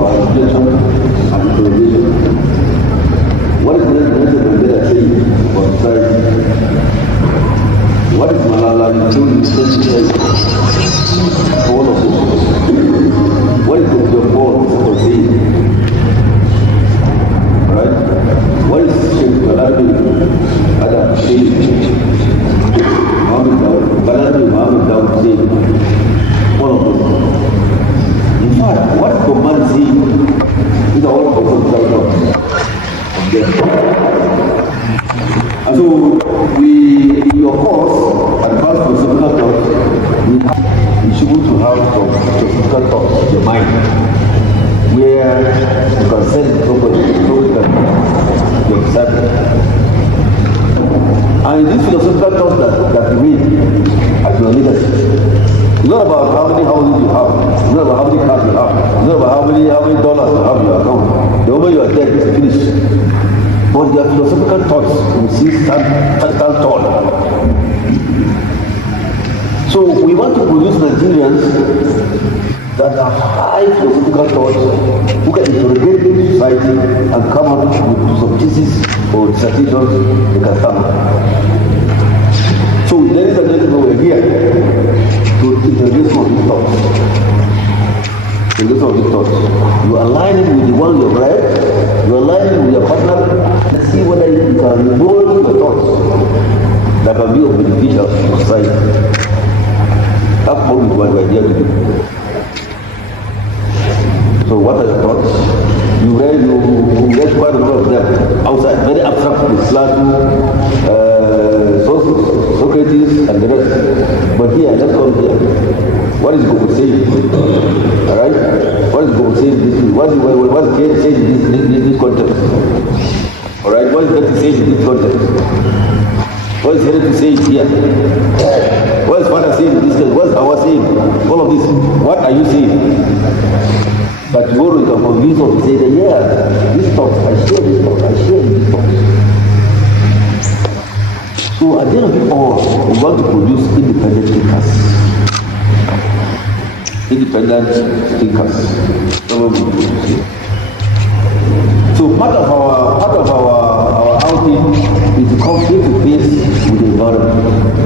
for education and innovation. What is Nelson Mandela saying for society? What is Malala Yousafzai saying for all of us? What is Dr. Paul saying? Right? What is Sheikh Baladi Adam saying? Muhammad Dawud saying? All of us. In fact, what command saying is all of us. And so in your course, advanced philosophical thought, we should to have some philosophical thoughts in your mind, where you can send somebody to accept. And these philosophical thoughts that you read as your leadership, it's not about how many houses you have, it's not about how many cars you have, it's not about how many dollars you have in your account. The moment you are dead, it's finished. But their philosophical thoughts will still stand tall. So we want to produce Nigerians that are high philosophical thoughts, who can interrogate society and come up with some theses or dissertations they can stand on. So ladies and gentlemen, we're here to introduce some of these thoughts. You align it with the one you've read, you align it with your partner, and see whether you can mold your thoughts that can be of beneficial to society. That's what we're here to do. So what are your thoughts? You read quite a lot of them outside, very abstract, Plato, Socrates, and the rest. But here, let's come here. What is Google saying? Alright? What is Google saying? What is Kate saying in this context? Alright? What is Betty saying in this context? What is Heritage saying here? What is Father saying in this context? What is Hawa saying? All of this. What are you saying? But tomorrow you can convince us to say that, yeah, this thought, I share this thought, I share this thought. So at the end of it all, we want to produce independent thinkers. So part of our outing is to come face to face with the environment.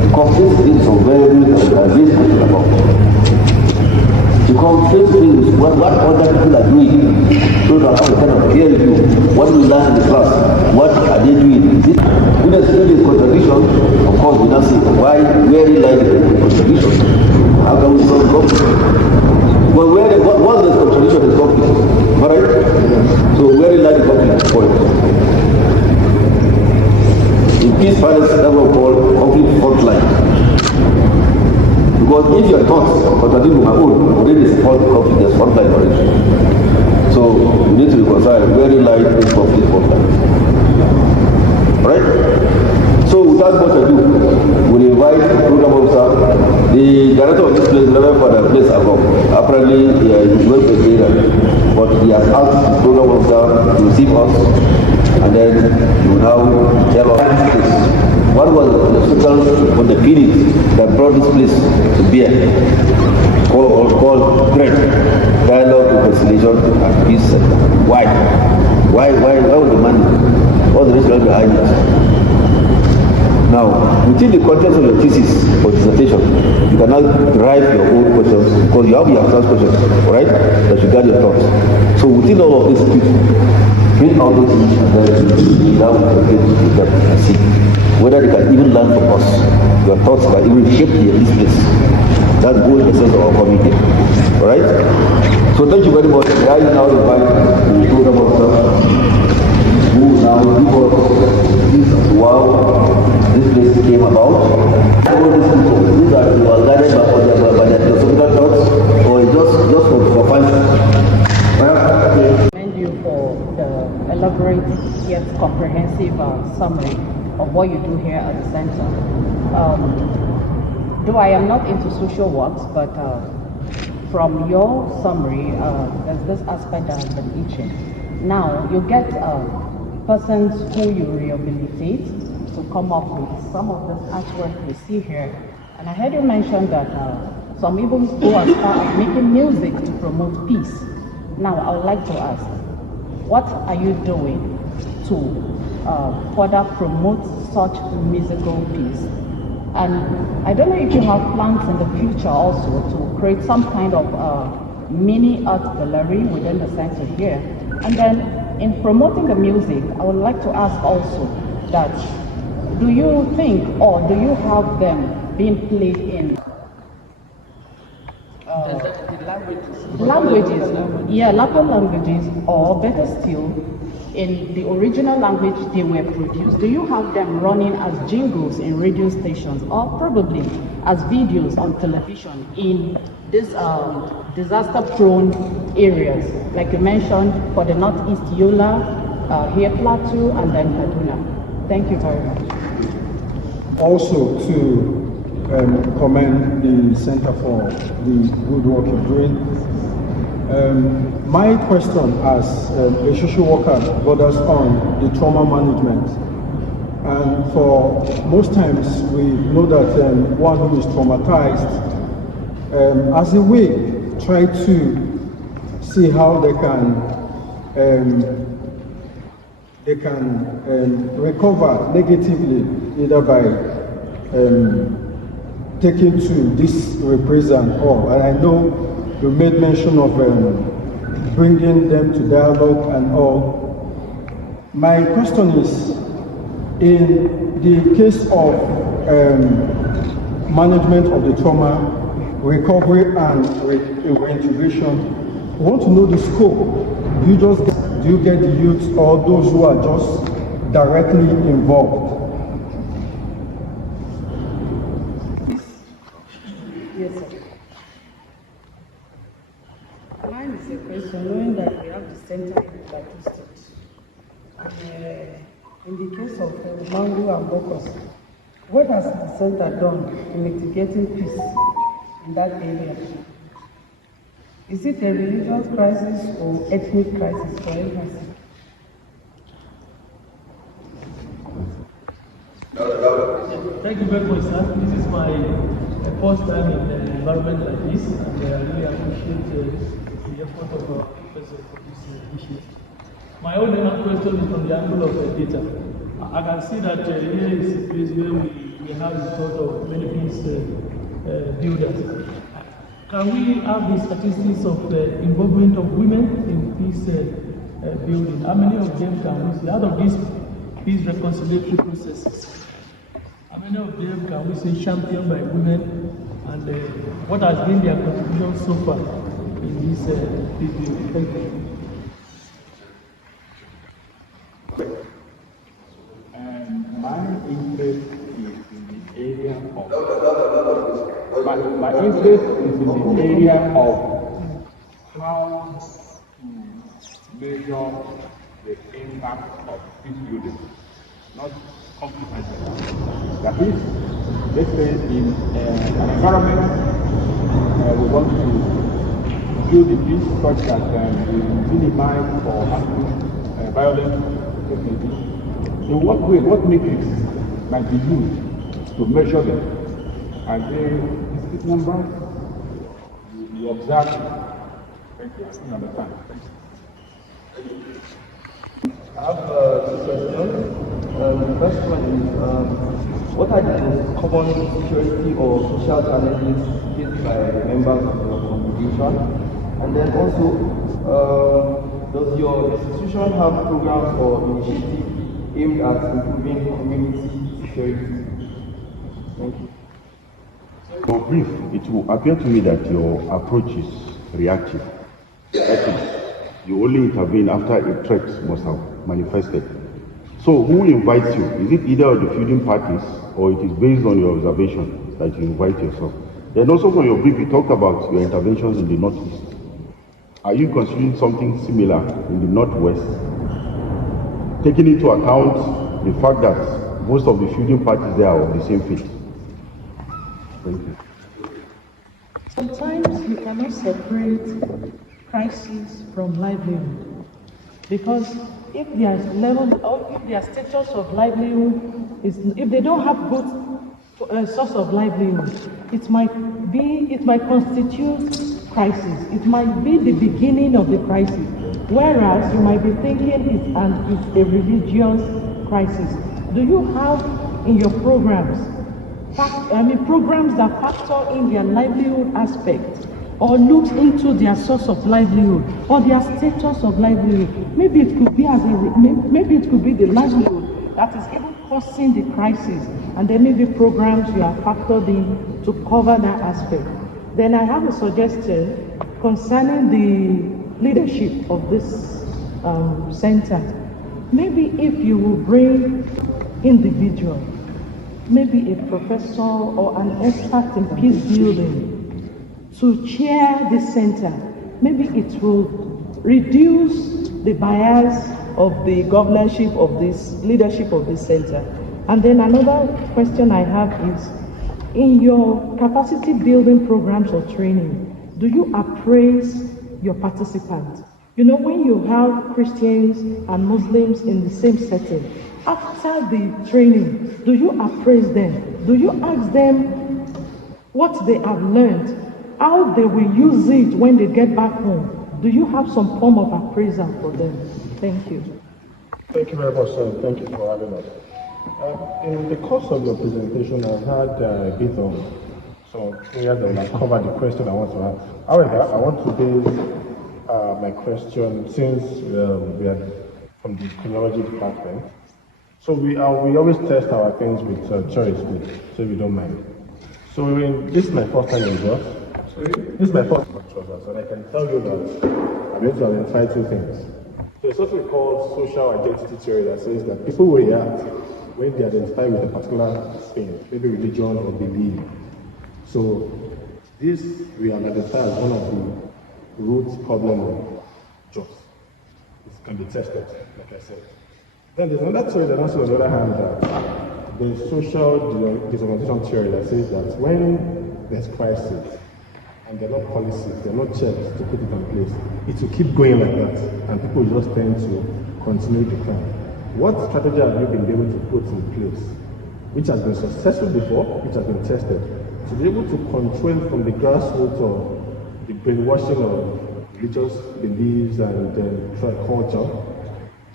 To come face to face with some variables that we are very passionate about. To come face to face with what other people are doing, so that I kind of hear you. What do we learn in the class? What are they doing? Is it good as it is contradiction? Of course, we don't see why very likely contradiction. How can we solve conflict? Well, what's the contradiction is conflict? Alright? So very likely conflict point. In peace finance, that will call conflict fault line. Because if your thoughts contradict with my own, already support the conflict, there's fault line already. So you need to reconcile very light this conflict fault line. Alright? So without much ado, we'll invite the program officer. The director of this place, Reverend Father Place Agom. Apparently he is going to Nigeria, but he has asked the program officer to receive us, and then he will now tell us this. What was the philosophical or the feelings that brought this place to bear? Called great dialogue, reconciliation, and peace. Why? Why was the money? All the rest behind it. Now, within the context of your thesis or dissertation, you can now derive your own questions because you have your first questions, alright? That you guide your thoughts. So within all of this, bring out those things and then now we can get to them and see whether they can even learn from us. Your thoughts can even shape this place. That's the whole essence of our community. Alright? So thank you very much. I now invite the program officer who now give us this wow this place came about. All these people, these are you are guided by their philosophical thoughts, or just for fun. Commend you for the elaborate yet comprehensive summary of what you do here at the center. Though I am not into social works, but from your summary, there's this aspect that has been itching. Now, you get persons who you rehabilitate to come up with some of this artwork we see here. And I heard you mention that some even go as far as making music to promote peace. Now, I would like to ask, what are you doing to further promote such musical piece? And I don't know if you have plans in the future also to create some kind of mini art gallery within the center here. And then in promoting the music, I would like to ask also that do you think or do you have them being played in languages, yeah, local languages, or better still, in the original language they were produced? Do you have them running as jingles in radio stations, or probably as videos on television in these disaster-prone areas, like you mentioned, for the Northeast Yola, here Plateau, and then Kaduna? Thank you very much. Also to commend the Center for the good work you're doing. My question as a social worker borders on the trauma management. And for most times we know that one who is traumatized, as a way, try to see how they can recover negatively, either by taking to this reprisal or, and I know you made mention of bringing them to dialogue and all. My question is, in the case of management of the trauma, recovery and reintegration, I want to know the scope. Do you get the youth or those who are just directly involved? Yes, sir. Mine is a question, knowing that we have the center in Plateau State. And in the case of Mangu and Bokos, what has the center done in mitigating peace in that area? Is it a religious crisis or ethnic crisis for instance? Thank you very much, sir. This is my first time in an environment like this, and I really appreciate the effort of our professor for this issue. My own question is from the angle of data. I can see that here is a place where we have a sort of many peace builders. Can we have the statistics of the involvement of women in peace building? How many of them can we see out of these peace reconciliatory processes? How many of them can we say championed by women, and what has been their contribution so far in this peace building? Thank you. My interest is in the area of my interest is in the area of how to measure the impact of peace building, not conflict. That is, let's say in an environment we want to build the peace such that we minimize or handle violence. In what way, what metrics might be used to measure them? Are they specific numbers? You observe them. Thank you. I still understand. I have two questions. The first one is, what are the most common security or social challenges faced by members of your congregation? And then also, does your institution have programs or initiatives aimed at improving community security? Thank you. For brief, it will appear to me that your approach is reactive. That is, you only intervene after a threat must have manifested. So who invites you? Is it either of the feuding parties or it is based on your observation that you invite yourself? Then also for your brief, you talked about your interventions in the Northeast. Are you considering something similar in the Northwest? Taking into account the fact that most of the feuding parties there are of the same faith. Thank you. Sometimes you cannot separate crisis from livelihood, because if their level or if their status of livelihood is, if they don't have good source of livelihood, it might constitute crisis. It might be the beginning of the crisis, whereas you might be thinking it's a religious crisis. Do you have in your programs, programs that factor in their livelihood aspect, or look into their source of livelihood or their status of livelihood? Maybe it could be maybe it could be the livelihood that is even causing the crisis, and there may be programs you have factored in to cover that aspect. Then I have a suggestion concerning the leadership of this center. Maybe if you will bring individual, maybe a professor or an expert in peace building to chair this center, maybe it will reduce the bias of the governorship of this leadership of this center. And then another question I have is, in your capacity building programs or training, do you appraise your participants? You know, when you have Christians and Muslims in the same setting, after the training, do you appraise them? Do you ask them what they have learned, how they will use it when they get back home? Do you have some form of appraisal for them? Thank you. Thank you very much, sir. Thank you for having us. In the course of your presentation, I've had a bit of some areas that will have covered the question I want to ask. However, I want to base my question, since we are from the criminology department. So we always test our things with cherry school, so if you don't mind. So this is my first time in Jos. This is my first time in Jos, and I can tell you that I'm going to identify two things. There's something called social identity theory that says that people will react when they identify with a particular thing, maybe religion or belief. So this we identify as one of the root problem of Jos. It can be tested, like I said. Then there's another theory that also, on the other hand, that the social disorganization theory that says that when there's crisis and there are no policies, there are no checks to put it in place, it will keep going like that, and people will just tend to continue the crime. What strategy have you been able to put in place, which has been successful before, which has been tested, to be able to control from the grassroots of the brainwashing of religious beliefs and culture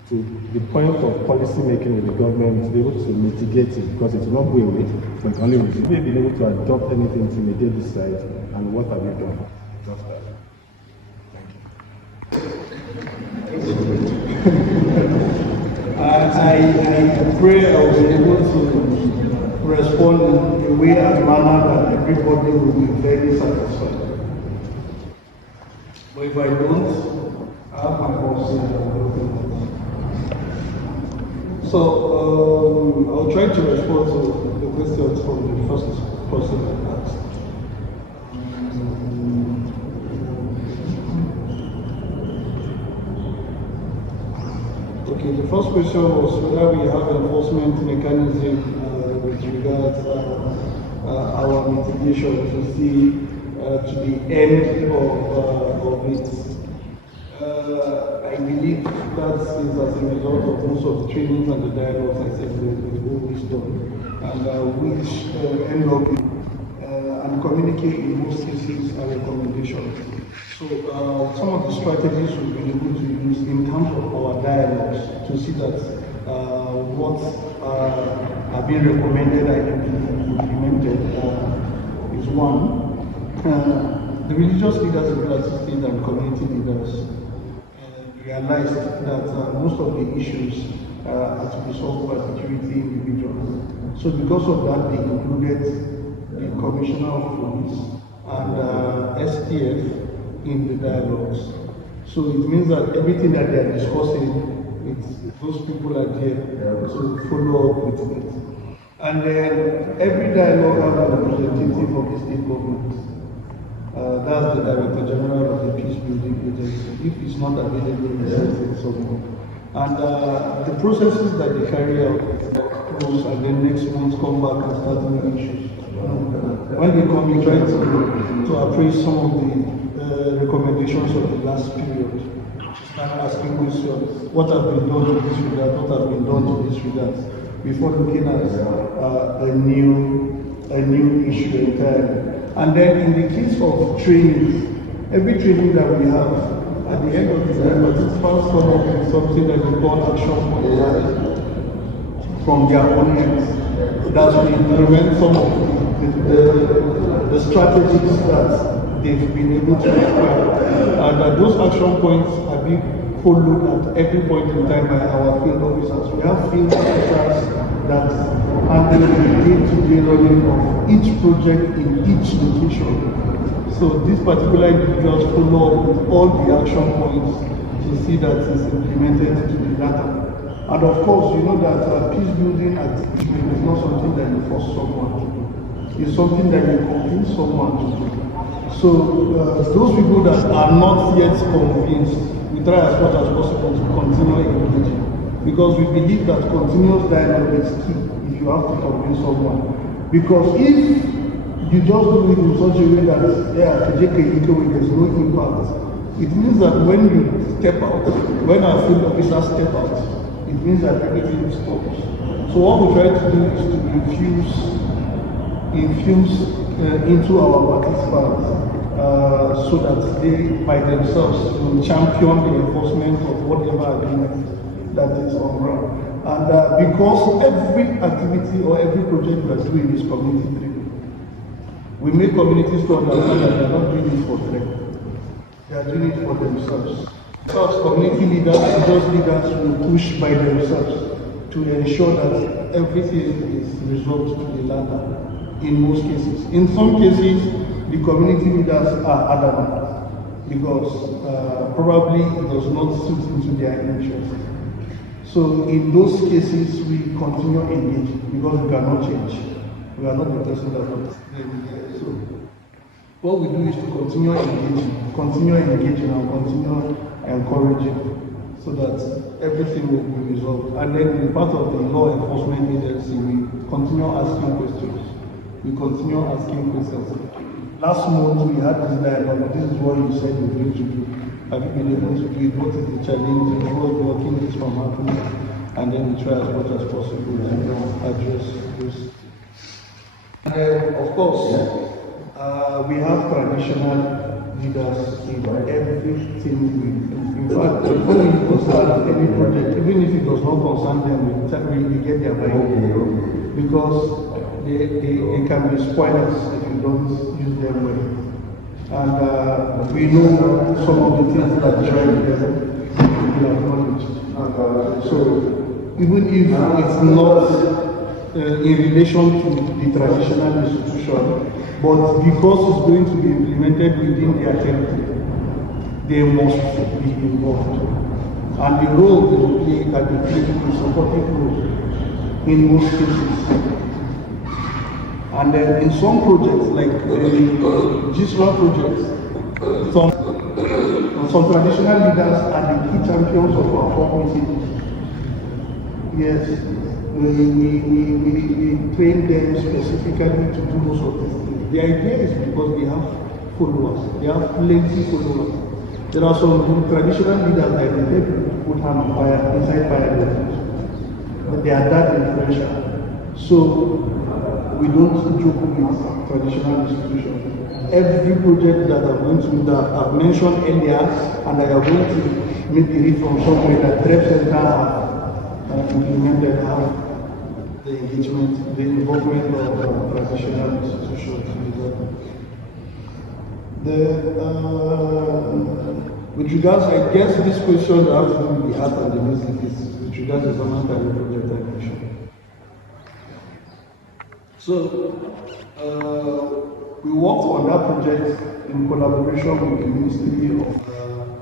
to the point of policy making in the government, to be able to mitigate it, because it will not go away, but only reduce. Have you been able to adopt anything to mitigate this side, and what have you done? Just that. I pray I will be able to respond in a way and manner that everybody will be very satisfied. But if I don't, I have my policy and I'm working on it. So I'll try to respond to the questions from the first person that asked. Okay, the first question was whether we have enforcement mechanism with regards our mitigation to see to the end of it. I believe that is as a result of most of the trainings and the dialogues I said we've always done, and which end up and communicate in most cases a recommendation. So some of the strategies we've been able to use in terms of our dialogues to see that what have been recommended are implemented is one. The religious leaders in Plateau State and community leaders realized that most of the issues are to be solved by security individuals. So because of that, they included the Commissioner of Police and STF in the dialogues. So it means that everything that they are discussing, those people are there to follow up with it. And then every dialogue has a representative of the state government. That's the Director General of the Peace Building Agency. If it's not available, it's something somewhere. And the processes that they carry out close, and then next month come back and start new issues. When they come, we try to appraise some of the recommendations of the last period. Start asking questions: what have been done to this regard? What have been done to this regard? Before looking at a new issue entirely. And then in the case of training, Every training that we have, at the end of the day, participants come up with something that we call action points from their own hands. That will implement some of the strategies that they've been able to apply. And that those action points are being followed at every point in time by our field officers. We have field officers that handle the day-to-day running of each project in each location. So these particular individuals follow up with all the action points to see that it's implemented to the data. And of course, you know that peace building activity is not something that you force someone to do. It's something that you convince someone to do. So those people that are not yet convinced, we try as much as possible to continue engaging. Because we believe that continuous dialogue is key if you have to convince someone. Because if you just do it in such a way that there's no impact, it means that when you step out, when our field officers step out, it means that everything stops. So what we try to do is to infuse into our participants so that they by themselves will champion the enforcement of whatever agreement that is on ground. And because every activity or every project we are doing is community driven, we make communities to understand that they are not doing it for them. They are doing it for themselves. Community leaders, religious leaders will push by themselves to ensure that everything is resolved to the latter in most cases. In some cases, the community leaders are adamant because probably it does not suit into their interest. So in those cases, we continue engaging because we cannot change. We are not the person that wants. So what we do is to continue engaging and continue encouraging so that everything will be resolved. And then in part of the law enforcement agency, we continue asking questions. Last month we had this dialogue. This is what you said you're going to do. Have you been able to do it? What is the challenge? What working is from happening? And then we try as much as possible to address this. And of course, we have traditional leaders in everything we do. In fact, before we start any project, even if it does not concern them, we get their buy-in because they can be spoilers if you don't use them well. And we know some of the things that join together, we acknowledge. So even if it's not in relation to the traditional institution, but because it's going to be implemented within their territory, they must be involved. And the role they will play can be played a supportive role in most cases. And then in some projects, like the GISRA projects, some traditional leaders are the key champions of our community. Yes, we train them specifically to do most of these things. The idea is because they have followers, they have plenty followers. There are some traditional leaders that they put hand on fire, inside fire, but they are that influential. So we don't joke with traditional institutions. Every project that I'm going to that I've mentioned earlier, and I am going to maybe read from somewhere that Trade Center have implemented have the engagement, the involvement of traditional institutions. With regards, I guess this question has to do with the art and the music is with regards to some kind of project I mentioned. So, we worked on that project in collaboration with the Ministry of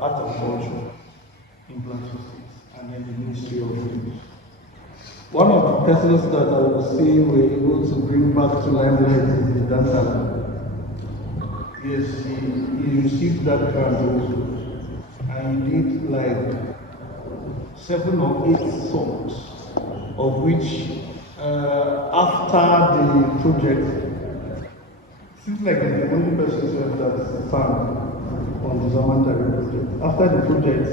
Art and Culture in Plateau State and then the Ministry of Youth. One of the persons that I was saying were able to bring back to limelight is the dancer. Yes, he received that grant also. And he did like 7 or 8 songs, of which after the project, seems like the only person that sang on the Zamantari project. After the project,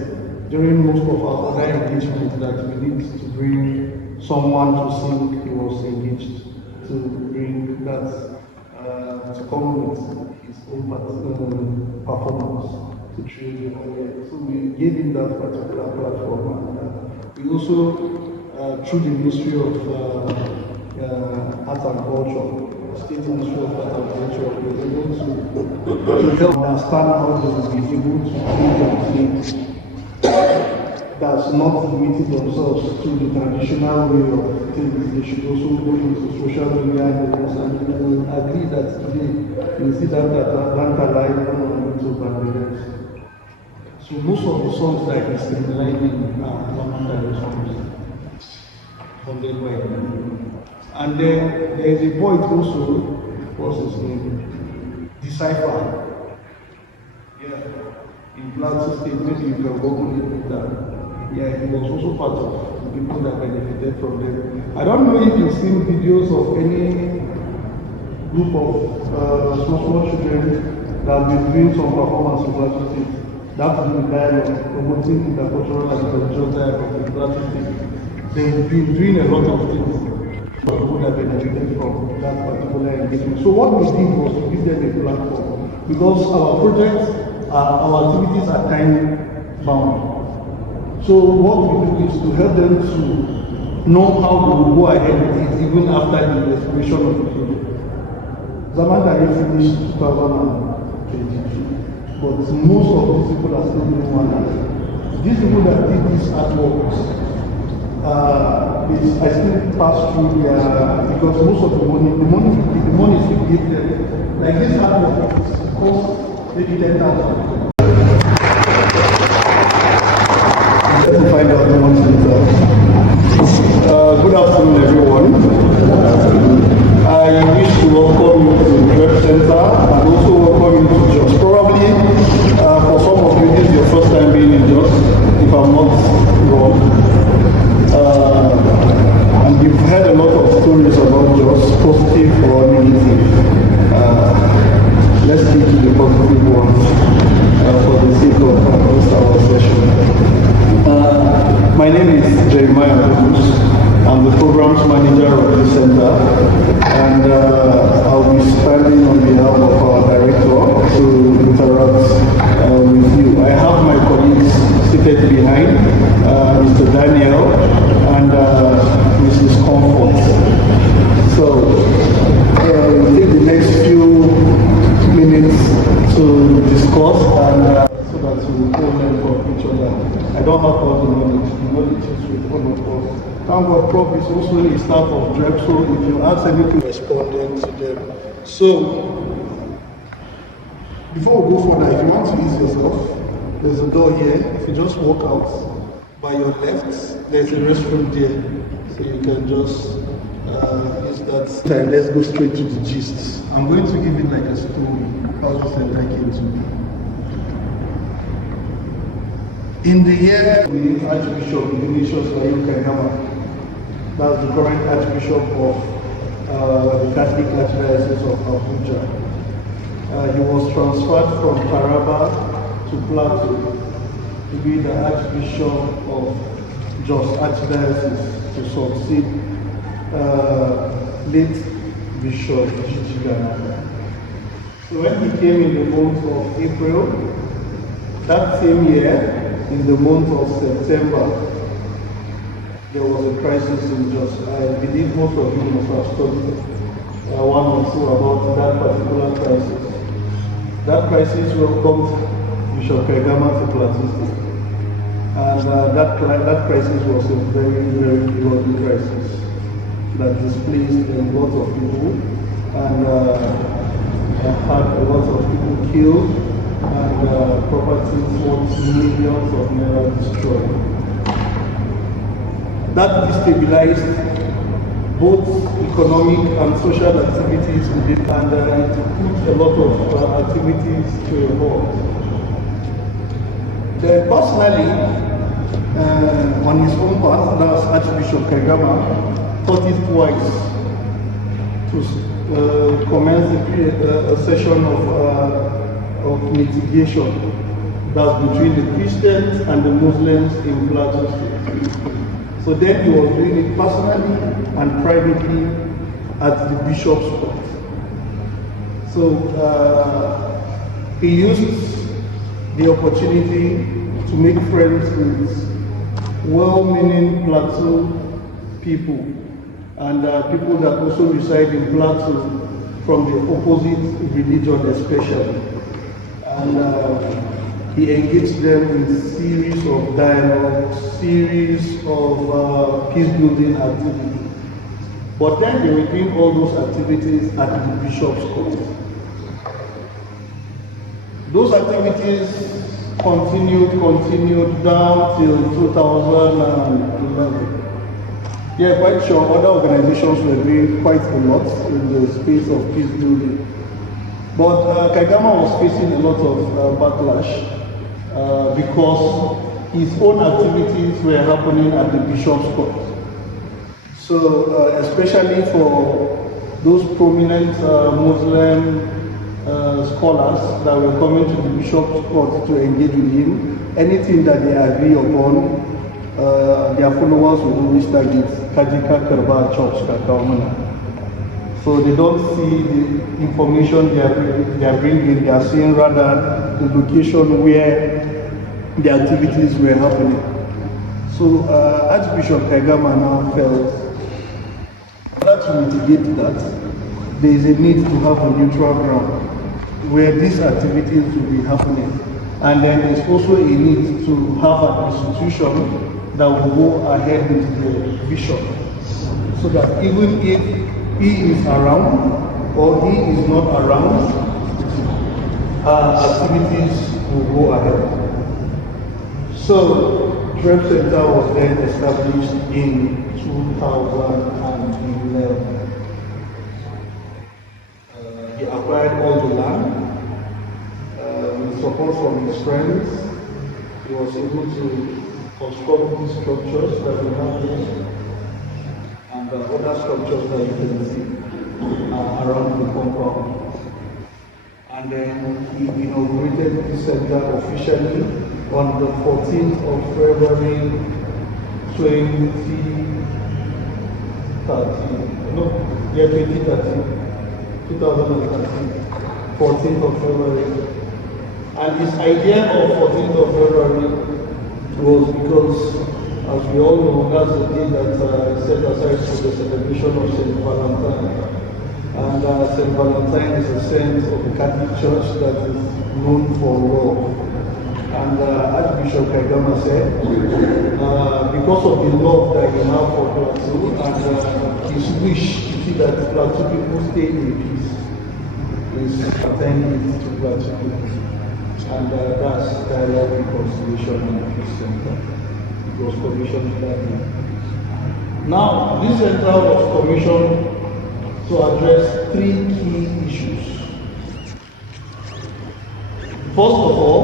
during most of our other engagements that we need to bring someone to sing, he was engaged to bring that to come with his own performance to train him. So we gave him that particular platform. And we also, through the Ministry of Art and Culture, State Ministry of Art and Culture, we were able to help understand how to be able to create things that's not limited themselves to the traditional way of things. They should also go into social media and we agree that today you see that Alive on YouTube and the rest. So most of the songs that he's streamlining are Zamanta songs funded by him. And then there is a poet also, what's his name? Decipher. Yeah. In Plateau State, maybe you can Google it later. Yeah, he was also part of the people that benefited from them. I don't know if you've seen videos of any group of small children that have been doing some performance in Plateau State. That's been dialogue, promoting intercultural and religious dialogue in Plateau State. They've been doing a lot of things for people that benefited from that particular engagement. So what we did was to give them a platform because our projects, our activities are time bound. So what we do is to help them to know how to go ahead with it even after the expiration of the project. Zamanta finished 2022, but most of these people are still doing one night. These people that did these artworks, I still pass through because most of the money is we give them. Like this artwork costs maybe 10,000. To find out the ones themselves. Good afternoon, everyone. I wish to welcome you to the Rep Center and also welcome you to JOS. Probably for some of you, this is your first time being in JOS, if I'm not wrong. And you've heard a lot of stories about JOS, positive or negative. Let's stick to the positive ones for the sake of this our session. My name is Jeremiah Bruce. I'm the programs manager of the center, and I'll be standing on behalf of our director to interact with you. I have my colleagues seated behind, Mr. Daniel and Mrs. Comfort. So we'll take the next few minutes to discuss and so that we will learn from each other. I don't have all the knowledge. The knowledge is with all of us. Thank God, Prof is also a staff of DREP, so if you ask anything, responding to them. So, before we go further, if you want to ease yourself, there's a door here. If you just walk out by your left, there's a restroom there. So you can just use that. And let's go straight to the gist. I'm going to give it like a story, how the center came to be. In the year, the Archbishop Ignatius Loyola Kagama, that's the current Archbishop of the Catholic Archdiocese of Abuja. He was transferred from Taraba to Plateau to be the Archbishop of Jos Archdiocese to succeed late Bishop Gigi Ganaka. So when he came in the month of April, that same year, in the month of September, there was a crisis in Jos. I believe most of you must have studied one or two about that particular crisis. That crisis welcomed Bishop Kagama to Plateau State. And that crisis was a very, very bloody crisis that displaced a lot of people and had a lot of people killed and properties worth millions of naira destroyed. That destabilized both economic and social activities within, and it put a lot of activities to a halt. Then personally, on his own part, that's Archbishop Kagama, thought it twice to commence a session of mitigation that's between the Christians and the Muslims in Plateau State. So then he was doing it personally and privately at the bishop's court. So he used the opportunity to make friends with well-meaning Plateau people and people that also reside in Plateau from the opposite religion especially. And he engaged them in series of dialogue, series of peace-building activities. But then they were doing all those activities at the Bishop's Court. Those activities continued down till 2011. Yeah, quite sure other organizations were doing quite a lot in the space of peace building. But Kagama was facing a lot of backlash because his own activities were happening at the Bishop's Court. So especially for those prominent Muslim scholars that were coming to the Bishop's Court to engage with him, anything that they agree upon, their followers will always target Kajika Karba Church Kakaumana. So they don't see the information they are bringing, they are seeing rather the location where the activities were happening. So Archbishop Kagama now felt to mitigate that, there is a need to have a neutral ground where these activities will be happening. And then there's also a need to have an institution that will go ahead with the bishop. So that even if he is around or he is not around, activities will go ahead. So Drep Center was then established in 2011. He acquired all the land with support from his friends. He was able to construct these structures that we have here and other structures that you can see around the compound. And then he inaugurated this center officially on the 14th of February 2013. No, year 2013. 2013, 14th of February. And his idea of 14th of February was because, as we all know, that's the day that is set aside for the celebration of St. Valentine. And St. Valentine is a saint of the Catholic Church that is known for love. And Archbishop Kagama said, because of the love that he has for Plateau and his wish to see that Plateau people stay in peace, is attending to Plateau people. And that's Dialogue, Reconciliation and Peace Center. It was commissioned that day. Now, this center was commissioned to address three key issues. First of all,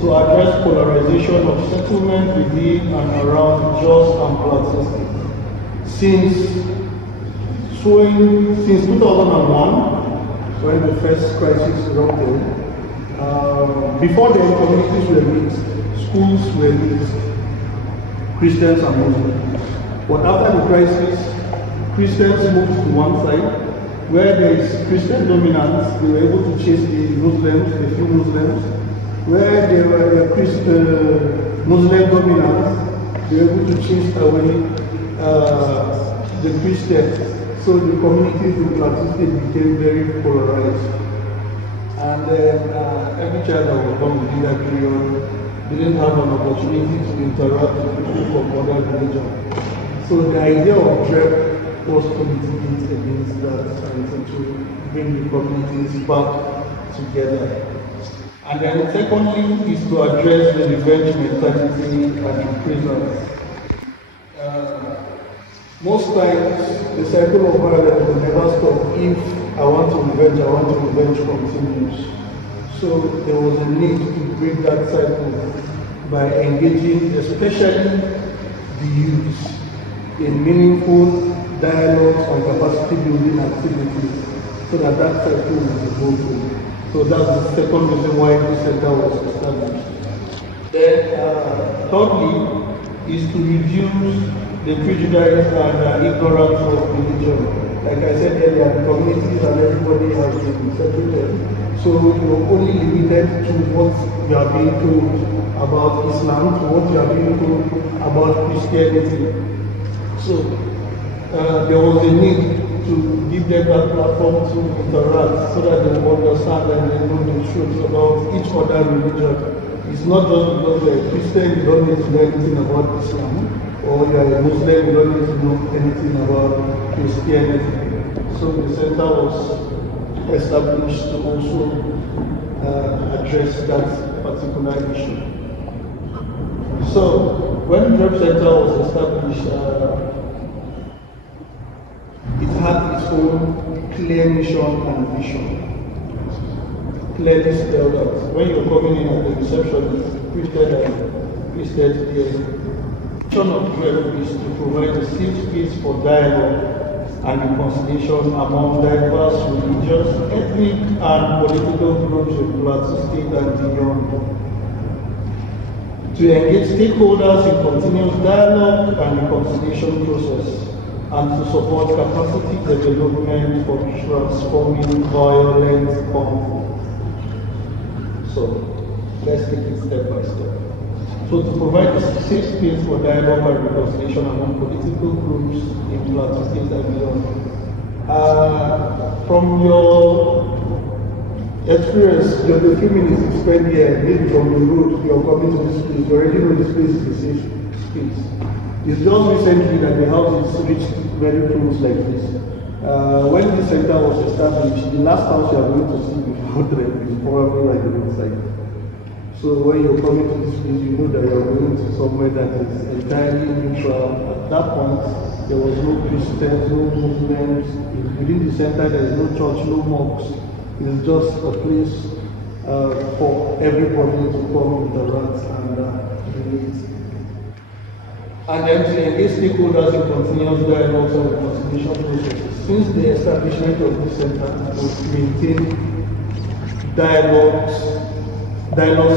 to address polarization of settlement within and around Jos and Plateau State. Since 2001, when the first crisis erupted, before the communities were mixed, schools were mixed, Christians and Muslims. But after the crisis, Christians moved to one side. Where there is Christian dominance, they were able to chase the Muslims, the few Muslims. Where there were Muslim dominance, they were able to chase away the Christians. So the communities in Plateau State became very polarized. And every child that was born within that period didn't have an opportunity to interact with people from other religions. So the idea of DREP was to mitigate against that and to bring the communities back together. And then secondly is to address the revenge mentality and prisons. Most times the cycle of violence will never stop. If I want to revenge continues. So there was a need to break that cycle by engaging especially the youth in meaningful dialogues and capacity building activities so that cycle will go through. So that's the second reason why this center was established. Then thirdly is to reduce the prejudice and ignorance of religion. Like I said earlier, the communities and everybody has been separated. So you're only limited to what you are being told about Islam, to what you are being told about Christianity. So there was a need to give them that platform to interact so that they will understand and they know the truth about each other religion. It's not just because you're a Christian, you don't need to know anything about Islam, or you're a Muslim, you don't need to know anything about Christianity. So the center was established to also address that particular issue. So when the Job Center was established, it had its own clear mission and vision. Clearly spelled out. When you're coming in at the reception, it's printed here. The mission of Job is to provide a safe space for dialogue and reconciliation among diverse religious, ethnic, and political groups in Plateau State and beyond. To engage stakeholders in continuous dialogue and reconciliation process, and to support capacity development for transforming violent conflict. So, let's take it step by step. So, to provide a safe space for dialogue and reconciliation among political groups in Plateau State and beyond. From your experience, the few minutes you spend here, maybe from the road, you're coming to this place, you already know this place is a safe space. It's just recently that the house is reached very close like this. When this center was established, the last house you are going to see before the is probably like the roadside. So when you're coming to this place, you know that you're going to somewhere that is entirely neutral. At that point, there was no Christians, no Muslims. Within the center, there is no church, no mosques. It's just a place for everybody to come, interact, and relate. And then to engage stakeholders in continuous dialogues and reconciliation processes. Since the establishment of this center, we've maintained dialogue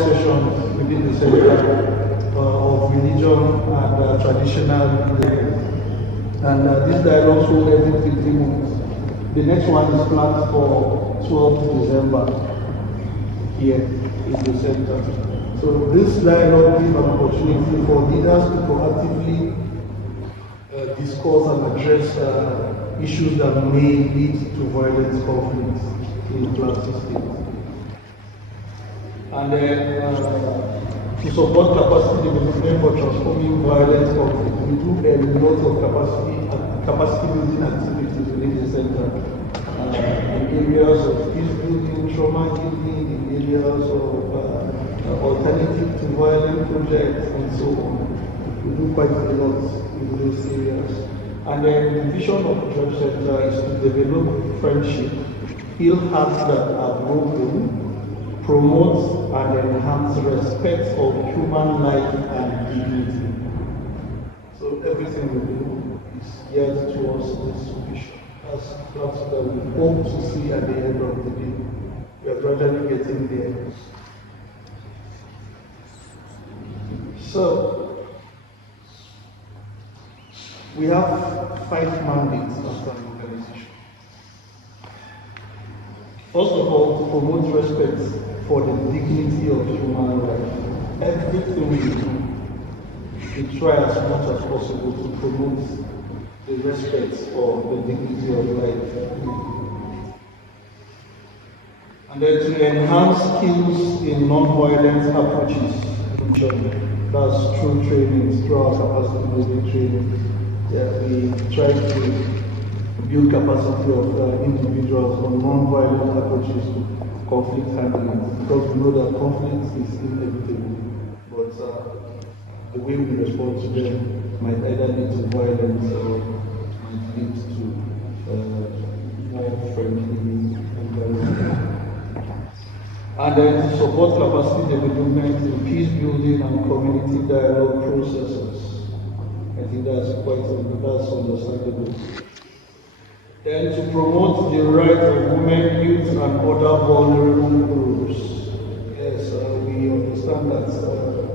sessions within the center of religion and traditional religion. And these dialogues hold every 3 months. The next one is planned for 12th December here in the center. So this dialogue gives an opportunity for leaders to proactively discuss and address issues that may lead to violent conflicts in the Plateau State. And then to support capacity development for transforming violent conflict, we do a lot of capacity building activities within the center in areas of peace building, trauma healing, in areas of alternative to violent projects and so on. We do quite a lot in those areas. And then the vision of the Job Center is to develop friendship, heal hearts that are broken, promote and enhance respect of human life and dignity. So everything we do is geared towards this vision. That's that we hope to see at the end of the day. We are gradually getting there. So, we have 5 mandates as an organization. First of all, to promote respect for the dignity of human life. Everything we do, we try as much as possible to promote the respect for the dignity of life. And then to enhance skills in non-violent approaches. That's through training, through our capacity building training. Yeah, we try to build capacity of individuals on non-violent approaches to conflict handling, because we know that conflict is inevitable, but the way we respond to them might either lead to violence or might lead to more friendly environment. And then to support capacity development in peace building and community dialogue processes. I think that's understandable. Then to promote the rights of women, youth, and other vulnerable groups. Yes, we understand that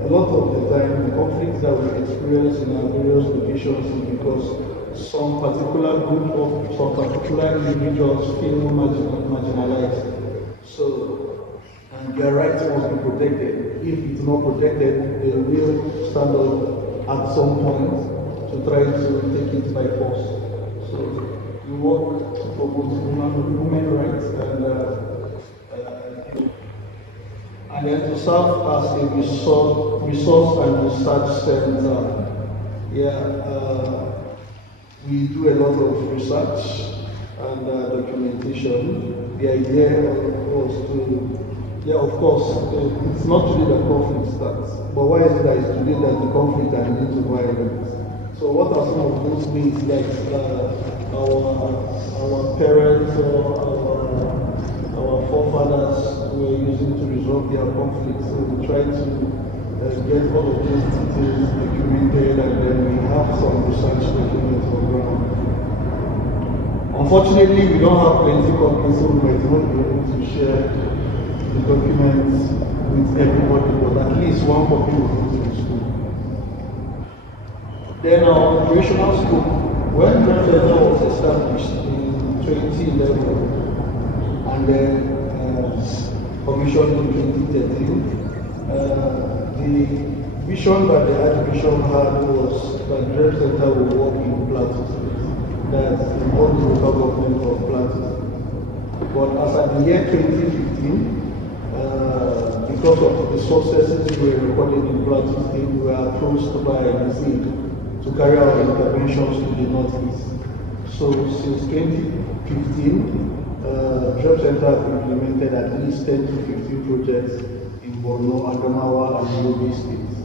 a lot of the time, the conflicts that we experience in our various locations is because some particular group of some particular individuals feel marginalized. So, and their rights must be protected. If it's not protected, they will stand up at some point to try to take it by force. So, we work to promote women rights and then to serve as a resource and research center. We do a lot of research and documentation. The idea was to, of course, it's not today that conflict starts, but why is it that it's today that the conflict are leading to violence? So what are some of those ways that our parents or our forefathers were using to resolve their conflicts? So we try to get all of those details documented, and then we have some research documents on ground. Unfortunately, we don't have plenty copies, so we might not be able to share the documents with everybody, but at least one copy will go to the school. Then our operational scope, when Dream Center was established in 2011, and then commissioned in 2013, the vision that the Archbishop had was that Dream Center will work in Plateau, that's in all the local government of Plateau. But as at the year 2015, because of the successes we were recording in Plateau State, we were approached by the state to carry out interventions to the northeast. So since 2015, Dream Center have implemented at least 10 to 15 projects in Borno, Adamawa, and Yobe states.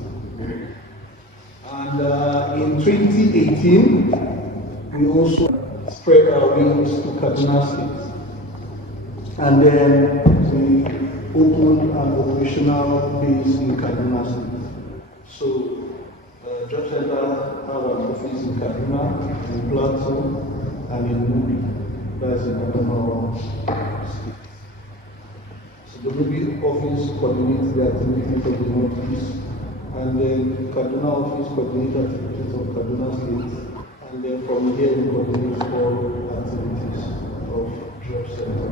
And in 2018, we also spread our wings to Kaduna State. And then we opened an operational base in Kaduna State. So, Dream Center have an office in Kaduna, in Plateau, and in Nubi. That's in Adamawa State. So the Nubi office coordinates the activities of the Northeast, and then Kaduna office coordinates the activities of Kaduna State, and then from here we coordinate all activities of Dream Center.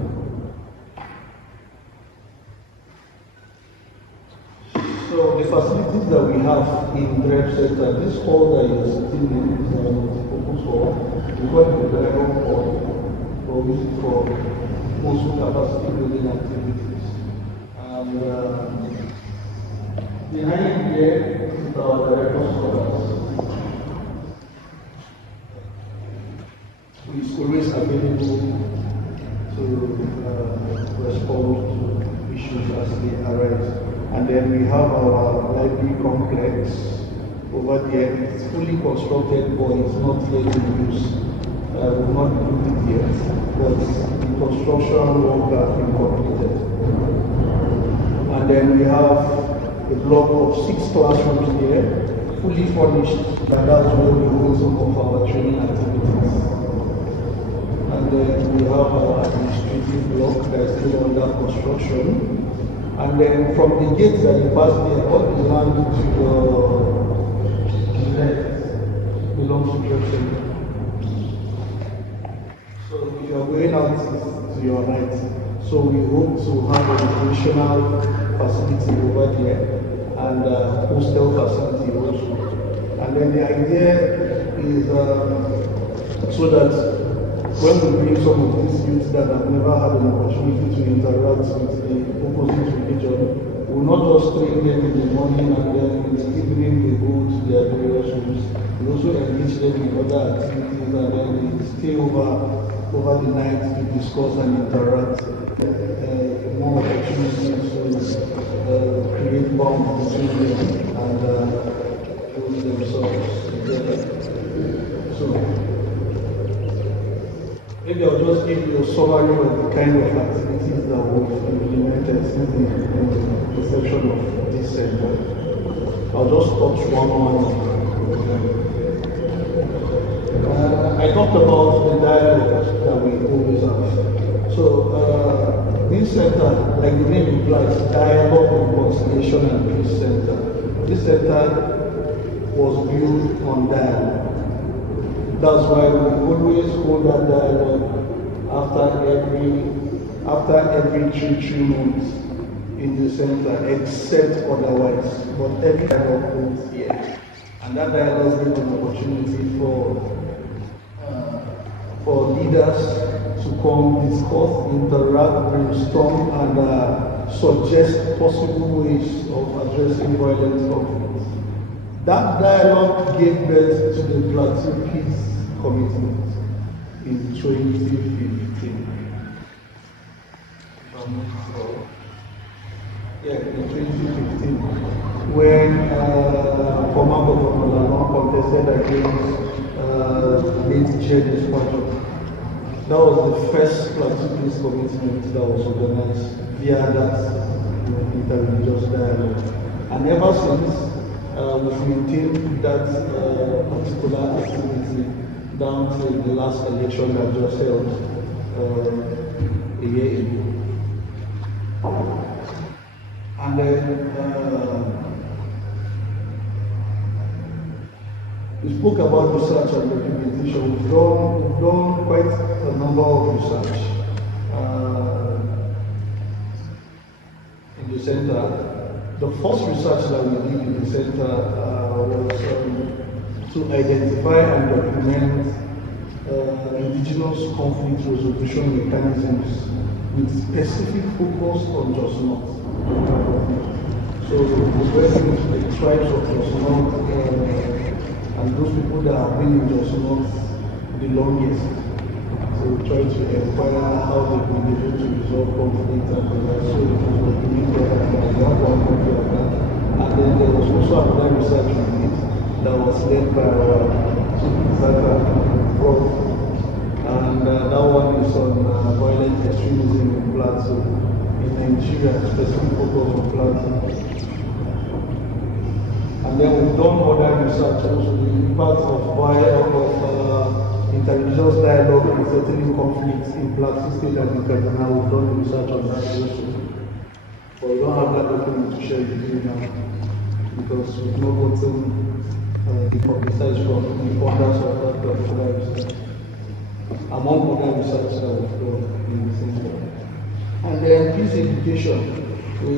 So the facilities that we have in Dream Center, this hall that you're sitting in is a multi-purpose hall. We call it the Dragon Hall, or we use it for most capacity building activities. And behind here is our director's quarters. Who is always available to respond to issues as they arise. And then we have our library complex over there. It's fully constructed, but it's not yet in use. We've not built it yet, but the construction work has been completed. And then we have a block of 6 classrooms here, fully furnished, and that's where we hold some of our training activities. And then we have our administrative block that is still under construction. And then from the gates that you pass there, all the land to your left belongs to Dream Center. So if you are going out to your right, so we hope to have an additional facility over there and hostel facility also. And then the idea is so that when we bring some of these youths that have never had an opportunity to interact with the opposite religion, we will not just train them in the morning and then in the evening they go to their various rooms. We also engage them in other activities and then they stay over the night to discuss and interact. More opportunities to create bonds between them and put themselves together. So, maybe I'll just give you a summary of the kind of activities that we've implemented since the inception of this center. I'll just touch one. I talked about the dialogue that we always have. So, this center, like the name implies, Dialogue, Reconciliation and Peace Center. this center was built on dialogue. That's why we always hold that dialogue after every 3 months in the center, except otherwise. But every dialogue holds here. And that dialogue gives an opportunity for leaders to come discuss, interact, brainstorm, and suggest possible ways of addressing violent conflicts. That dialogue gave birth to the Plateau Peace Commitment in 2015. Yeah, in 2015, when former Governor Lalong contested against late Janice Kwajo. That was the first Plateau Peace Commitment that was organized via that interreligious dialogue. And ever since, we've maintained that particular activity down to the last election that just held a year ago. And then we spoke about research and documentation. We've done quite a number of research in the center. The first research that we did in the center was to identify and document indigenous conflict resolution mechanisms with specific focus on Jos North. So we went into the tribes of Jos North and those people that have been in Jos North the longest. So we tried to inquire how they've been able to resolve conflict and so it was documented and then there was also another research we did that was led by our Chief Zaka Prof. And that one is on violent extremism in Plateau in Nigeria, specific focus on Plateau. And then we've done other research also, the impact of interreligious dialogue in settling conflicts in Plateau State and in Kaduna. We've done research on that also. But we don't have that document to share with you now because we've not gotten the publicized from the founders of that particular research. Among other research that we've done in the center. And then peace education. We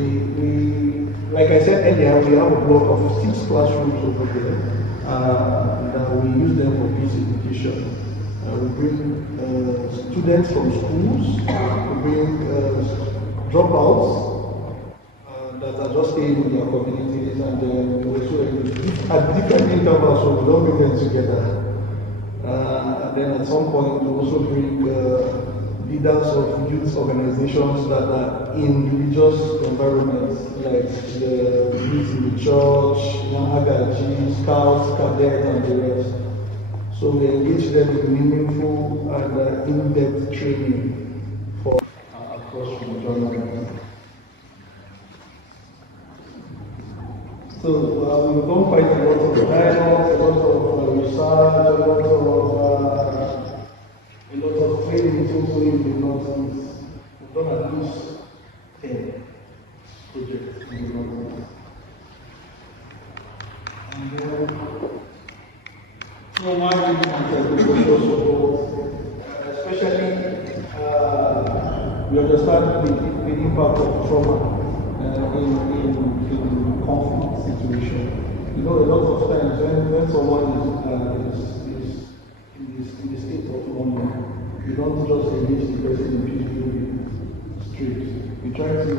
like I said earlier, we have a block of 6 classrooms over there that we use them for peace education. We bring students from schools, we bring dropouts that are just staying in their communities, and also at different intervals, so we don't bring them together. And then at some point, we also bring leaders of youth organizations that are in religious environments, like the youth in the church, Agaji, Scouts, Cadet, and the rest. So we engage them in meaningful and in-depth training for across religion. So we've done quite a lot of dialogue, a lot of research, a lot of training also in the Northeast. We've done at least 10 projects in the Northeast. And then, so one is social support, especially we understand the impact of trauma in conflict situation. You know, a lot of times when someone is in the state of longing, you don't just engage the person in peace-building straight. You try to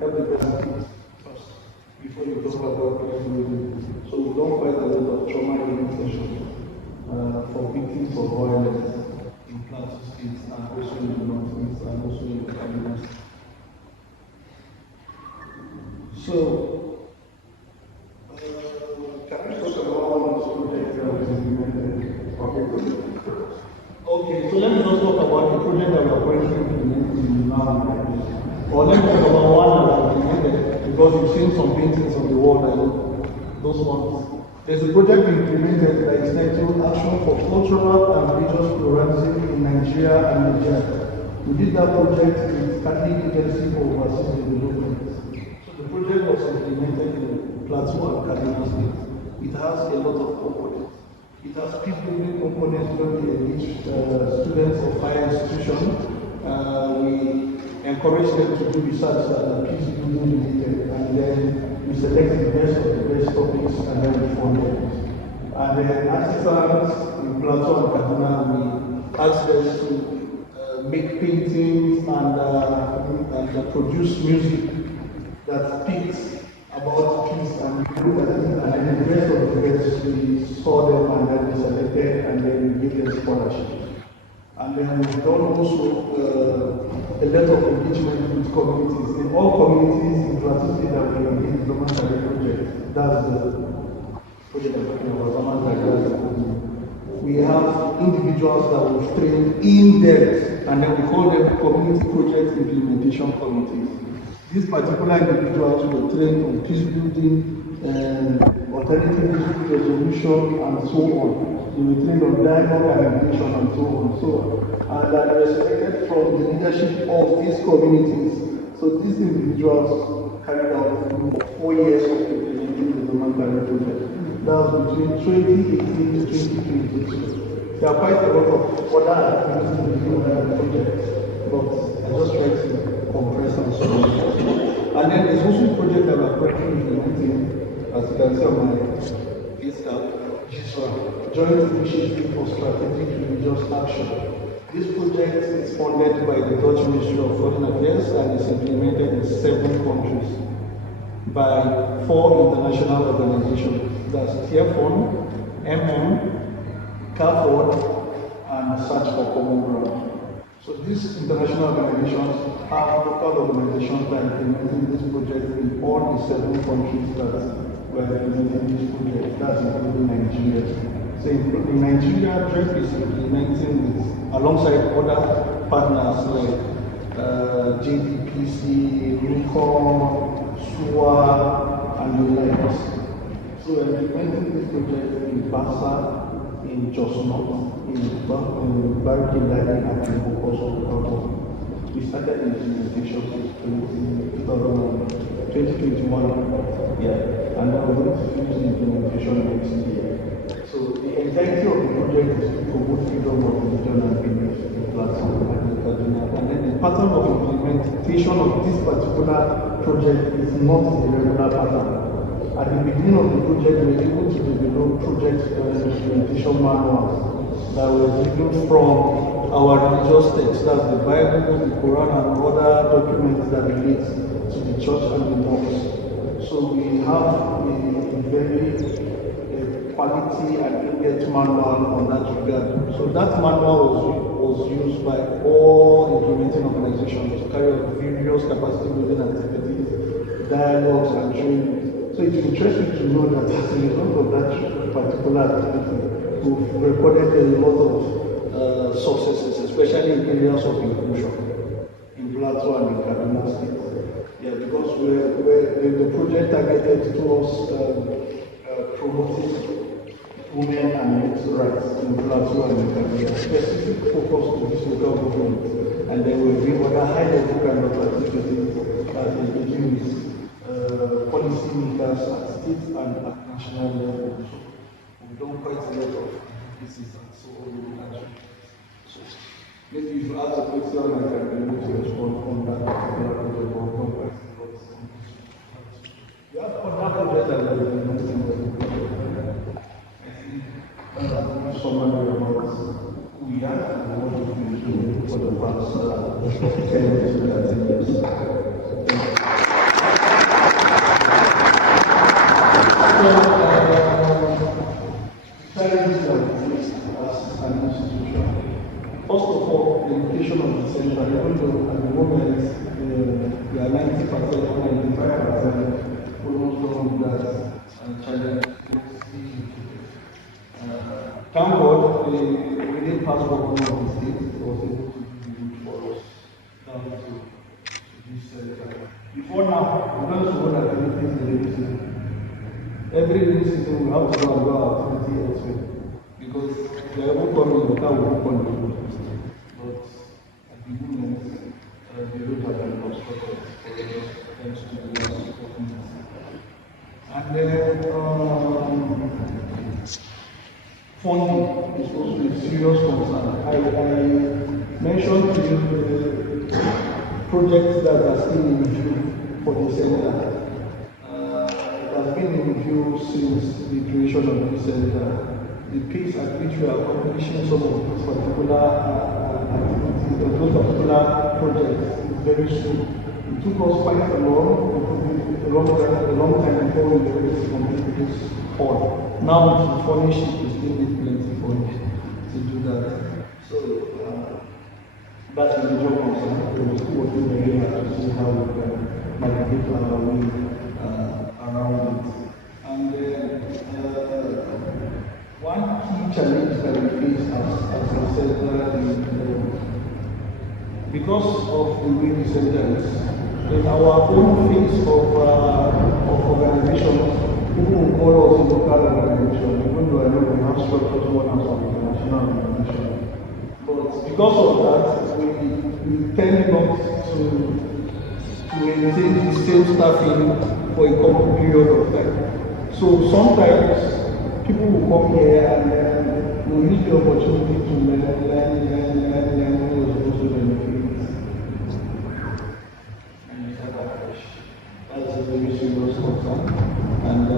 help the person first before you talk about peace-building. So we don't quite a lot of trauma healing sessions for victims of violence in Plateau State and also in the Northeast and also in the Kaduna. So, can I talk about one of those projects that was implemented? Okay, so let me just talk about the project that we are currently implementing now. Or let me talk about one that was implemented because you've seen some paintings on the wall that those ones. There's a project we implemented that is titled Action for Cultural and Religious Pluralism in Nigeria and Niger. We did that project with Catholic Agency for Overseas Development. So the project was implemented in Plateau and Kaduna State. It has a lot of components. It has peace-building components when we engage students of higher institutions. We encourage them to do research that are peace-building related, and then we select the best of the best topics and then we fund them. And then artisans in Plateau and Kaduna, we ask them to make paintings and produce music that speaks about peace, and we look at it, and then the rest of the best we saw them and then we selected and then we give them scholarship. And then we've done also a lot of engagement with communities. In all communities in Plateau State that we engage in the Zaman Tare project, that's the project I'm talking about, Zaman Tare. We have individuals that we've trained in depth, and then we call them community project implementation committees. These particular individuals were trained on peace building, alternative dispute resolution, and so on. They were trained on dialogue and mediation, and so on and so on. And they were selected from the leadership of these communities. So these individuals carried out 4 years of implementing the Zaman Tare project. That was between 2018 to 2022. There are quite a lot of other activities in the Zaman project, but I just tried to compress and so on. And then there's also a project that we're currently implementing, as you can see on my list, Joint Initiative for Strategic Religious Action. This project is funded by the Dutch Ministry of Foreign Affairs and is implemented in 7 countries by 4 international organizations. That's TIEFON, CAFOD, and Search for Common Ground. So these international organizations have local organizations that are implementing this project in all the 7 countries that were implementing this project. That's including Nigeria. So in Nigeria, DREP is implementing with, alongside other partners like JDPC, Rincon, SUA, and the likes. So we're implementing this project in Basa, in Jos North, in Bariki Ladi, and in Bokoso. We started implementation in 2021, and now we're going to finish the implementation next year. So the entirety of the project is to promote freedom of religion and belief in Plateau and Kaduna. And then the pattern of implementation of this particular project is not a regular pattern. At the beginning of the project, we were able to develop project implementation manuals that were given from our religious texts, that's the Bible, the Quran, and other documents that relate to the church and the mosque. So we have a very quality and in-depth manual on that regard. So that manual was used by all implementing organizations to carry out various capacity building activities, dialogues, and training. So it's interesting to know that as a result of that particular activity, we've recorded a lot of successes, especially in areas of inclusion, in Plateau and in Kaduna State. Yeah, because the project targeted towards promoting women and men's rights in Plateau and in Kaduna, specific focus to this local government, and then we'll bring other high-level kind of activities that engaging with policy makers at state and at national level. So we've done quite a lot of pieces and so on. So maybe if you ask a question, I can be able to respond on that particular project or done quite a lot. You have other projects that are implementing summary about who we are and what we've been doing for the past 10 years to 13 years. Challenges that we face as an institution. First of all, the location of the center, even though at the moment we are 90% or 95% almost done with that challenge. Thank God, we did pass one of the states that was able to do it for us down to this center. Before now, we don't know that everything is the rainy season. Every rainy season, we have to go and do our activity elsewhere because they are all coming, the car will open the road. But at the moment, the road has been constructed for us thanks to the support. And then funding is also a serious concern. I mentioned to you the projects that are still in review for the center. It has been in review since the creation of the center. The pace at which we are accomplishing some of these particular activities, those particular projects, is very slow. It took us quite a long time before we were able to complete this hall. Now with the furnish, we still need plenty for it to do that. So that's a major concern. We will still working very hard to see how we can navigate our way around it. And one key challenge that we face as a center is because of the way the center is, in our own phase of organization, people will call us a local organization, even though I know we have structures more than some international organization. But because of that, we tend not to maintain the same staffing for a couple period of time. So sometimes people will come here and then we'll use the opportunity to learn who was supposed to benefit. That's a very serious concern, and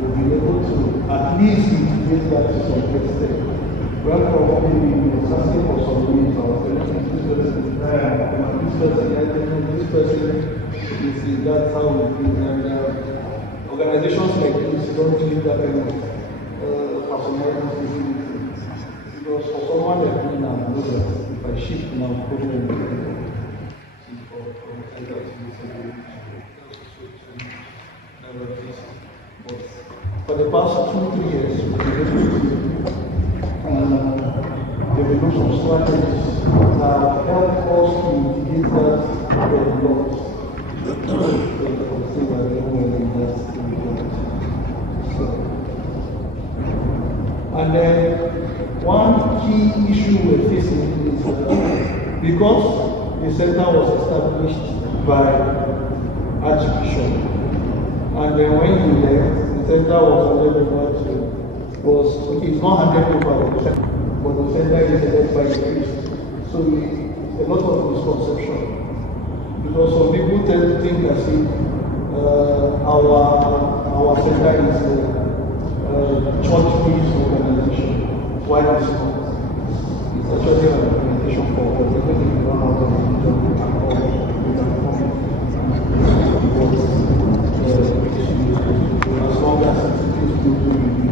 we'll be able to at least mitigate that to some extent. When probably we were asking for some needs, I was telling this person, that's how we do. And organizations like this don't give that kind of personality facilities. Because for someone like me now, I know that if I shift now, problem. But for the past 2-3 years, we've been able to develop some strategies that help us to mitigate that very lot. And then one key issue we're facing is because the center was established by Archbishop. And then when he left, the center was handed over to, it's not handed over to the center, but the center is led by the priest. So a lot of misconception. Because some people tend to think as if our center is a church-based organization. Why is it not? It's actually an organization for everything you don't have to do at all. As long as it is good to be.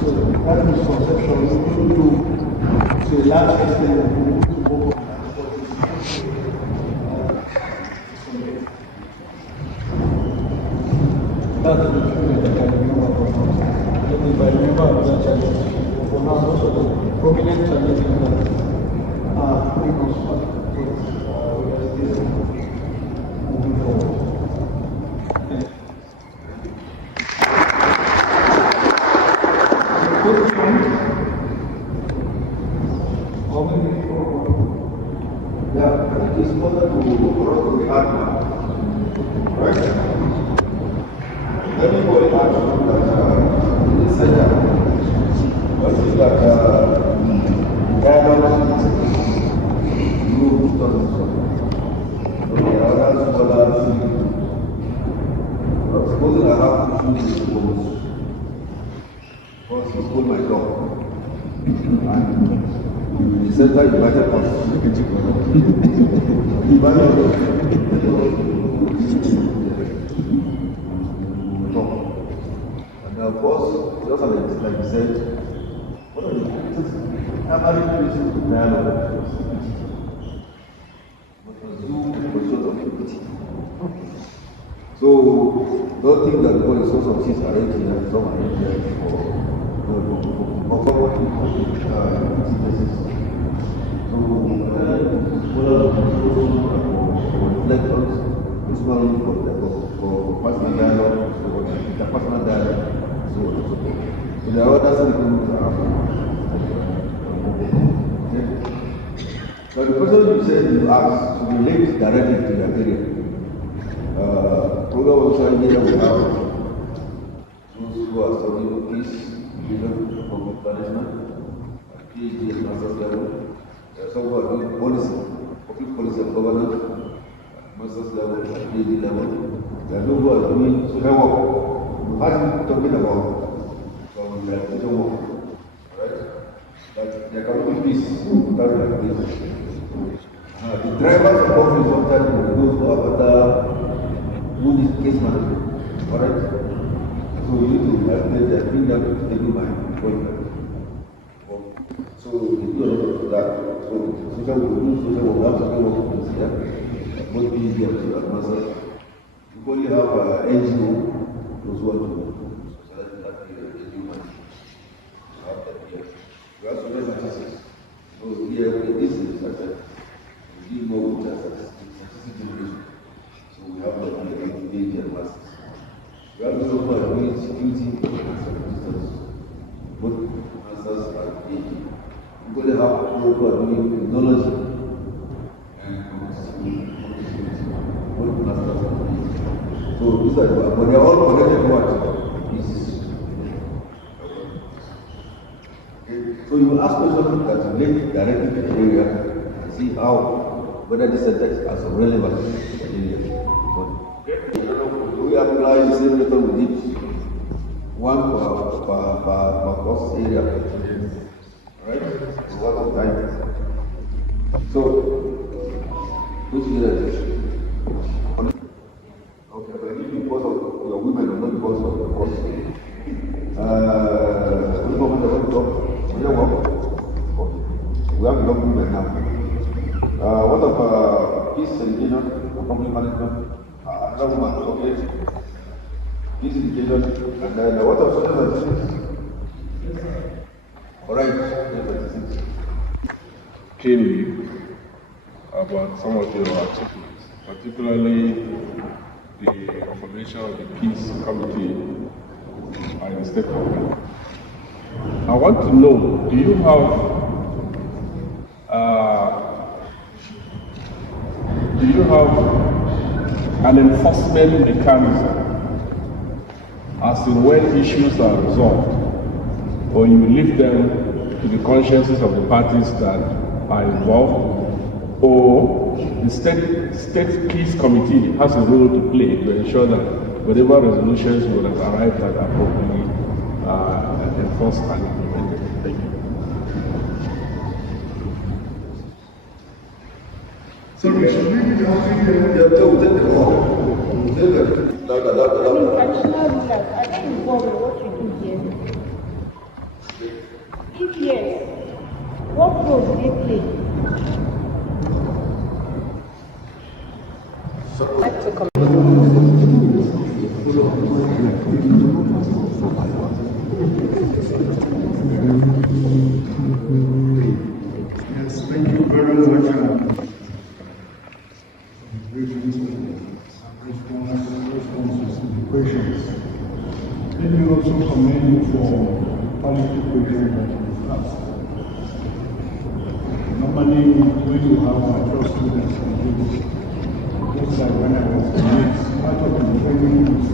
So that misconception is going to a large extent to both of that's the truth that I remember from now. I don't know if I remember another challenge. For now, those are the prominent challenges that are putting us back. But we are still moving forward. It's important to be hard now. Right? Everybody has that in this center. What is that dialogue group doesn't. Okay, others, supposing I have to choose the goals. Once you pull my dog. And the center invited us. And of course, just like you said, what are the reasons to dialogue? But the Zoom was sort of equity. So don't think that because the source of things are arranged and some are arranged for forward reflectors, this one for personal dialogue, for interpersonal dialogue, so on and so forth. So there are other things that but the person you said you asked to relate directly to your area. Program of social media we have who are studying peace, freedom, public management, PhD and master's level. There are some who are doing policy, public policy and governance, master's level and PhD level. There are those who are doing social work. We have talking about some rehabilitation work, right? But there can be peace without rehabilitation. The drivers of conflict sometimes will go to other who is case management, alright? So you need to bring them to stable mind before you can. So we do a lot of that. So social work, we do social work, we have social work to consider, both PhD and advanced. We only have NGO, those who want to socialize that NGO money. We have that here. We have social statistics. So here, this is statistics. We give more with statistics generation. So we have that here, PhD and masters. We have those who are doing security and systems, both masters and PhD. We only have those who are doing technology and security, both masters and PhD. So these are, but they are all connected to what? This. Okay. So you will ask questions that relate directly to the area and see how, whether this sentence has some relevance to the area. Do we apply the same method we did? One per course area. Right? It's a lot of time. So, which is okay, but if because of your women or not because of the course. Which moment are we talking? We have enough women now. What of peace education or conflict management? Another woman, okay. Peace education, and then what of social services? Alright, Clearly, about some of your articles, particularly the formation of the Peace Committee by the state government. I want to know, do you have an enforcement mechanism as in when issues are resolved, or you leave them to the consciences of the parties that are involved, or the state peace committee has a role to play to ensure that whatever resolutions will have arrived at are properly enforced and implemented. Thank you. So we should really be asking Traditional rulers, are they involved in what you do here? If yes, what role do they play? Yes, thank you very much. Responses to the questions. Let me also commend you for quality questions that you've asked. Normally, when you have mature students in this, just like when I was in this, part of the training is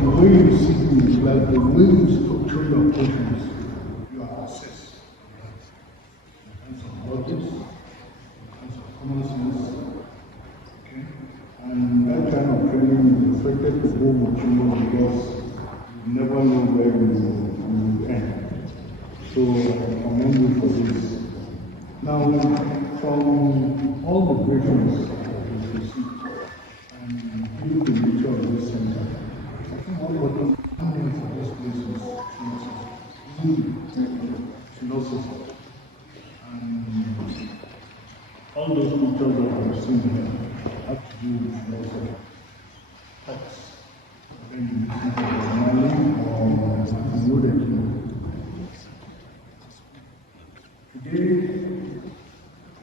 the way you sit in the class, the way you structure your questions, you are assessed. In terms of logic, in terms of common sense, okay? And that kind of training is expected to go with you because you never know where you will end. So I commend you for this. Now, from all the briefings that we've received, and given the nature of this center, I think one of the funding for this place is philosophy. And all those pictures that I've seen here have to do with philosophy. Thoughts. Then you see the journaling or the today,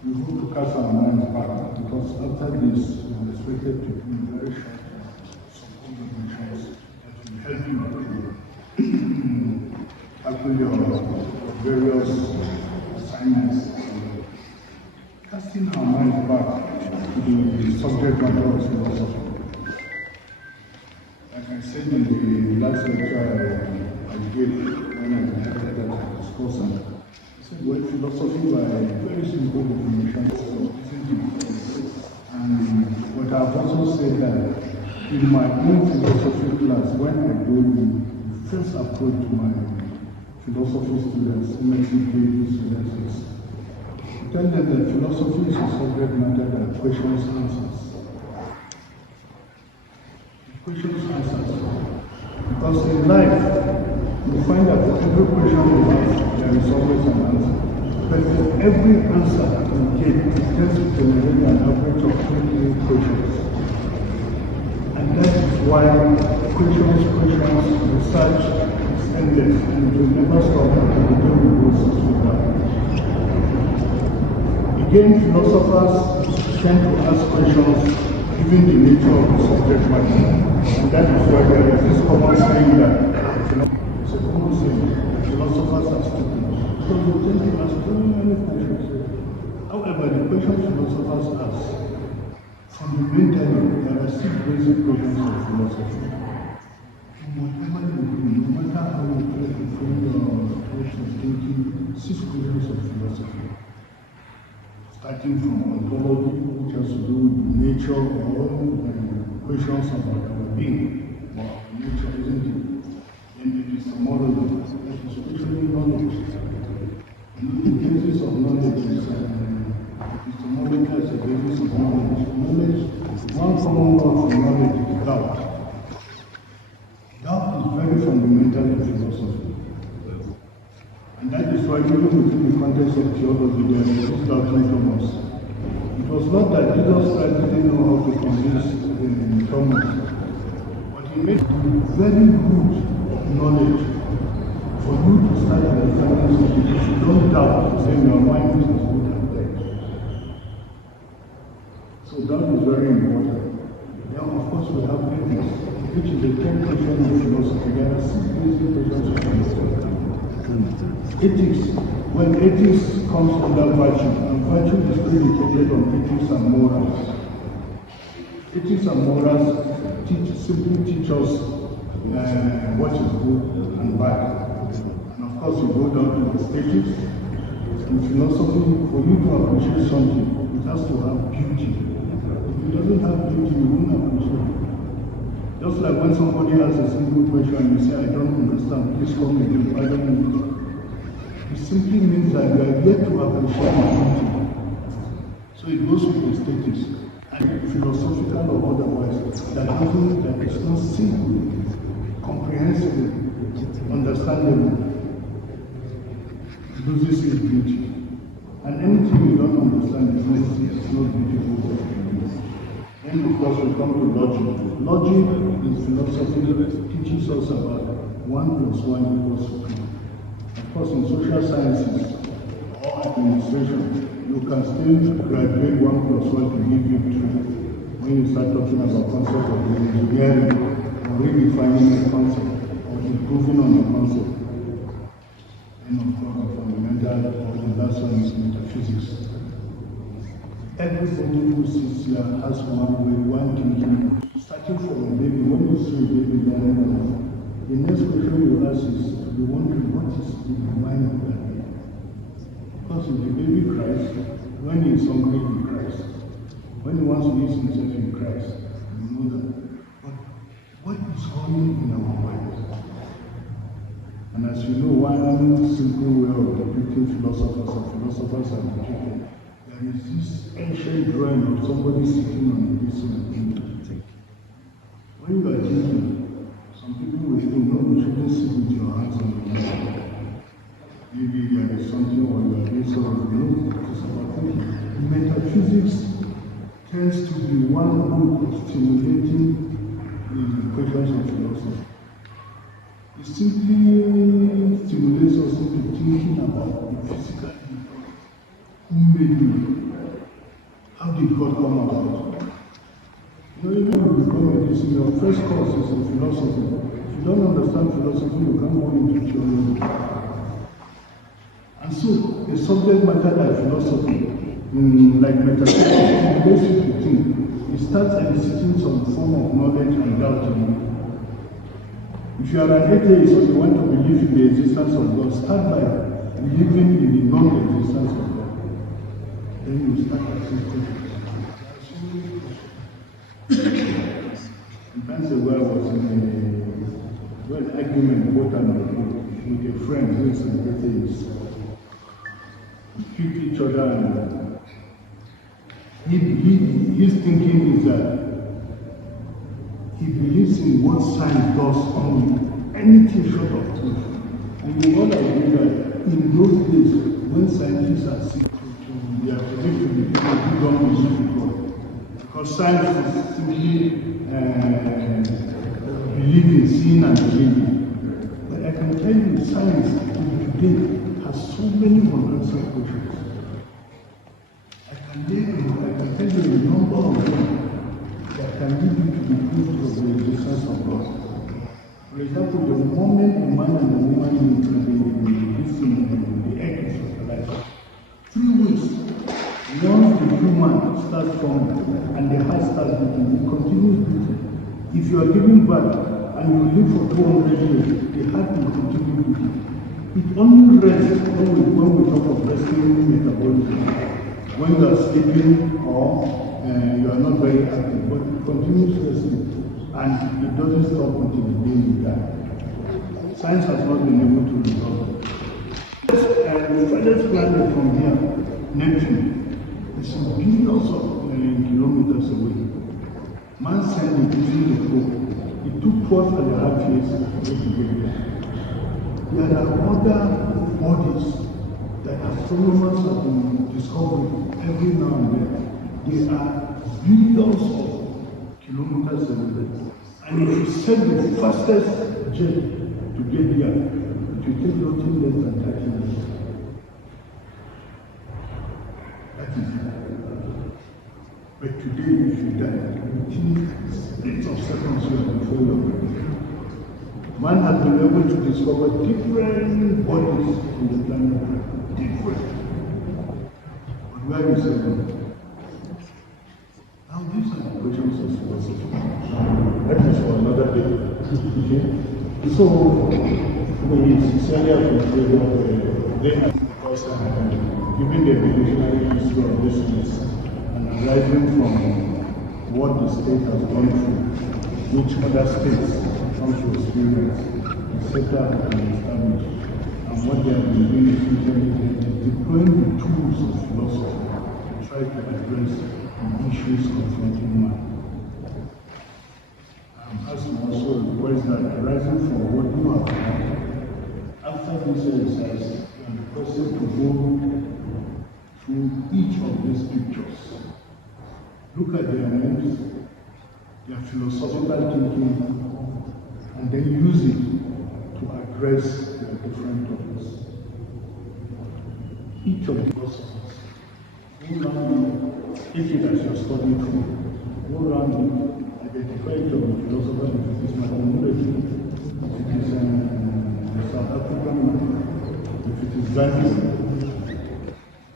we hope to cast our minds back because after this, we expected to do very short some contributions that will help you to tackle your various assignments. Casting our minds back to the subject matter of philosophy. Like I said in the last lecture I gave when I had that discourse. He said, well, philosophy by very simple definition isn't it? But I've also said that in my own philosophy class, when I go in, the first approach to my philosophy students, MSc students, tell them that philosophy is a subject matter that questions answers. Questions answers. Because in life, you find that for every question you ask, there is always an answer. But for every answer you get, it tends to generate an average of 28 questions. And that is why questions, research is endless, and it will never stop until the day we go 6 feet down. Again, philosophers tend to ask questions given the nature of the subject matter. And that is why there is this common saying that it's a common saying, philosophers are stupid. So you tend to ask very many questions. However, the questions philosophers ask, fundamentally, there are 6 basic questions of philosophy. Whatever you do, no matter how you try to frame your approach of thinking, 6 questions of philosophy. Starting from ontology, which has to do with nature or questions about our being, or nature, isn't it? Then epistemology, that is questioning knowledge. The basis of knowledge is epistemology as a basis of knowledge. Knowledge, one common word for knowledge is doubt. Doubt is very fundamental in philosophy. And that is why even within the context of theology, there is this doubting Thomas. It was not that Jesus Christ didn't know how to convince Thomas, but he made very good knowledge for you to start understanding something. If you don't doubt, say your mind is as good as dead. So that is very important. Now, of course, we have ethics, which is the 10th question of philosophy. There are 6 basic questions of philosophy. Ethics, when ethics comes under virtue, and virtue is predicated on ethics and morals. Ethics and morals simply teach us what is good and bad. And of course, you go down to the stages. In philosophy, for you to appreciate something, it has to have beauty. If it doesn't have beauty, you won't appreciate it. Just like when somebody asks a simple question and you say, I don't understand, please come again, I don't understand. It simply means that you are yet to appreciate beauty. So it goes with the status. And philosophical or otherwise, that is not simple, comprehensible, understandable, loses its beauty. And anything you don't understand is not beautiful. Then of course we come to logic. Logic in philosophy teaches us about 1 + 1 = 2. Of course in social sciences or administration, you can still graduate 1 + 1 to give you 2 when you start talking about concept of engineering or redefining a concept or improving on a concept. And of course the fundamental or the last one is metaphysics. Everybody who sits here has one way, one thinking. Starting from a baby, when you see a baby learning, the next question you ask is to be wondering what is in the mind of that baby. Because if the baby cries, when he is hungry, he cries. When he wants to eat himself, he cries. You know that. But what is going in our minds? And as you know, one simple way of depicting philosophers are depicted. There is this ancient drawing of somebody sitting on a piece of thinking. When you are thinking, some people will think, no, you shouldn't sit with your hands on your lap. Maybe there is something or you are doing something. No, it's about thinking. Metaphysics tends to be one group of stimulating the questions of philosophy. It simply stimulates us into thinking about the physical. Who made you? How did God come about? You know, even when you become a Christian, your first course is in philosophy. If you don't understand philosophy, you can't go into theology. And so, a subject matter like philosophy, like metaphysics, stimulates you to think. It starts eliciting some form of knowledge and doubt in you. If you are an atheist or you want to believe in the existence of God, start by believing in the non-existence of God. Then you start accepting it. Sometimes ago I was in an argument with a friend who is an atheist. We treat each other and his thinking is that he believes in what science does only, anything short of truth. And we all agree that in those days, when scientists are sick, they are believed to be people who don't believe in God. Because science is simply believe in seeing and believing. But I can tell you, science today has so many unanswered questions. I can tell you a number of them that can lead you to the truth of the existence of God. For example, the moment a man and a woman meet in the egg is fertilized, 3 weeks, once the human starts forming and the heart starts beating, it continues beating. If you are giving birth and you live for 200 years, the heart will continue beating. It only rests when we talk of resting metabolism. When you are sleeping or you are not very active, but it continues resting and it doesn't stop until the day you die. Science has not been able to resolve it. The furthest planet from here, Neptune, is billions of kilometers away. Man sent it using the probe. It took 12.5 years to get there. There are other bodies that astronomers have been discovering every now and then. They are billions of kilometers away. And if you set the fastest jet to get here, it will take nothing less than 30 years. That is it. But today, if you die, within splits of seconds, you are before your grave. Man has been able to discover different bodies on the planet. Different. But where is everyone? Now, these are the questions of philosophy. That is for another day. Okay? So, we sincerely appreciate what they have, because given the evolutionary history of this place and arising from what the state has gone through, which other states come to experience, etc., and establish, and what they have been doing is usually deploying the tools of philosophy to try to address the issues confronting man. As you also request that arising from what you have done, after this exercise, you are requested to go through each of these pictures. Look at their names, their philosophical thinking, and then use it to address their different topics. Each of the philosophers, go around it, take it as your study tool, go around it, identify each of the philosophers, if it is Machiavelli, if it is the South African man, if it is Gandhi.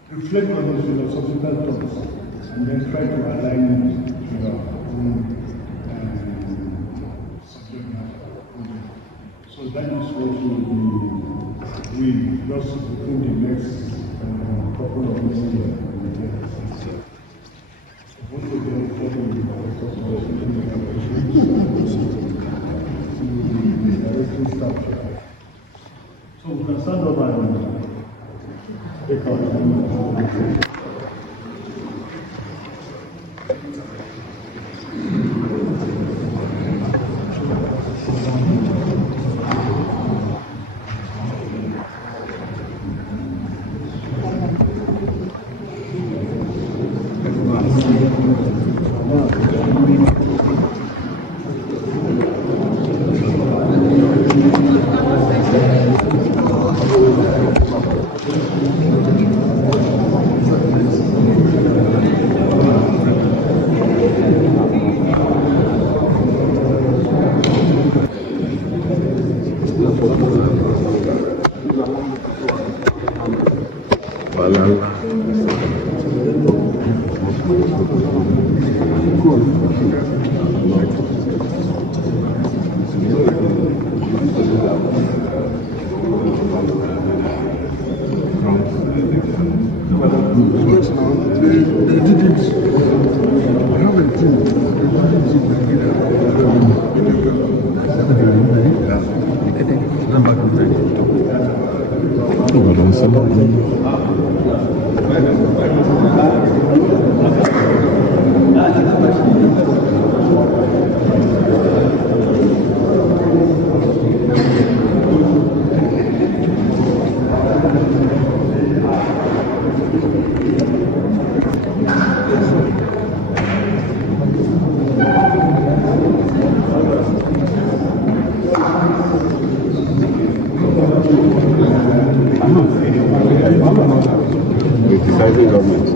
Reflect on his philosophical thoughts and then try to align it to your own subject matter. So that is what we will be doing just within the next couple of minutes. Once again, so we can stand up and take our Criticizing government.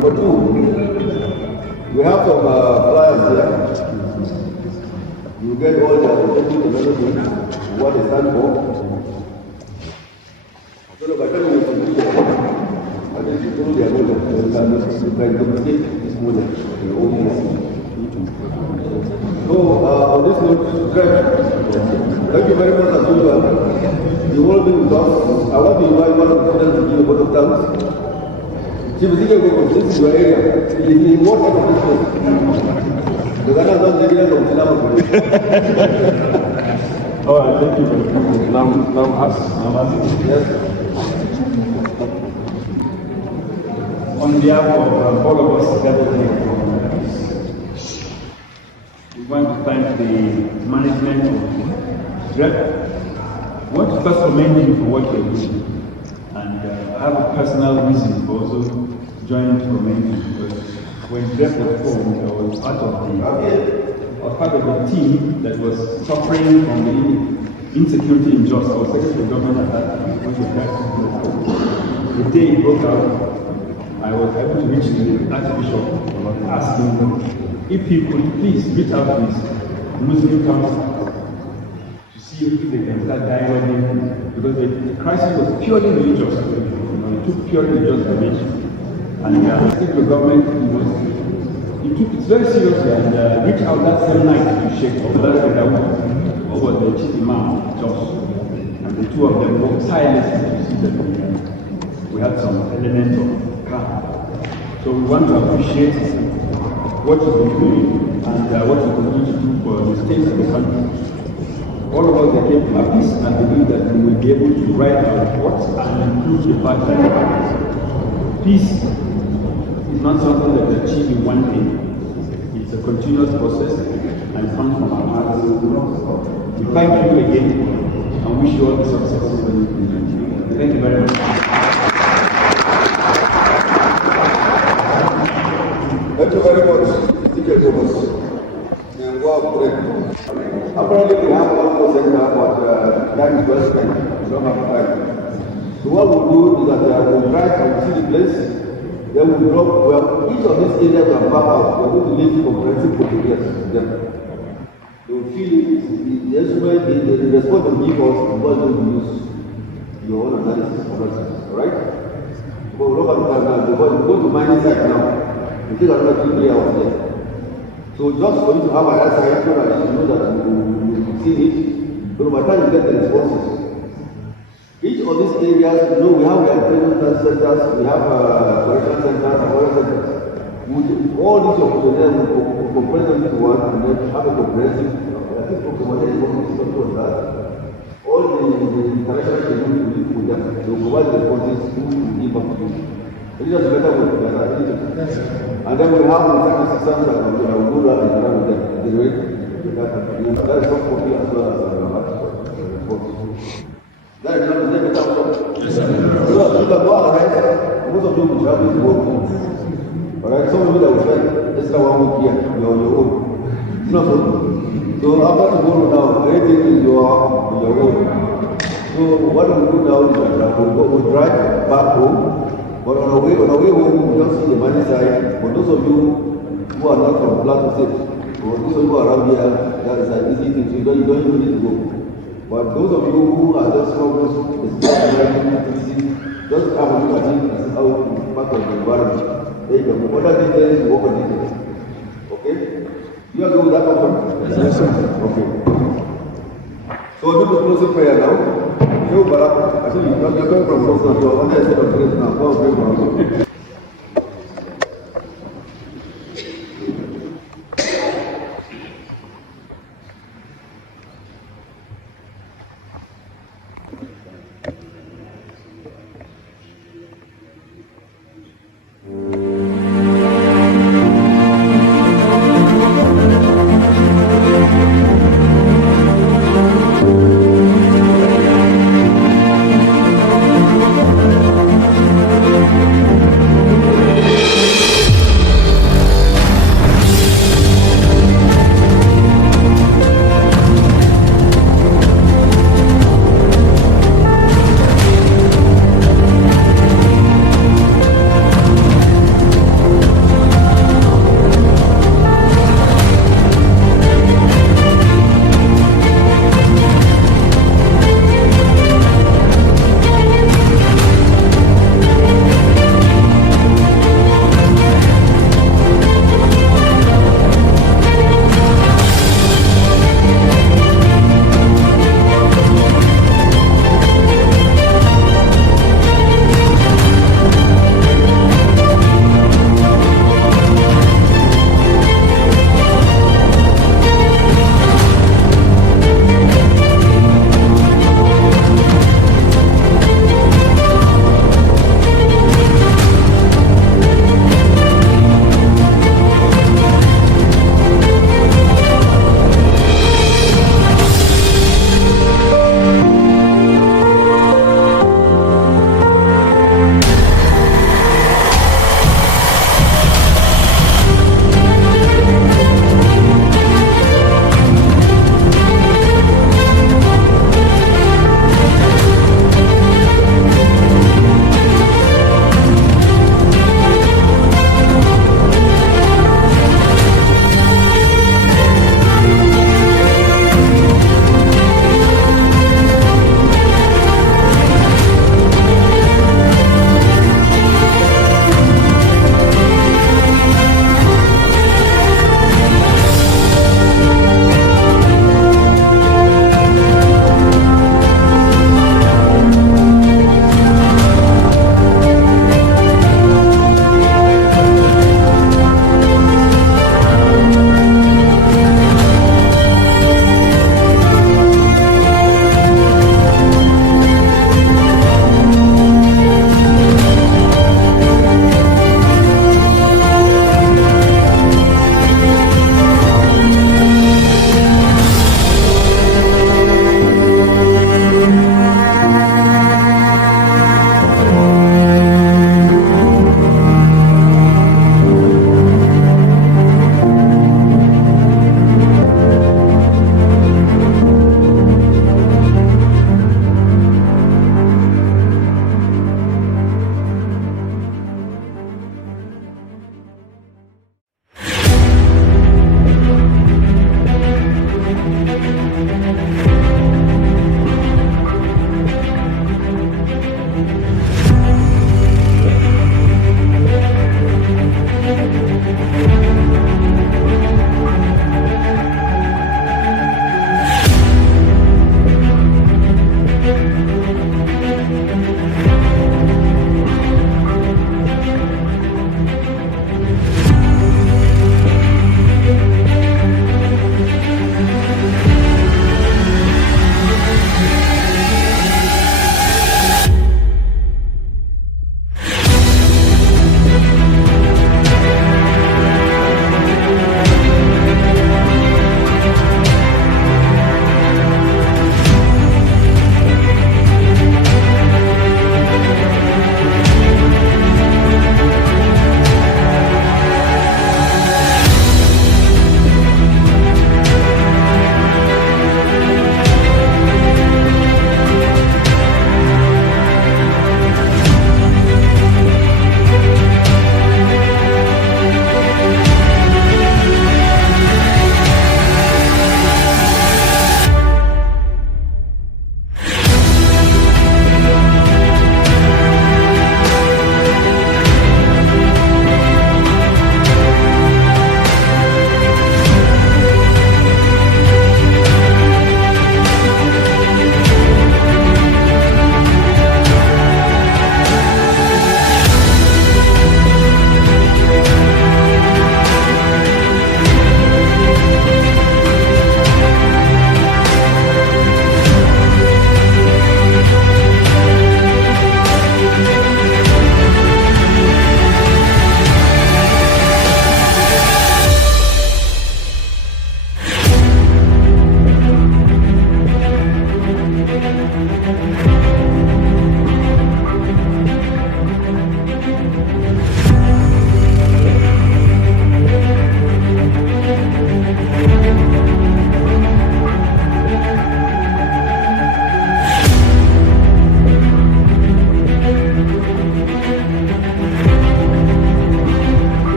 For two, we have some flyers here. You get all the objectives, what they stand for. So by the time you finish it, I think you know their model. You can duplicate this model in your own way. So on this note, thank you very much as usual. You will be with us. I want to invite one of the students to give a vote of thanks. Chief Executive, this is your area. If you want to this place, the Ghana is not the area of Sinama. All right, thank you. Now ask. Yes. On behalf of all of us gathered here, we want to thank the management of DREP. I want to first commend you for what you're doing. And I have a personal reason for also joining to commend you, because when DREP was formed, I was part of the team that was suffering from the insecurity in Jos. I was secretary of government at that time when the DREP was formed. The day it broke out, I was able to reach the Archbishop asking if he could please reach out to his Muslim council to see if they can start dialoguing, because the crisis was purely religious. It took purely religious dimension. And I think the government he took it very seriously and reached out that same night to Sheikh Abdullah Dawood, who was the chief imam of Jos. And the two of them worked tirelessly to see that we had some element of calm. So we want to appreciate what you've been doing and what you continue to do for the state of the country. All of us that came to peace and believe that we will be able to write our reports and improve the pattern. Peace is not something that is achieved in one day. It's a continuous process and it comes from our hearts. We thank you again and wish you all the success in the future. Thank you very much. Thank you very much, Mr. Thomas. And go out for it. Apparently, we have one more center, but that is well spent. We don't have time. So what we'll do is that we'll drive and see the place. Then we'll drop, well, each of these areas will back out. We're going to leave comprehensive photographs to them. They will feel it. The instrument, the response will give us what they will use your own analysis for us. Alright? But we'll look at that now. Because we go to mining site now. We take another 2-3 hours there. So just for you to have an answer, so that you know that you see it. So by the time you get the responses, each of these areas, you know, we have training centers, we have correction centers, and other centers. All these opportunities will compress them into one and then have a comprehensive. I think for that. All the international community will with them. They will provide the responses who will give back to you. It is just better way. And then we have the systems that will do that and run with them. That is not copy as well as report. That is not the same better. So you can go ahead. Most of you will have this work. Alright, some of you that will spend extra 1 week here, you are on your own. It's not so. So after tomorrow now, everything is your own. So what we do now is that we'll drive back home. But on our way home, we just see the money side. For those of you who are not from Plateau State, or those of you who are around here, that is an easy thing, so you don't even need to go. But those of you who are just from just have a look at it as how part of the environment. There you go. Other details, you work on details. Okay? You agree with that offer? Yes, sir. Okay. So we'll do the closing prayer now. You I said, you're coming from Boston, so I'm going to say, now, go from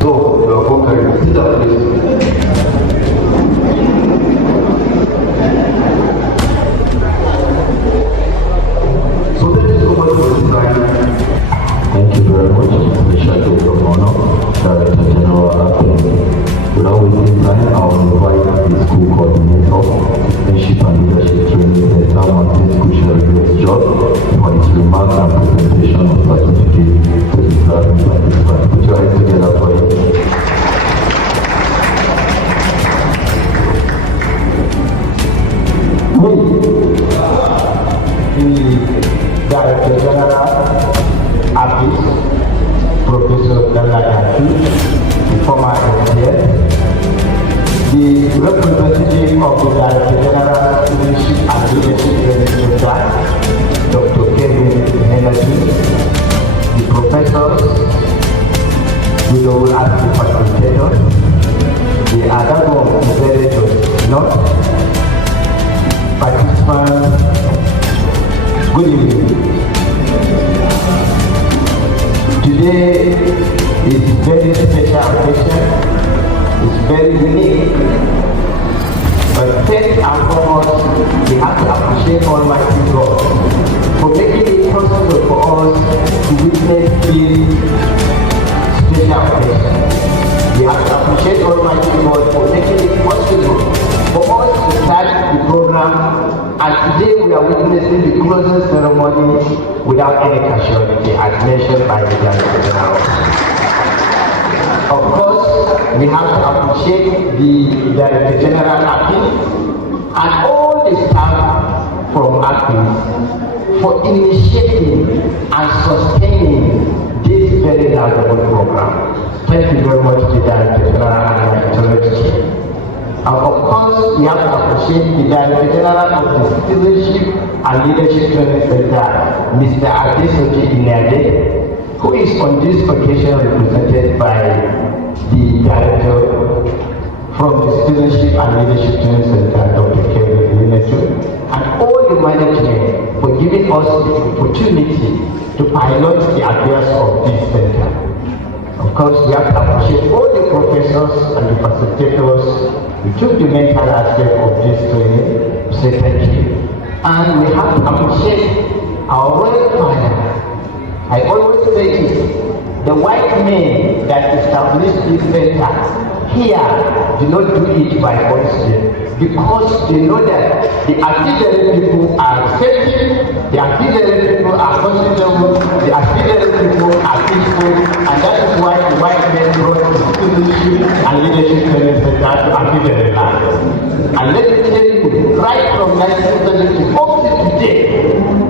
So, you are both carrying. Sit down, please. So, thank you so much for this time. Thank you very much. Special guest of honor, Director General Appen. Without wasting time, I will invite the school coordinator, Citizenship and Leadership Training Center, Martin School Sheriff's job, for his remarks and presentation of certificate to the deserving participants. Put your hands together for it. The Director General, Artist, Professor Dalagati, the former SDS, the representative of the Director General Leadership and Leadership Training Center, Dr. Kevin Henry, the professors, we will ask the facilitators, the other one is not participants. Good evening. Today is a very special occasion. It's very unique. But first and foremost, we have to appreciate Almighty God for making it possible for us to witness this special occasion. We have to appreciate Almighty God for making it possible for us to start the program. And today we are witnessing the closing ceremony without any casualty, as mentioned by the Director General. Of course, we have to appreciate the Director General Appen and all the staff from Appen for initiating and sustaining this very valuable program. Thank you very much to the Director General and my authority. And of course, we have to appreciate the Director General of the Citizenship and Leadership Training Center, Mr. Adesoji Inade, who is on this occasion represented by the Director from the Citizenship and Leadership Training Center, Dr. Kevin Henry, and all the management for giving us the opportunity to pilot the affairs of this center. Of course, we have to appreciate all the professors and the facilitators who took the mental aspect of this training to say thank you. And we have to appreciate our royal father. I always say it, the white men that established this center here do not do it by coincidence, because they know that the artillery people are receptive, the artillery people are hospitable, the artillery people are peaceful, and that is why the white men brought the Citizenship and Leadership Training Center to artillery land. And let me tell you, right from 1970 up to today,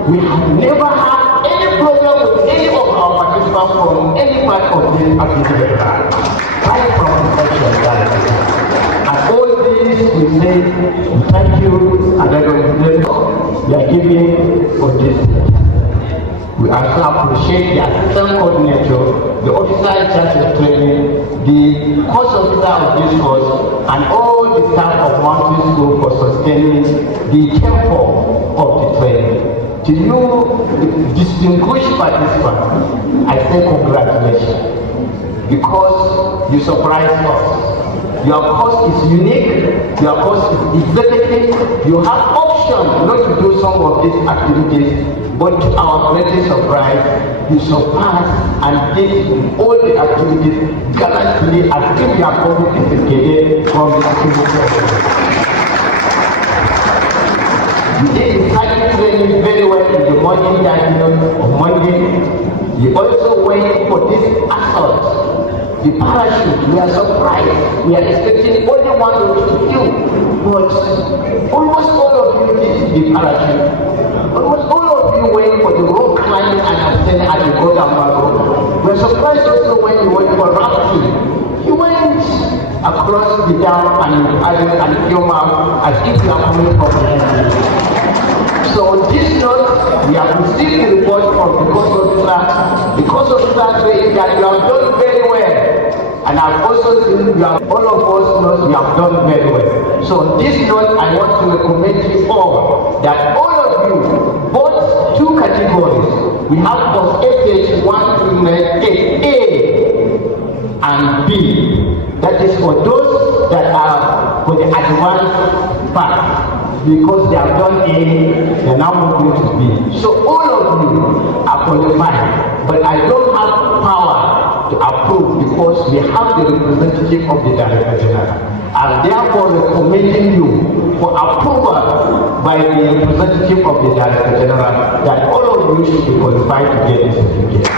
we have never had any problem with any of our participants from any part of this artillery land. Right from the section. And all this we say thank you and I don't we are giving for this. We also appreciate the assistant coordinator, the officer in charge of training, the course officer of this course, and all the staff of Mountain School for sustaining the tempo of the training. To you, distinguished participants, I say congratulations, because you surprised us. Your course is unique, your course is executive, you have option not to do some of these activities, but to our greatest surprise, you surpass and did all the activities gallantly as if you are coming from the activity. You did the cycle training very well in the morning time on Monday. You also went for this assault. The parachute, we are surprised. We are expecting only one of you to do, but almost all of you did the parachute. Almost all of you went for the rock climbing and ascending at the Godamba. We are surprised also when you went for rafting. You went across the dam and came out as if you are coming from the end. So on this note, we have received the report from the course officer. The course officer says that you have done very well. And I've also seen you have, all of us know you have done very well. So on this note, I want to recommend you all that all of you, both two categories, we have from SH1 to 8A. and B, that is for those that are for the advanced part, because they have done A, they now move to B. So all of you are qualified, but I don't have power to approve because we have the representative of the Director General. And therefore recommending you for approval by the representative of the Director General that all of you should be qualified to get this certificate.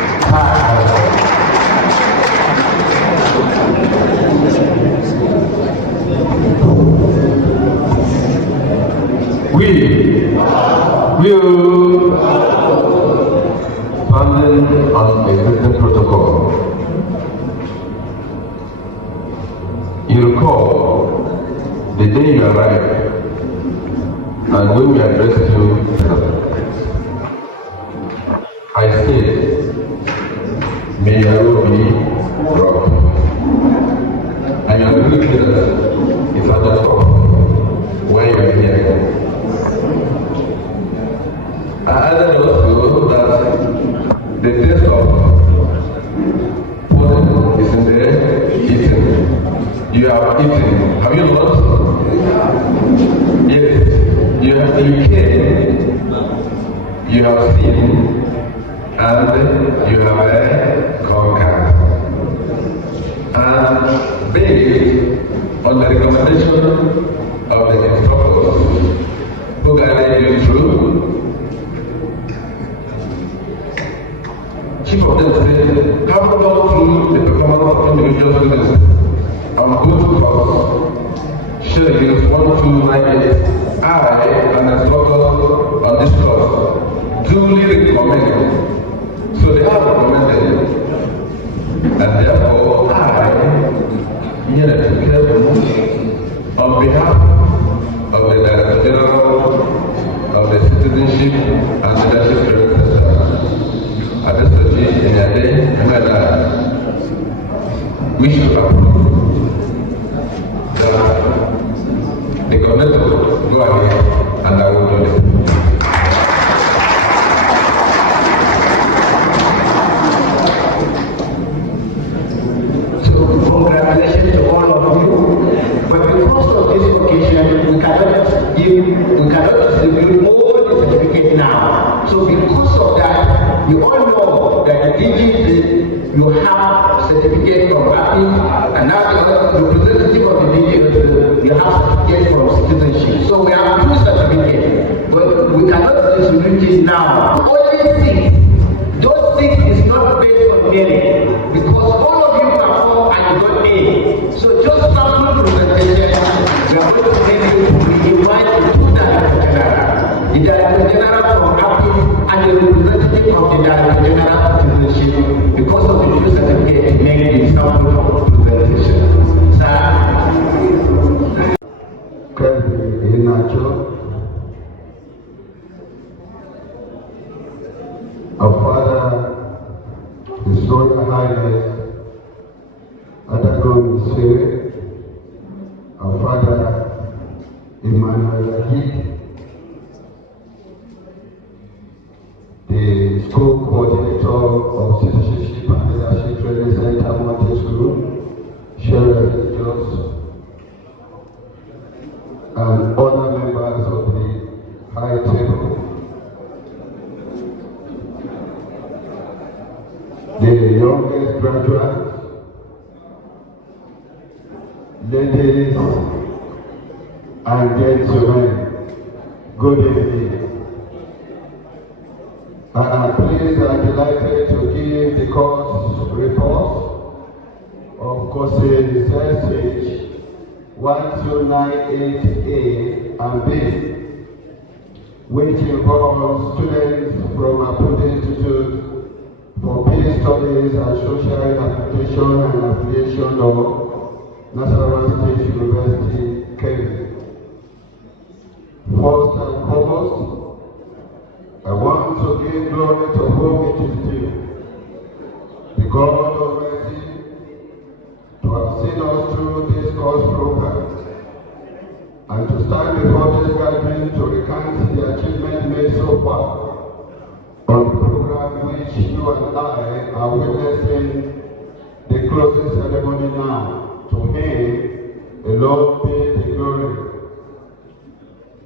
We will standing on a written protocol. You recall the day you arrived and when we addressed you, I said, may your road be rock. And you agreed with us, it's at the top where you are here. I added also that the taste of food is in the eating. You have eaten. Have you not? Yes. You came. You have seen. And you have conquered. And based on the recommendation of the instructors who guided you through, chief of them said, have gone through the performance of individual students. I'm going to course, share you 1, 2, 9, 8. I, an instructor on this course, duly recommend. So they have recommended, and therefore I, here to help on behalf of the Director General of the Citizenship and Leadership Training Center, at this stage in a day, we should approve that the government will go ahead and I will do it. So congratulations to all of you. But because of this occasion, we cannot distribute all the certificates now. So because of that, you all know that the DG, you have certificate from API, and now the representative of the DG, you have certificate from citizenship. So we have 2 certificates, but we cannot distribute it now. Only 6. Those 6 is not based on merit, because all of you perform and you got A. So just sample presentation, we are going to make you invite the 2 Director General. The Director General from API and the representative of the Director General of Citizenship, because of the 2 certificates, make the sample presentation. Sir. Our Father, His Royal Highness, Adagon Sere, our Father, Emmanuel Yahid, the school coordinator of Citizenship and Leadership Training Center, Mountain School, Sheriff Jos, and other members of the High Table, the youngest graduates, ladies and gentlemen, good evening. I am pleased and delighted to give the course report of courses SH 1298A and B, which involves students from Aputa Institute for Peace Studies and Social Rehabilitation and Affiliation of National State University, Kenya. First and foremost, I want to give glory to whom it is due, the God Almighty, to have seen us through this course program, and to stand before this gathering to recount the achievement made so far on the program which you and I are witnessing the closing ceremony now. To him alone be the glory.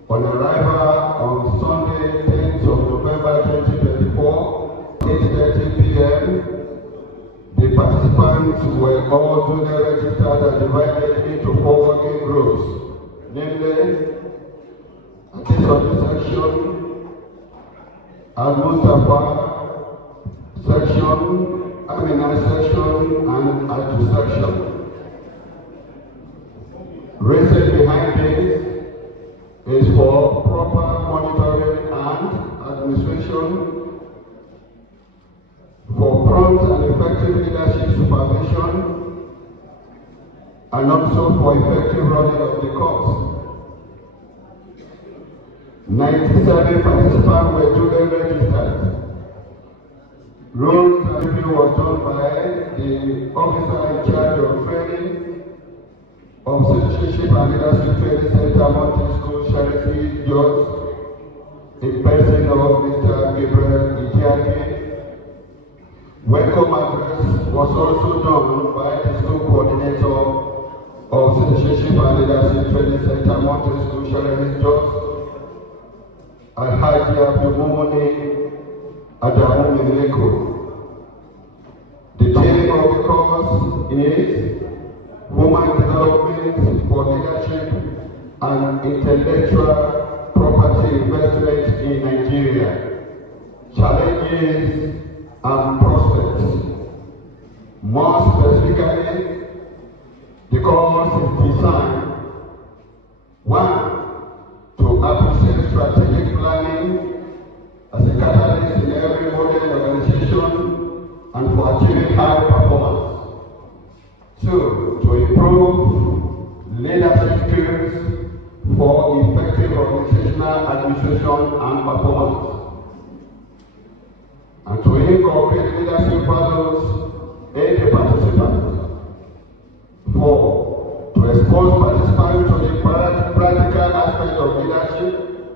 On arrival on Sunday, 10th of November 2024, 8:30 p.m., the participants were all duly registered and divided into 4 working groups, namely, Atisoti section, Al-Mustafa section, Amina section, and Atu section. Reason behind this is for proper monitoring and administration, for prompt and effective leadership supervision, and also for effective running of the course. 97 participants were duly registered. Rules and review was done by the officer in charge of training of Citizenship and Leadership Training Center, Mountain School, Charity Jos, in person of Mr. Gabriel Idiaki. Welcome address was also done by the school coordinator of Citizenship and Leadership Training Center, Mountain School, Charity Jos, Alhaji Abdulmumuni Adamu Mileko. The theme of the course is Human Development for Leadership and Intellectual Property Investment in Nigeria, Challenges and Prospects. More specifically, the course is designed, 1, to appreciate strategic planning as a catalyst in every modern organization and for achieving high performance. 2, to improve leadership skills for effective organizational administration and performance, and to incorporate leadership values in the participants. 4, to expose participants to the practical aspects of leadership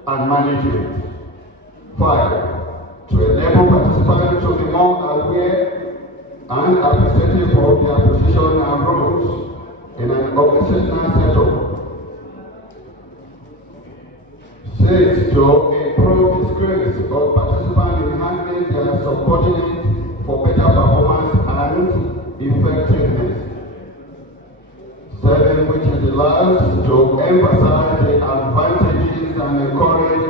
and management. 5, to enable participants to be more aware and appreciative of their position and roles in an organizational setup. 6, to improve the skills of participants in handling their subordinates for better performance and effectiveness. 7, which is the last, to emphasize the advantages and encourage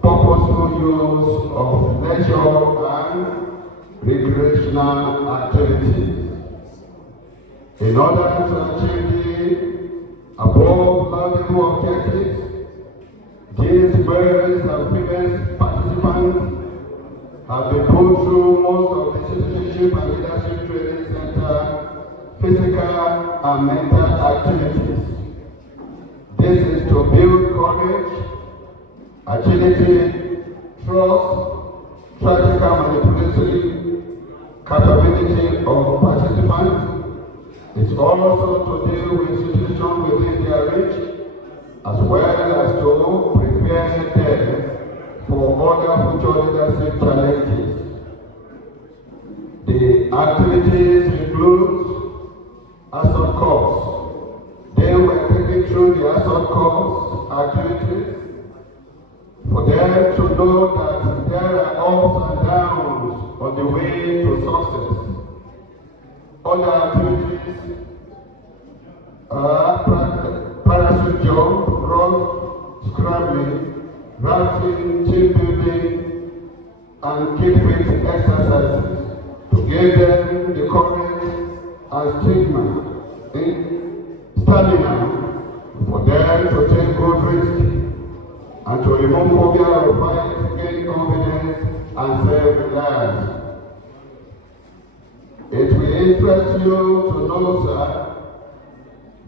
purposeful use of leisure and recreational activities. In order to achieve the above laudable objectives, these males and female participants have been put through most of the Citizenship and Leadership Training Center physical and mental activities. This is to build courage, agility, trust, practical manipulatory capability of participants. It's also to deal with situations within their reach, as well as to prepare them for other future leadership challenges. The activities include ASSOT course. They were taken through the ASSOT course activities for them to know that there are ups and downs on the way to success. Other activities are parachute jump, rock scrambling, rafting, team building, and keep fit exercises to give them the courage and stamina for them to take good risks and to remove phobia of fight, gain confidence and self-reliance. It will interest you to know, sir,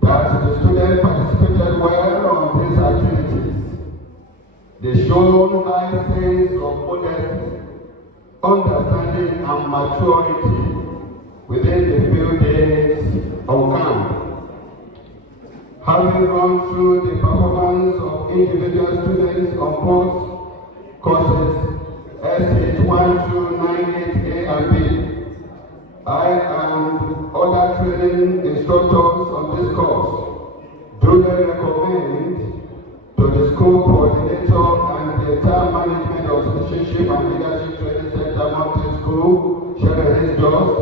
that the students participated well on these activities. They showed high sense of modesty, understanding and maturity within the few days of camp. Having gone through the performance of individual students on both courses, S8 1 through 98A and B, I and other training instructors on this course duly recommend to the school coordinator and the entire management of Citizenship and Leadership Training Center Mountain School, Sheridan Just,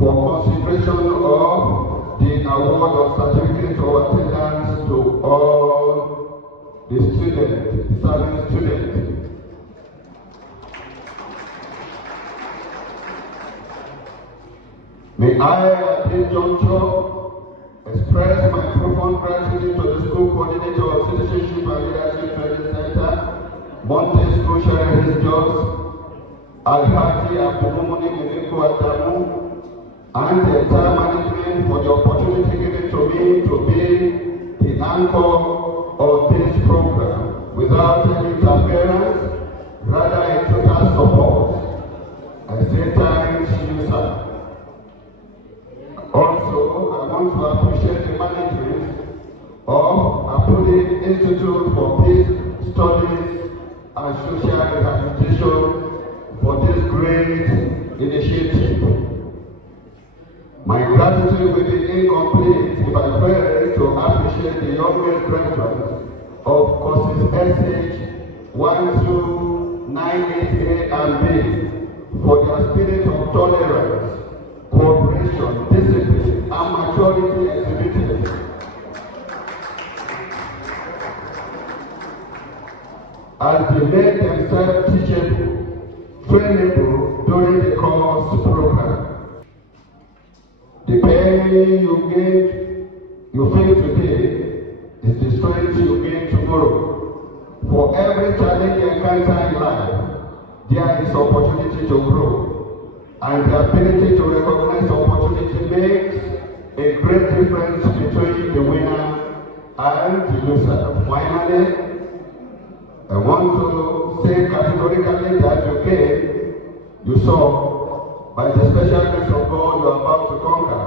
for consideration of the award of certificate of attendance to all the students, serving students. May I at this juncture express my profound gratitude to the school coordinator of Citizenship and Leadership Training Center, Mountain School Sheridan Just, Alhaji Abdulmumuni Mimiko Adamu, and the entire management for the opportunity given to me to be the anchor of this program without any interference, rather a total support. I say thanks to you, sir. Also, I want to appreciate the management of Apodi Institute for Peace Studies and Social Rehabilitation for this great initiative. My gratitude will be incomplete if I fail to appreciate the youngest graduates of courses SH 1298A and B for their spirit of tolerance, cooperation, discipline, and maturity exhibited. As they made themselves teachable, trainable during the course program. The pain you feel today is the strength you gain tomorrow. For every challenge you encounter in life, there is opportunity to grow. And the ability to recognize opportunity makes a great difference between the winner and the loser. Finally, I want to say categorically that you came, you saw, by the special grace of God you are about to conquer.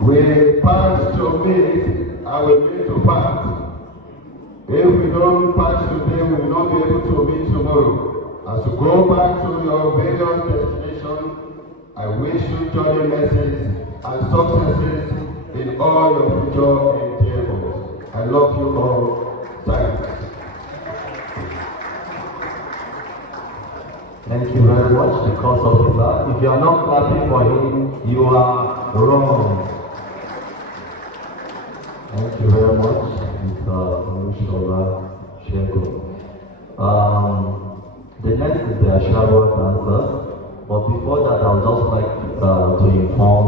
We pass to meet, I will meet to pass. If we don't pass today, we will not be able to meet tomorrow. As you go back to your various destinations, I wish you journey mercies and successes in all your future endeavors. I love you all. Thanks. Thank you very much. Because of the clap. If you are not clapping for him, you are wrong. Thank you very much, Mr. Olushola Shego. The next is the Ashawa dancer. But before that, I would just like to inform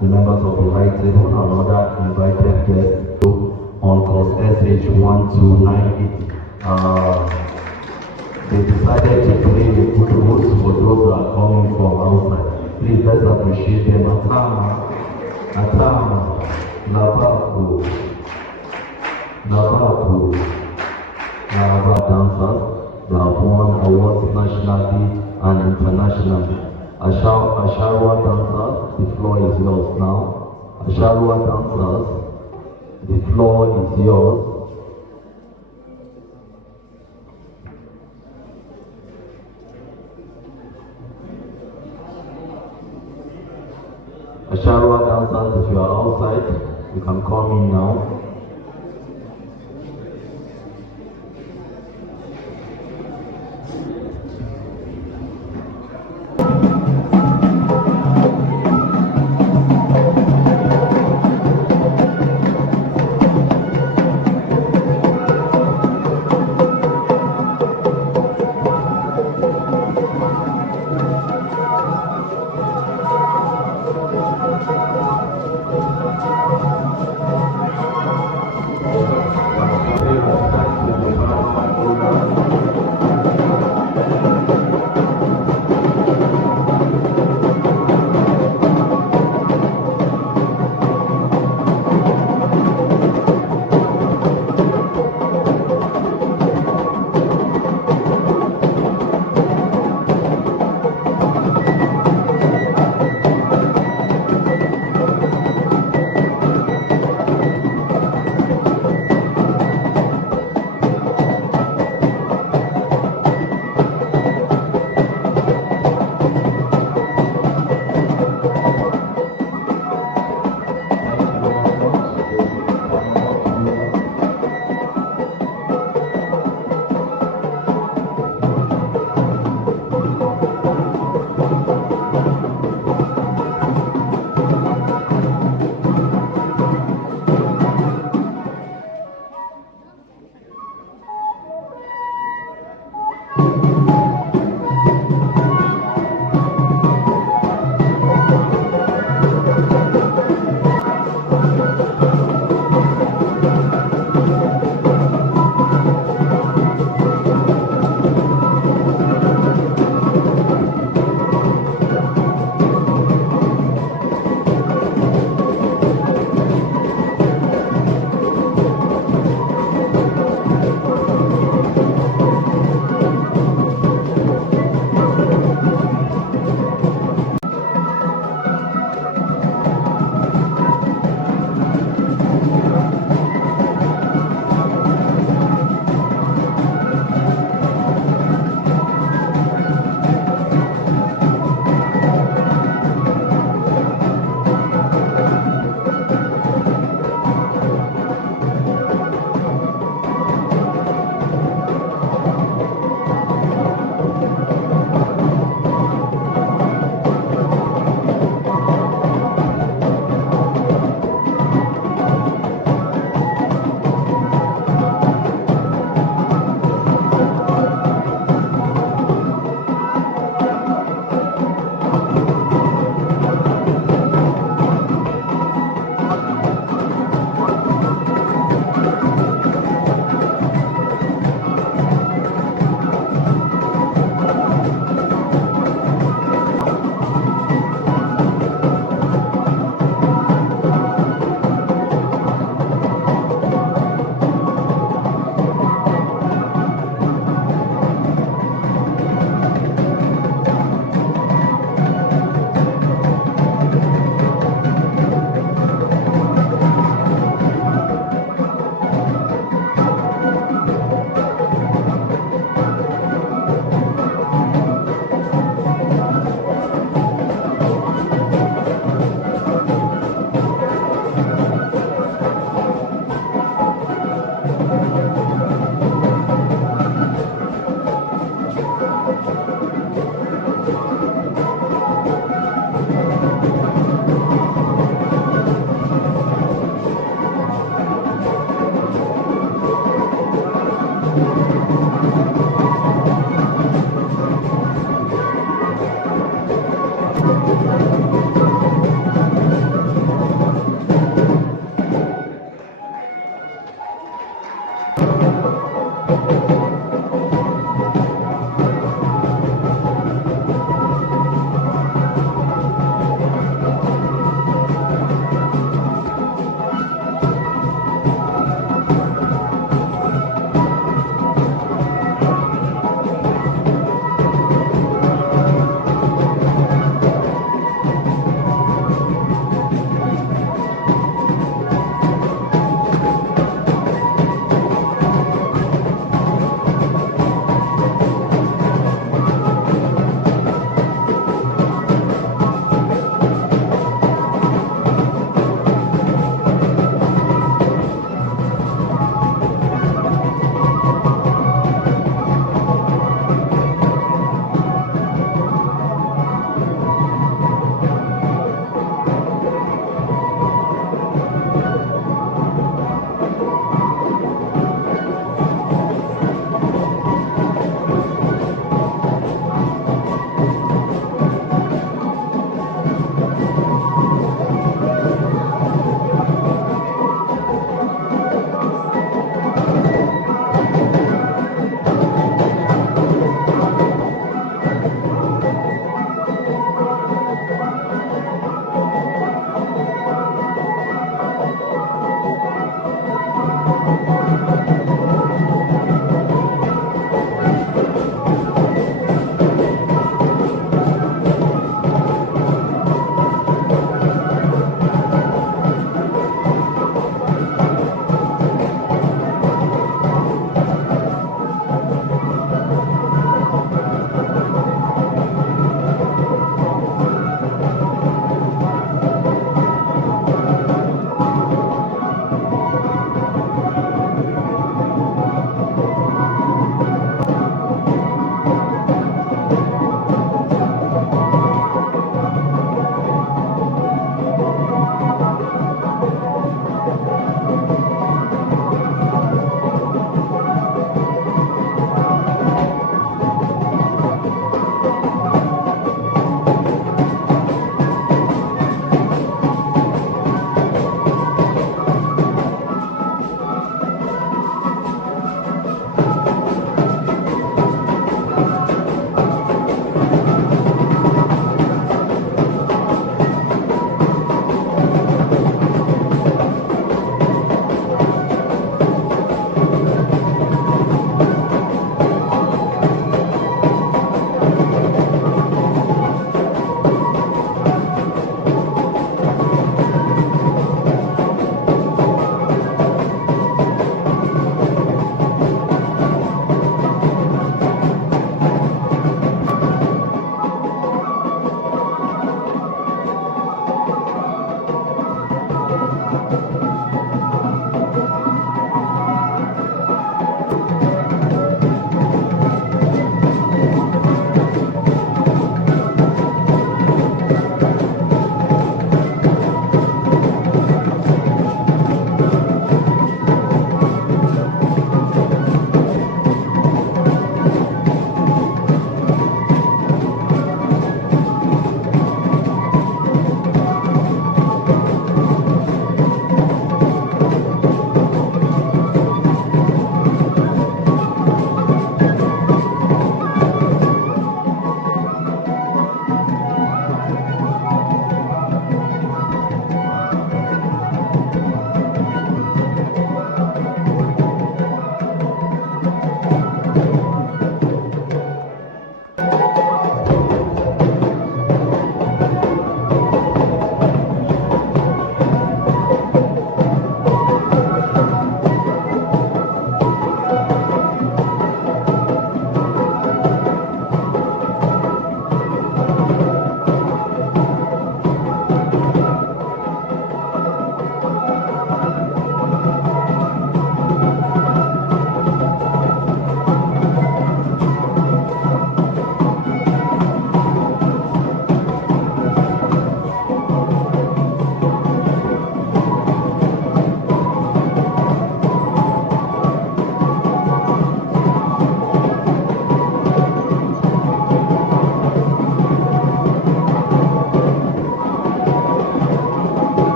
the members of the right table and other invited guests on course SH 1298. They decided to play the good moves for those who are coming from outside. Please let's appreciate them. Atama, Nabaku, Naraba dancers, they have won awards nationally and internationally. Asharwa dancers, the floor is yours now. Asharwa dancers, the floor is yours. Asharwa dancers, if you are outside, you can come in now.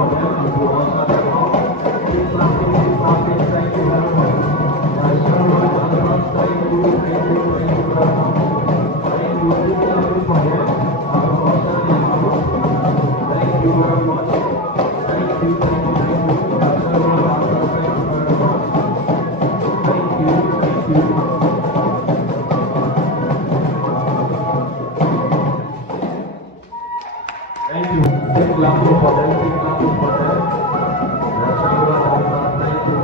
for them and to answer them all. Keep clapping, thank you very much. Thank you very much. Thank you very much. Thank you, keep clapping for them and to answer them all. Thank you very much. Thank you. Thank you. Big clapping for them. Big clapping for them. Thank you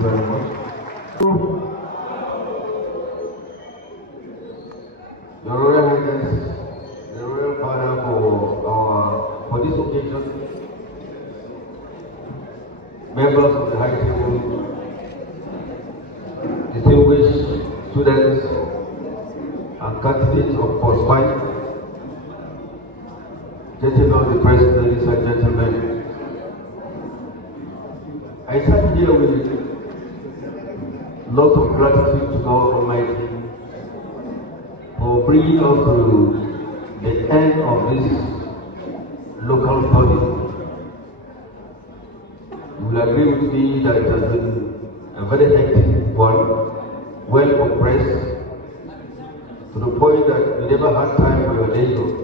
very much. The Royal Highness, the Royal Father for this occasion, members of the High Table, distinguished students and candidates of Post 5, gentlemen of the press, ladies and gentlemen, I stand here with lots of gratitude to God Almighty for bringing us to the end of this local body. You will agree with me that it has been a very hectic one, well oppressed, to the point that we never had time for your days off.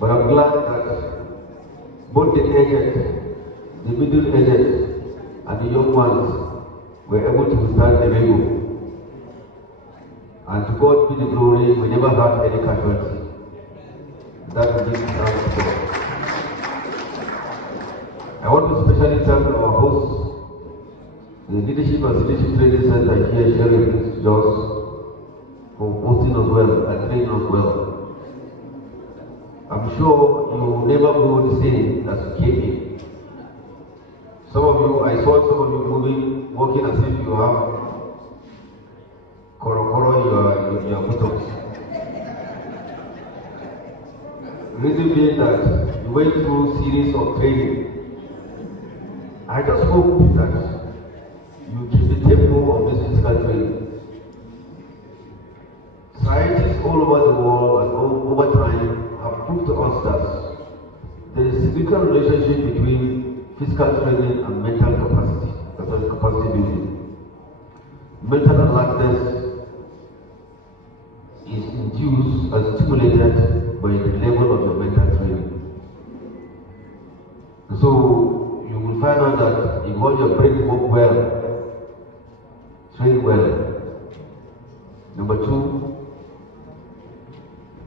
But I'm glad that both the aged, the middle aged, and the young ones were able to withstand the rigor. And to God be the glory, we never had any casualty. That will give thanks to God. I want to especially thank our hosts, the Leadership and Leadership Training Center here, Sheriff Jones, for hosting us well and training us well. I'm sure you will never go the same as you came in. Some of you, I saw some of you moving, walking as if you have your buttocks. Reason being that you went through a series of training. I just hope that you keep the tempo of this physical training. Scientists all over the world and over time have proved to us that there is a significant relationship between physical training and mental capacity, capacity building. Mental alertness is induced and stimulated by the level of your mental training. So you will find out that if you want your brain to work well, train well. Number two,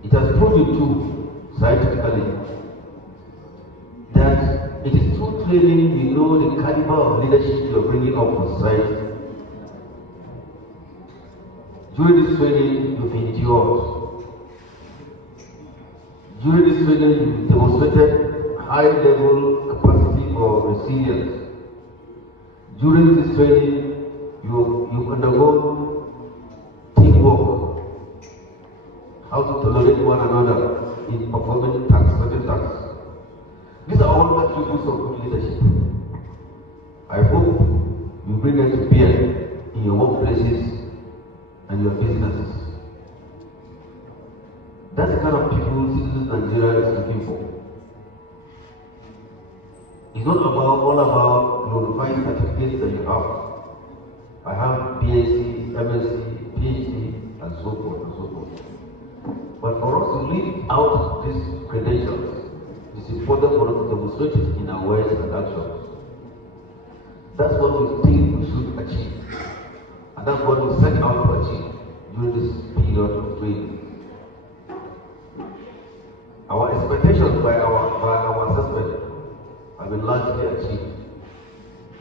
it has proven too, scientifically, that it is through training you know the caliber of leadership you are bringing up for society. During this training, you've endured. During this training, you've demonstrated high-level capacity for resilience. During this training, you've undergone teamwork, how to tolerate one another in performing certain tasks. These are all attributes of good leadership. I hope you bring them to bear in your workplaces and your businesses. That's the kind of people citizens Nigeria is looking for. It's not all about glorifying certificates that you have. I have BSc, MSc, PhD, and so forth and so forth. But for us to leave out these credentials, it's important for us to demonstrate it in our words and actions. That's what we think we should achieve. And that's what we set out to achieve during this period of training. Our expectations by our assessment have been largely achieved.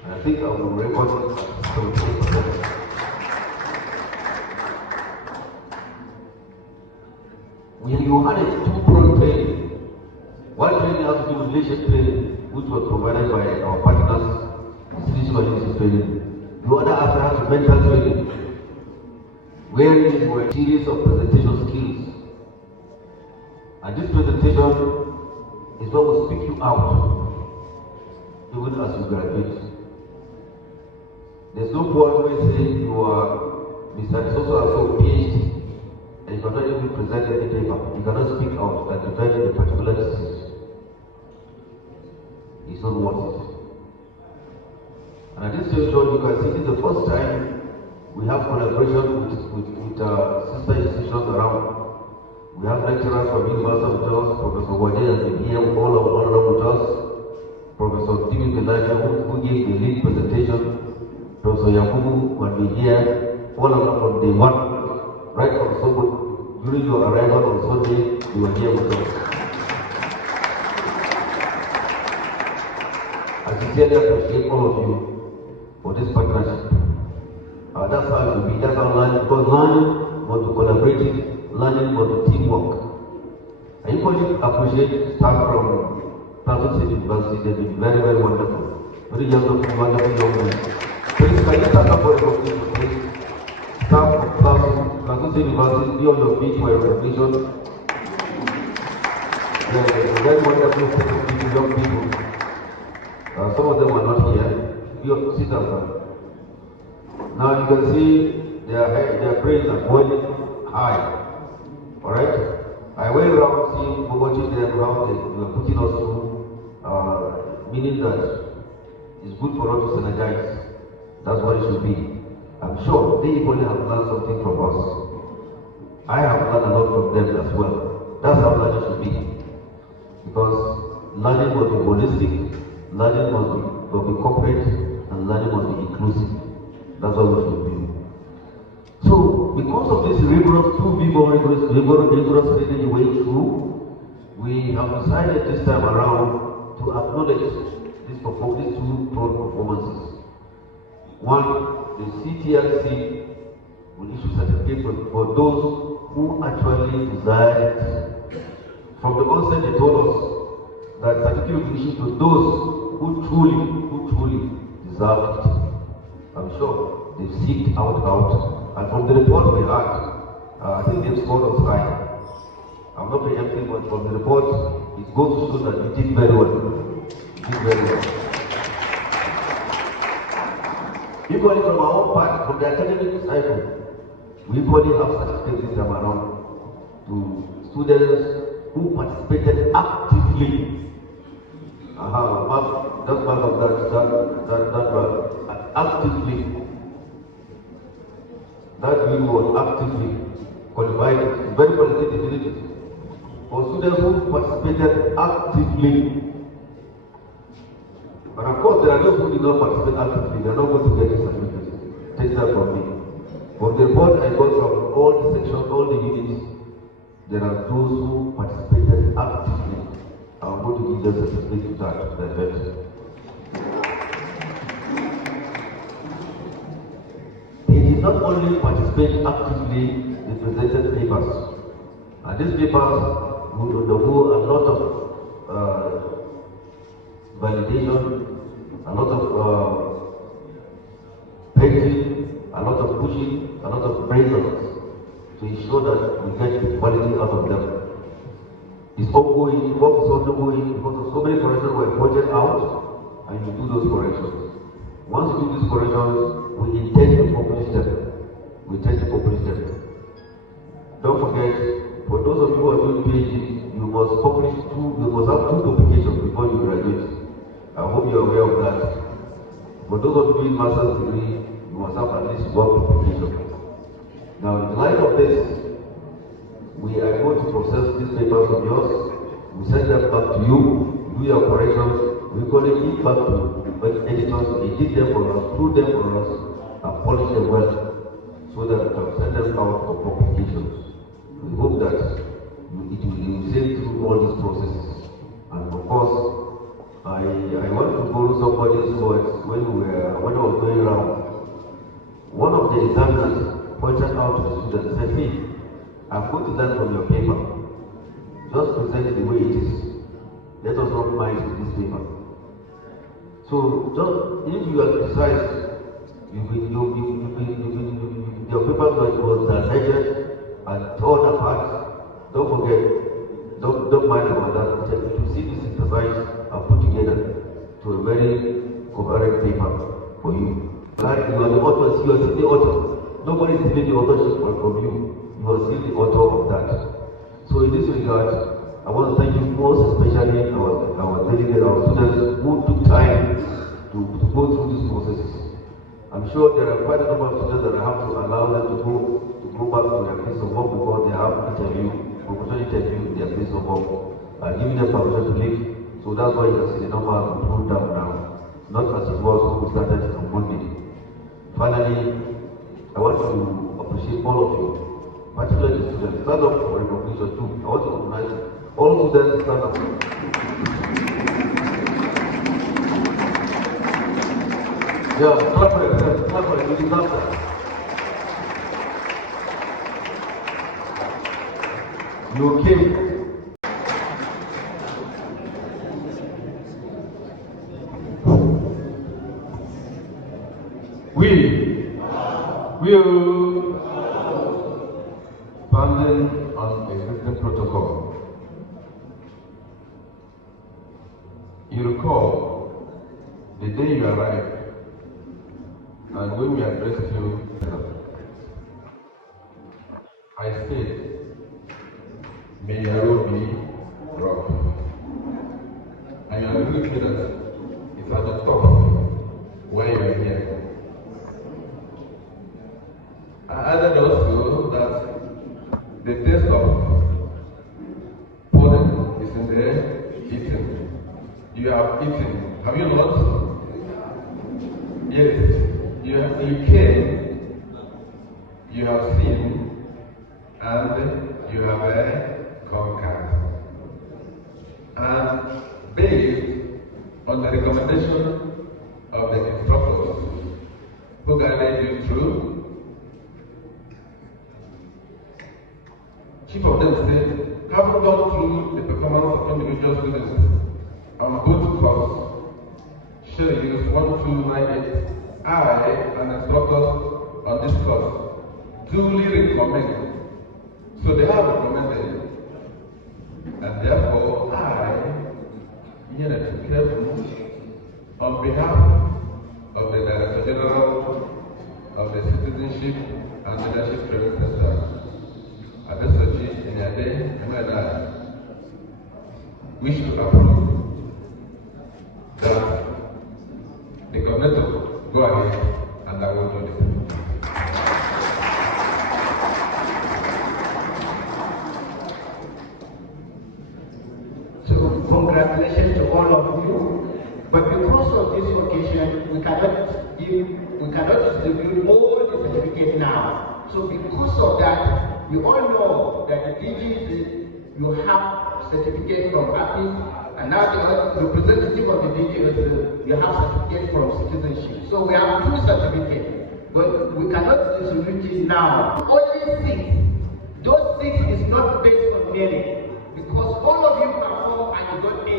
And I think I will record it at 78%. You had a two-pronged training. One training has to do with leadership training, which was provided by our partners, institutional leadership training. The other aspect has to do mental training, where these were a series of presentation skills. And this presentation is what will speak you out, even as you graduate. There's no point where you say you are Mr. So-so-so PhD, and you cannot even present any paper. You cannot speak out and defend a particular thesis. It's not worth it. And at this stage, you can see this is the first time we have collaboration with sister institutions around. We have lecturers from University of Jos, Professor Wade has been here all along with us, Professor Timothy Elijah, who gave the lead presentation, Professor Yakubu will be here all along from day one, right from Sunday. During your arrival on Sunday, you were here with us. I sincerely appreciate all of you for this partnership. That's how it will be, that's how learning, because learning was to collaborate, learning was to teamwork. I equally appreciate staff from Plateau State University. They've been very, very wonderful. Very wonderful young men. Please, can you stand up for a recognition, please? Staff of Plateau State University, be on your feet for a recognition. They're very wonderful people, young people. Some of them are not here. Sit down. Now you can see their brains are boiling high. Alright? I went around seeing, watching them, how they were putting us through, meaning that it's good for us to synergize. That's what it should be. I'm sure they equally have learned something from us. I have learned a lot from them as well. That's how learning should be. Because learning must be holistic, learning must be corporate, and learning must be inclusive. That's what we should be. So, because of this rigorous training you went through, we have decided this time around to acknowledge these two performances. One, the CTRC will issue certificates for those who actually desired. From the onset, they told us that certificate will be issued to those who truly deserve it. I'm sure they've seeked out, and from the report we had, I think they've scored us high. I'm not preempting, but from the report, it goes to show that we did very well. Equally from our own part, from the academic cycle, we equally have certificates this time around to students who participated actively. That's part of that actively. That view was actively qualified, very qualitative. For students who participated actively. But of course, there are those who did not participate actively. They are not going to get the certificate. Take that from me. From the report I got from all the sections, all the units, there are those who participated actively. I'm going to give them certificate to that effect. Not only participate actively in presented papers, and these papers would undergo a lot of validation, a lot of painting, a lot of pushing, a lot of brainwork to ensure that we get the quality out of them. It's ongoing, work is ongoing because of so many corrections were pointed out, and you do those corrections. Once you do these corrections, we intend to publish them. Don't forget, for those of you who are doing PhD, you must have two publications before you graduate. I hope you are aware of that. For those of you doing master's degree, you must have at least one publication. Now, in light of this, we are going to process these papers of yours. we send them back to you, do your corrections, we call it give back to editors, edit them for us, prove them for us, and polish them well, so that we can send them out for publications. We hope that it will sail through all these processes. And of course, I want to borrow somebody's words when I was going around. One of the examiners pointed out to the students and said, hey, I'm going to learn from your paper. Just present it the way it is. Let us not mind this paper. So just if you are criticized, your paper was alleged and torn apart, don't forget, don't mind about that. You see this synthesized and put together to a very coherent paper for you. Like you are the author, you are still the author. Nobody is taking the authorship from you. You are still the author of that. So in this regard, I want to thank you most especially our delegates, our students who took time to go through these processes. I'm sure there are quite a number of students that I have to allow them to go back to their place of work because they have professional interview in their place of work, giving them permission to leave. So that's why you can see the number has been pulled down now, not as it was when we started on Monday. Finally, I want to appreciate all of you, particularly the students. Stand up for recognition too. I want to recognize all students. Stand up. Yeah, clap for yourself. Clap for yourself. You deserve that. You came. We will, standing on existing protocol, you recall the day you arrived and when we addressed you, I said, may your road be rough. And you agree with me that it's at the top where you are here. I added also that the taste of pollen is in the eating. You have eaten, have you not? Yes. You came, you have seen, and you have conquered. And based on the recommendation of the instructors who guided you through, chief of them said, having gone through the performance of individual students on both courses, show you 1298, I and instructors on this course duly recommend. So they have recommended, and therefore I, Unit Careful, on behalf of the Director General of the Citizenship and Leadership Training Center, Adesoji Enyade Emeda, wish to approve that the coordinator go ahead and I will do this. So congratulations to all of you. But because of this occasion, we cannot distribute all the certificates now. So because of that, we all know that the DG, you have certificate from API, and now the representative of the DG, you have certificate from citizenship. So we have 2 certificates, but we cannot distribute it now. Only 6. Those 6 is not based on merit, because all of you perform and you got A.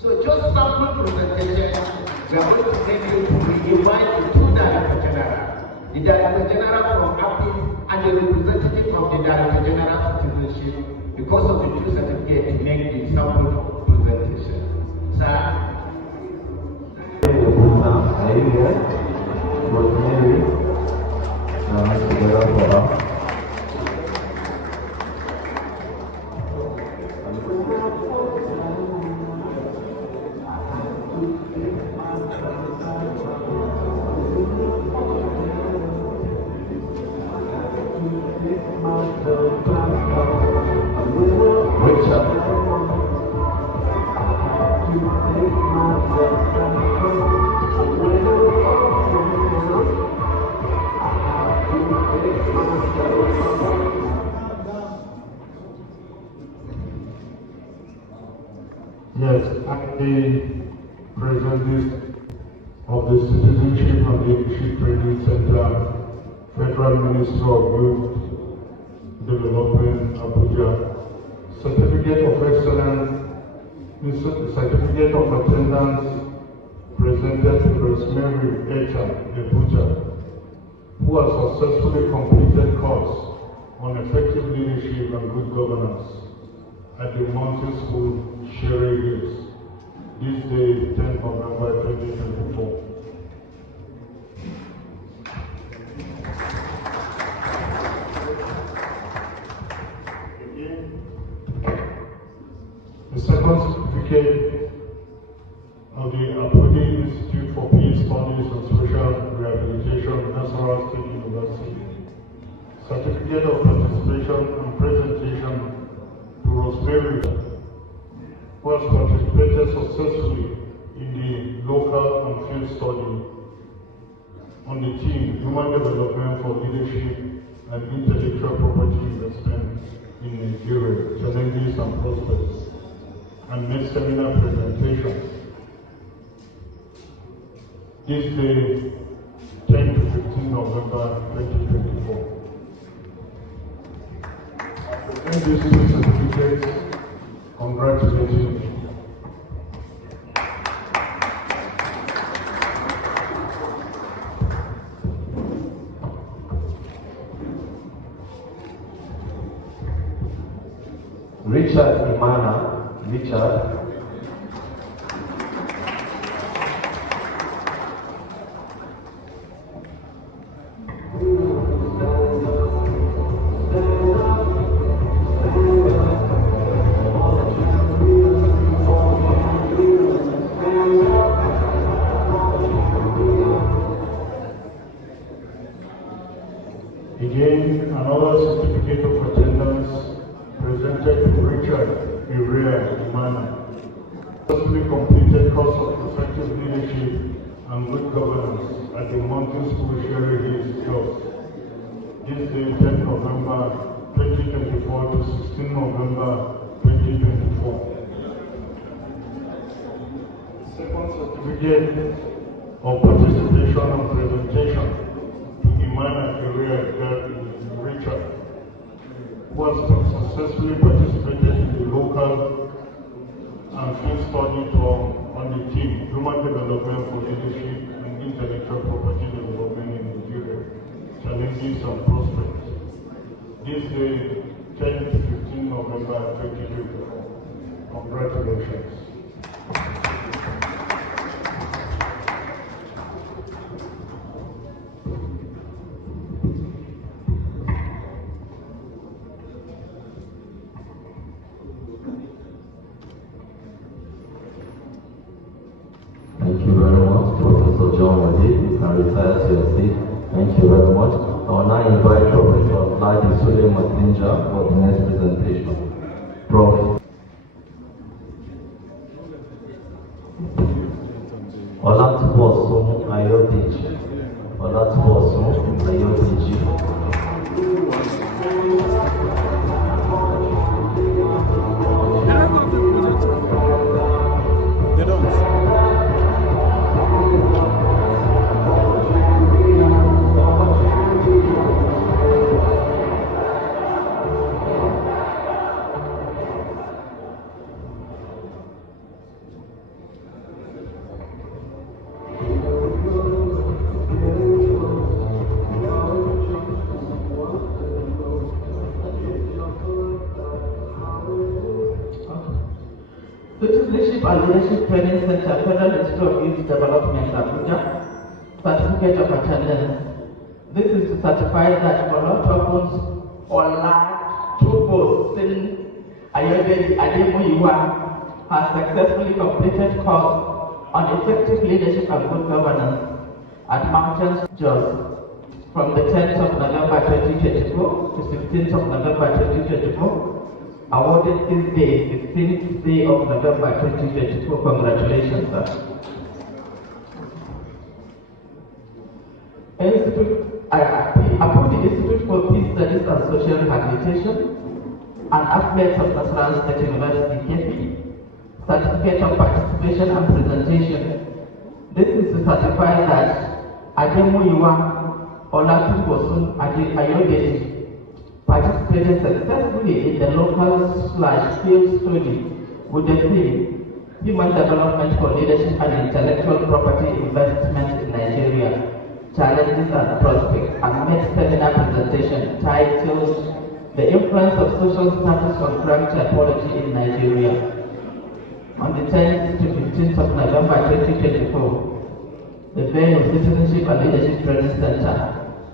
So just sample presentation, we are going to make you to invite the 2 Director General. The Director General from API and the representative of the Director General of Citizenship, because of the 2 certificates to make the sample presentation. Sir? Are you here? Rosemary? Together for her. Richard. Yes, I'm the president of the Citizenship and Leadership Training Center, Federal Ministry of Youth Development, Abuja. Certificate of Excellence, Certificate of Attendance presented to Rosemary Echa Ebuja, who has successfully completed course on effective leadership and good governance at the Mountain School, Sherry Hills, this day, 10th November 2024. The second certificate of the Apodi Institute for Peace Studies and Social Rehabilitation, Nasarawa State University. Certificate of Participation and Presentation to Rosemary, who has participated successfully in the local and field study on the team Human Development for Leadership and Intellectual Property Investment in Nigeria, Challenges and Prospects, and made seminar presentations. This day, 10 to 15 November 2024. And these two certificates, congratulations. Richard Imana, Richard. Again, another certificate of attendance presented to Richard Irea Imana, successfully completed course of effective leadership and good governance at the Mountain School, Sherry Hills, Jos. This day, 10 November 2024 to 16 November 2024. Second certificate of participation and presentation to Imana Irea Richard, who has successfully participated in the local and field study on the team Human Development for Leadership and Intellectual Property Development in Nigeria, Challenges and Prospects. This day, 10 to 15 November 2024. Congratulations. Thank you very much, Professor John Wade. You can retire to your seat. Thank you very much. I will now invite Professor Ladi Sule Matinja for the next presentation. Prof. Olatubosun Ayodeji. Olatubosun Ayodeji. Citizenship and Leadership Training Center, Federal Institute of Youth Development, Abuja, Certificate of Attendance. This is to certify that Olotobun's Ola Tubosin Ayodele Ademuyiwa has successfully completed course on effective leadership and good governance at Mountain Jos from the 10th of November 2024 to 16th of November 2024. awarded this day, 16th day of November 2024. Congratulations, sir. I approve the Institute for Peace Studies and Social Rehabilitation and affiliates of National State University, KEPI, certificate of participation and presentation. This is to certify that Ademuyiwa Olatunbosun Ayodeji participated successfully in the local/field study with the theme Human Development for Leadership and Intellectual Property Investment in Nigeria, Challenges and Prospects, and made seminar presentation titled The Influence of Social Status on Crime Typology in Nigeria on the 10th to 15th of November 2024. The venue Citizenship and Leadership Training Center,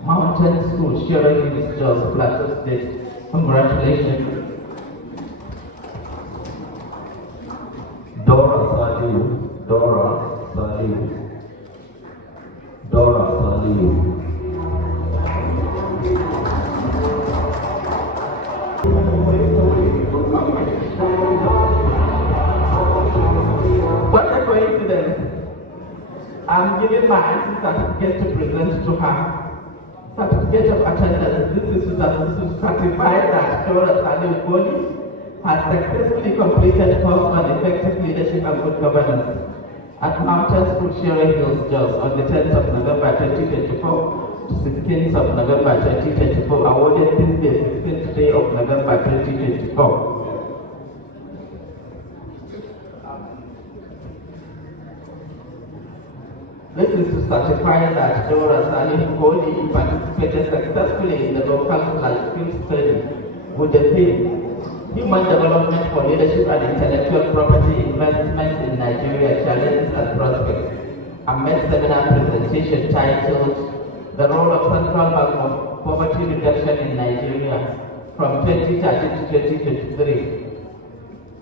Mountain School, Sierra Hills, Jos, Plateau State. Congratulations. Dora Saliu. What a coincidence. I'm giving my auntie certificate to present to her. Certificate of attendance. This is to certify that Dora Saliu Goli has successfully completed course on effective leadership and good governance at Mountain School, Sierra Hills, Jos, on the 10th of November 2024 to 16th of November 2024, awarded this day, 16th day of November 2024. This is to certify that Dora Saliu Goli participated successfully in the local/field study with the theme Human Development for Leadership and Intellectual Property Investment in Nigeria, Challenges and Prospects, and made seminar presentation titled The Role of Central Bank of Poverty Reduction in Nigeria from 2013 to 2023,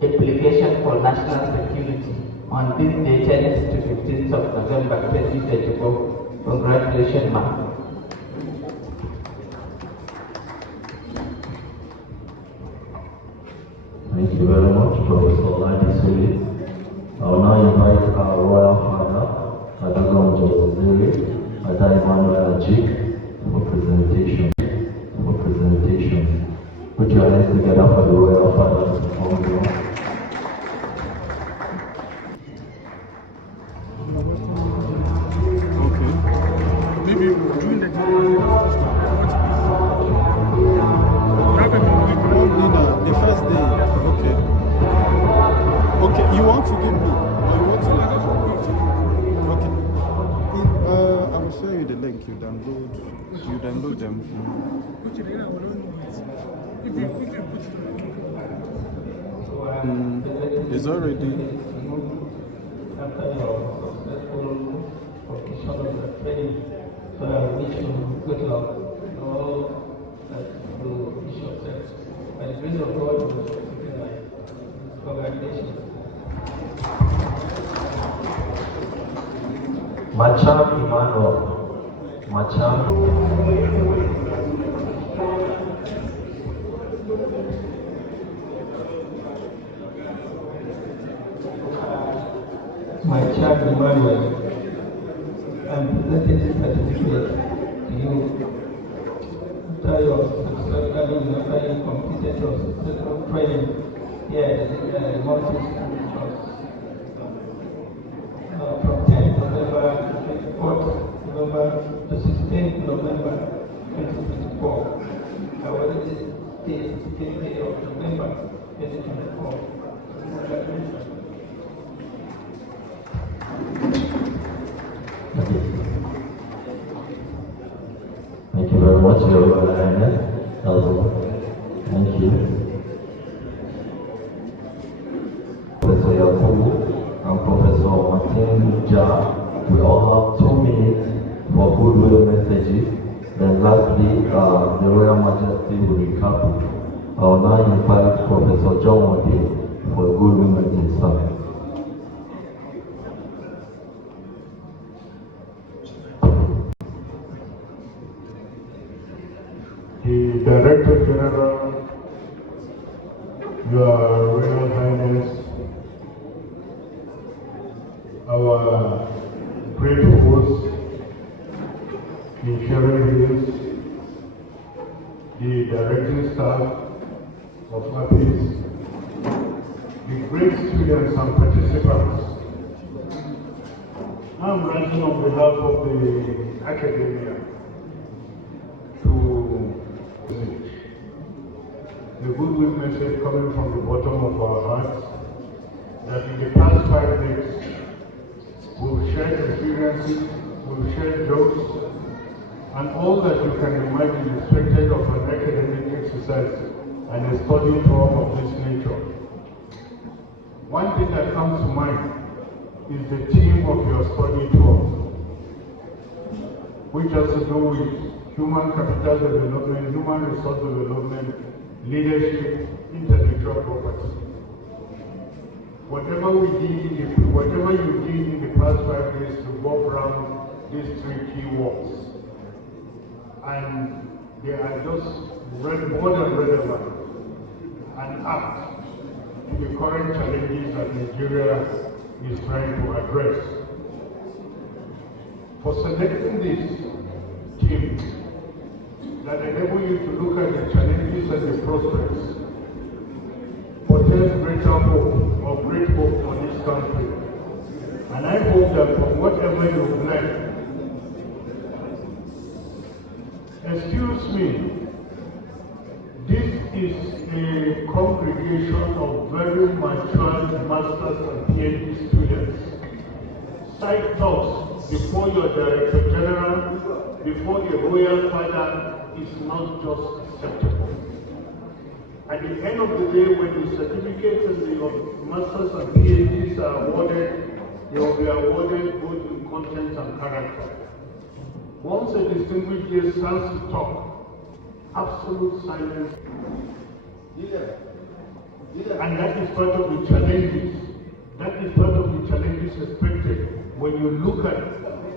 Implication for National Security, on this day, 10th to 15th of November 2024. Congratulations, ma'am. Thank you very much, Professor Ladi Suli. I will now invite our Royal Father, Adagon Josezeri, Ada Emmanuel Ajik, for presentation. Put your hands together for the Royal Father to perform the honor. The first day, okay, you want to give me, or you want to, okay, I will share you the link, you download them. It's already, after your successful completion of the training, so I wish you good luck in all that you wish yourself. By the grace of God, you will succeed in life. Congratulations. Macham Emmanuel. Macham. My child Emmanuel, I'm presenting this certificate to you. After you completed your successful training here at the Mountain School from 10th November to 24th November to 16th November 2024. I was this day, 16th day of November 2024. Congratulations. Thank you very much, Your Royal Highness. Thank you. Professor Yakubu and Professor Martin Jah, we all have 2 minutes for goodwill messages. Then lastly, the Royal Majesty will recap. I will now invite Professor John Wade for a goodwill message, sir. The Director General, our great host in Sherry Hills, the directing staff of APIS, the great students and participants. I'm writing on behalf of the academia to the goodwill message coming from the bottom of our hearts that in the past 5 days we've shared experiences, we've shared jokes, and all that you can imagine expected of an academic exercise and a study tour of this nature. One thing that comes to mind is the theme of your study tour, which has to do with human capital development, human resource development, leadership, intellectual property. Whatever you did in the past 5 days to go around these 3 key words, and they are just more than relevant and apt to the current challenges that Nigeria is trying to address. For selecting this team that enable you to look at the challenges and the prospects, portends greater hope or great hope for this country. And I hope that from whatever you've learned, excuse me, this is a congregation of very mature masters and PhD students. Side talks before your Director General, before the Royal Father is not just acceptable. At the end of the day, when the certificates and the masters and PhDs are awarded, they will be awarded both in content and character. Once a distinguished guest starts to talk, absolute silence. And that is part of the challenges. That is part of the challenges expected when you look at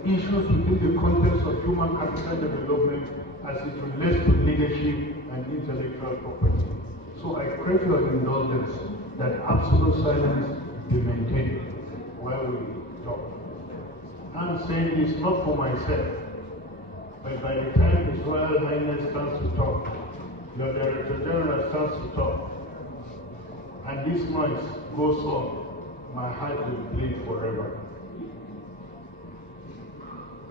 issues within the context of human capital development as it relates to leadership and intellectual property. So I crave your indulgence that absolute silence be maintained while we talk. I'm saying this not for myself, but by the time His Royal Highness starts to talk, your Director General starts to talk, and this noise goes on, my heart will bleed forever.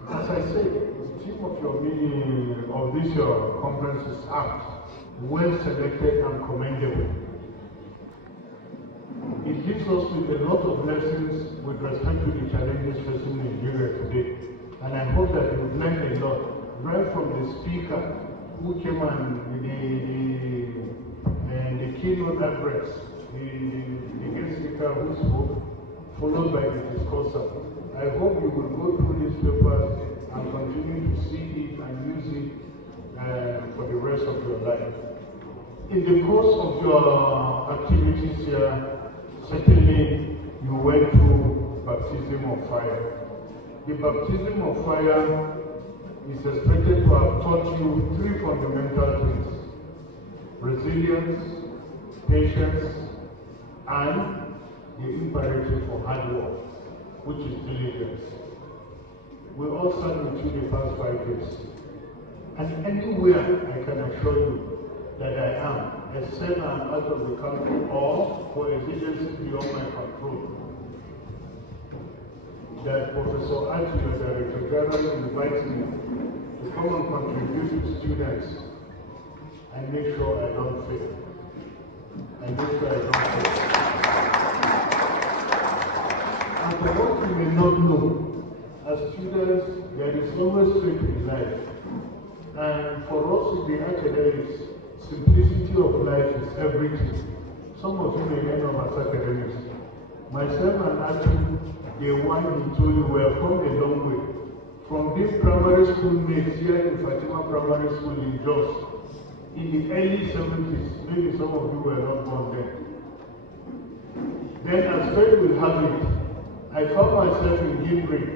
As I said, the theme of your meeting, of this your conference is apt, well selected and commendable. It gives us with a lot of lessons with respect to the challenges facing Nigeria today. And I hope that you've learned a lot, right from the speaker who came on the keynote address, the guest speaker who spoke, followed by the discussion. I hope you will go through these papers and continue to see it and use it for the rest of your life. In the course of your activities here, certainly you went through baptism of fire. The baptism of fire is expected to have taught you 3 fundamental things: resilience, patience, and the imperative for hard work, which is diligence. We all sat with you the past 5 days. And anywhere I can assure you that I am, except I'm out of the country or for exigencies beyond my control, that Professor Ati, your Director General, invites me to come and contribute to students and make sure I don't fail. And make sure I don't fail. And for what you may not know, as students, there is always faith in life. And for us in the academics, simplicity of life is everything. Some of you may end up as academics. Myself and Ati, the one he told you, we have come a long way. From these primary school mates here in Fatima Primary School in Jos, in the early 70s, maybe some of you were not born then. Then as fate will have it, I found myself in Gilbert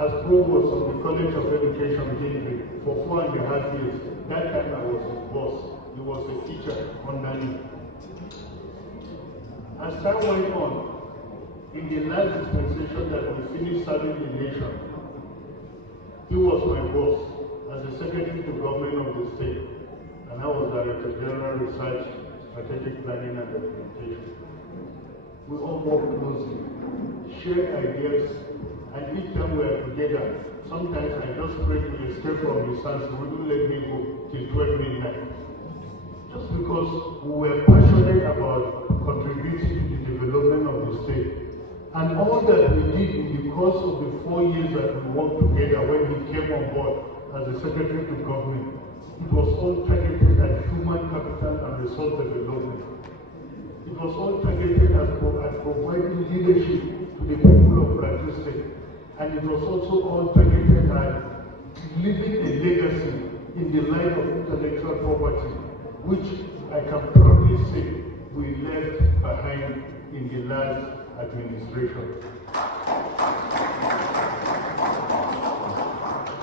as provost of the College of Education Gilbert for 4.5 years. That time I was his boss. He was a teacher under me. As time went on, in the last dispensation that we finished serving the nation, he was my boss as the Secretary to Government of the state, and I was Director General Research, Strategic Planning and Implementation. We all worked closely, shared ideas, and each time we were together, sometimes I just prayed to escape from his hands, he wouldn't let me go till 12 midnight. Just because we were passionate about contributing to the development of the state. And all that we did in the course of the 4 years that we worked together when he came on board as the Secretary to Government, it was all targeted at human capital and resource development. It was all targeted at providing leadership to the people of Plateau State. And it was also all targeted at leaving a legacy in the line of intellectual property, which I can proudly say we left behind in the last administration.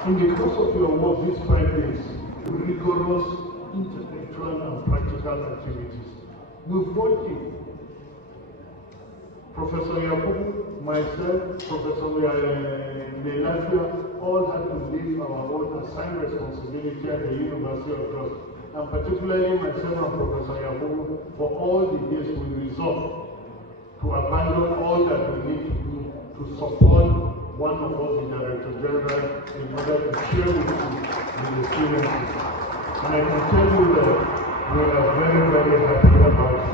In the course of your work these 5 days, rigorous intellectual and practical activities, we've worked in Professor Yakubu, myself, Professor Nelafia, all had to leave our own assigned responsibility at the University of Jos, and particularly myself and Professor Yakubu, for all the days we resolved to abandon all that we need to do to support one of us, the Director General, in order to share with you the experiences. And I can tell you that we are very, very happy about it.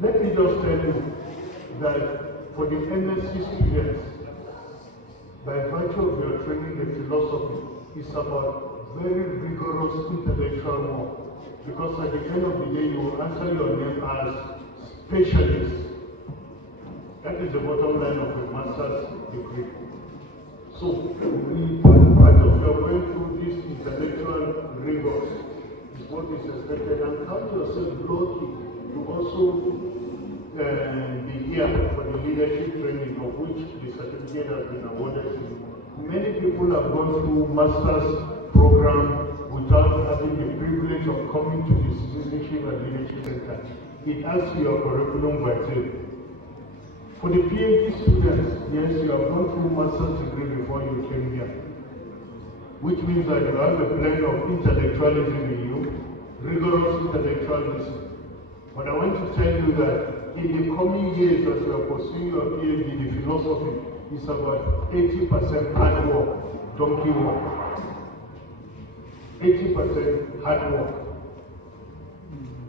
Let me just tell you that for the MSc students, by virtue of your training, the philosophy is about very rigorous intellectual work. Because at the end of the day, you will answer your name as specialist. That is the bottom line of a master's degree. So, part of your going through this intellectual rigors is what is expected, and count yourself lucky to also be here for the leadership training, of which the certificate has been awarded to you. Many people have gone through master's program without having the privilege of coming to the Citizenship and Leadership Center. It adds to your curriculum vitae. For the PhD students, yes, you have gone through master's degree before you came here, which means that you have a blend of intellectualism in you, rigorous intellectualism. But I want to tell you that in the coming years, as you are pursuing your PhD, the philosophy is about 80% hard work, donkey work. 80% hard work.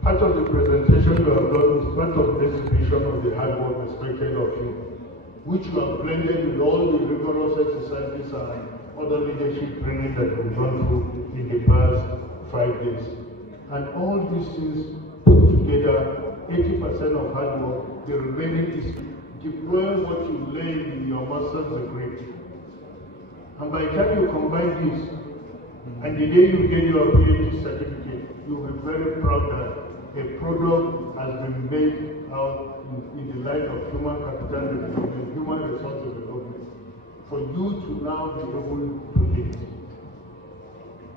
Part of the presentation you have done is part of the exhibition of the hard work expected of you, which you have blended with all the rigorous exercises and other leadership training that we've gone through in the past 5 days. And all these things put together, 80% of hard work, the remaining is deploying what you learned in your master's degree. And by the time you combine this, and the day you get your PhD certificate, you'll be very proud that a product has been made out in the light of human capital development, human resource development, for you to now be able to lead.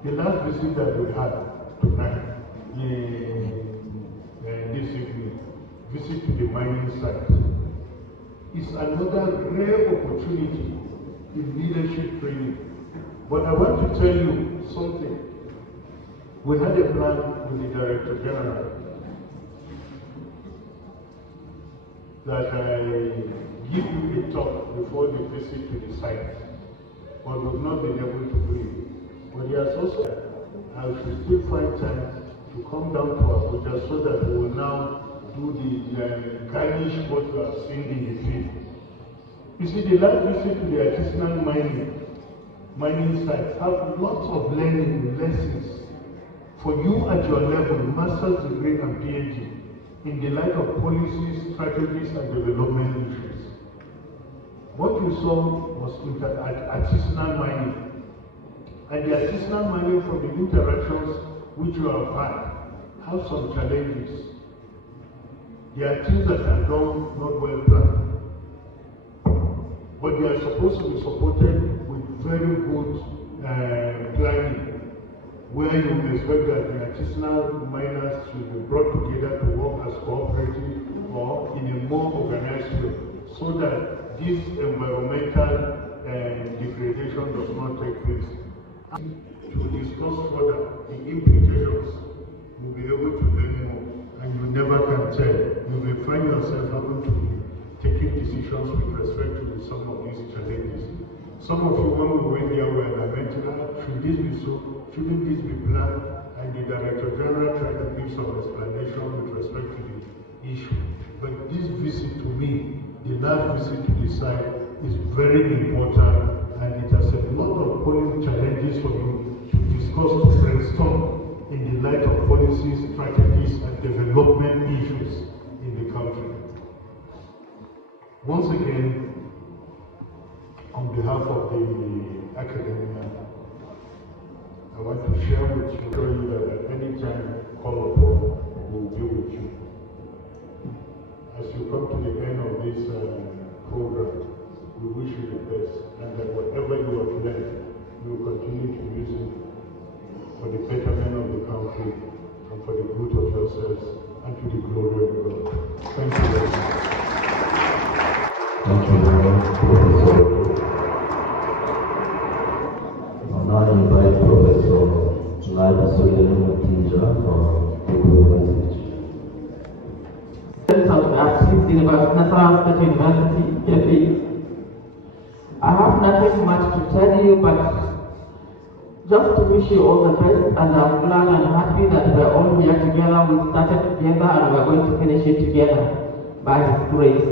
The last visit that we had tonight, this evening, visit to the mining site, is another rare opportunity in leadership training. But I want to tell you something. We had a plan with the Director General that I give you a talk before the visit to the site, but we've not been able to do it. But he has also said I should still find time to come down to Abuja so that we will now do the garnish what you have seen in the field. You see, the last visit to the artisanal mining sites have lots of learning lessons for you at your level, master's degree and PhD, in the light of policies, strategies, and development issues. What you saw was artisanal mining. And the artisanal mining, from the interactions which you have had, have some challenges. There are things that are done not well planned. But they are supposed to be supported with very good planning, where you expect that the artisanal miners should be brought together to work as cooperatives or in a more organized way, so that this environmental degradation does not take place. To discuss further the implications, you'll be able to learn more, and you never can tell. You may find yourself having to be taking decisions with respect to some of these challenges. Some of you, when we went there, were lamenting, should this be so? Shouldn't this be planned? And the Director General tried to give some explanation with respect to the issue. But this visit to me, the last visit to the site, is very important, and it has a lot of polling challenges for you to discuss, to brainstorm in the light of policies, strategies, and development issues in the country. Once again, on behalf of the academia, I want to share with you that at any time call upon, we'll be with you. As you come to the end of this program, we wish you the best, and that whatever you have learned, you will continue to use it for the betterment of the country and for the good of yourselves and to the glory of God. Thank you very much. Thank you very much, Professor. Now I invite Professor Naibu Suleiman Tinja for the message. National State University, KP. I have nothing much to tell you, but just to wish you all the best, and I'm glad and happy that we're all here together. We started together and we're going to finish it together by His grace.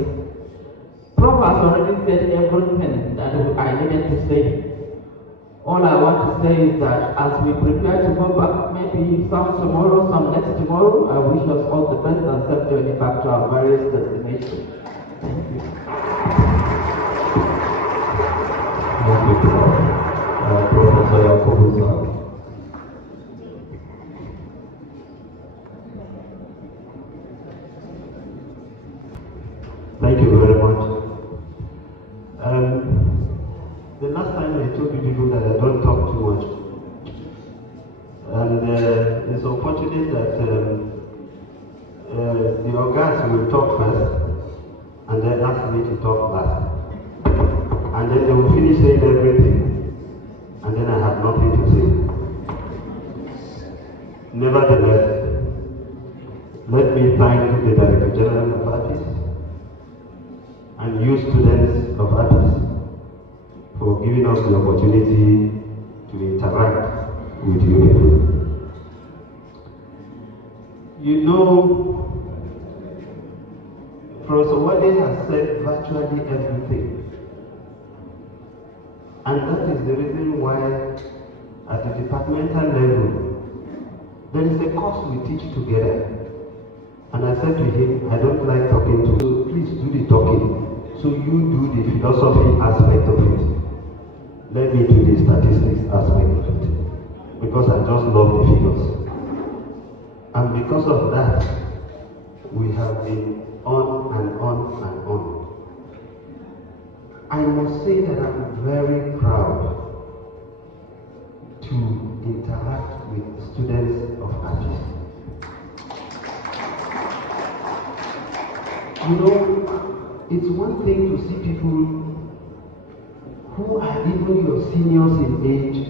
Prof has already said everything that I needed to say. All I want to say is that as we prepare to go back, maybe some tomorrow, some next tomorrow, I wish us all the best and safe journey back to our various destinations. Thank you. Thank you, Professor Yakubu. Thank you very much. The last time I told you people that I don't talk too much, and it's unfortunate that the organs will talk first and then ask me to talk last, and then they will finish saying everything, and then I have nothing to say. Nevertheless, let me thank the Director General of Artists and you students of Artists for giving us the opportunity to interact with you people. You know, Professor Wade has said virtually everything. And that is the reason why at the departmental level, there is a course we teach together. And I said to him, I don't like talking to you, so please do the talking. So you do the philosophy aspect of it. Let me do the statistics aspect of it, because I just love the figures. And because of that, we have been on and on and on. I must say that I'm very proud to interact with students of artists. You know, it's one thing to see people who are even your seniors in age,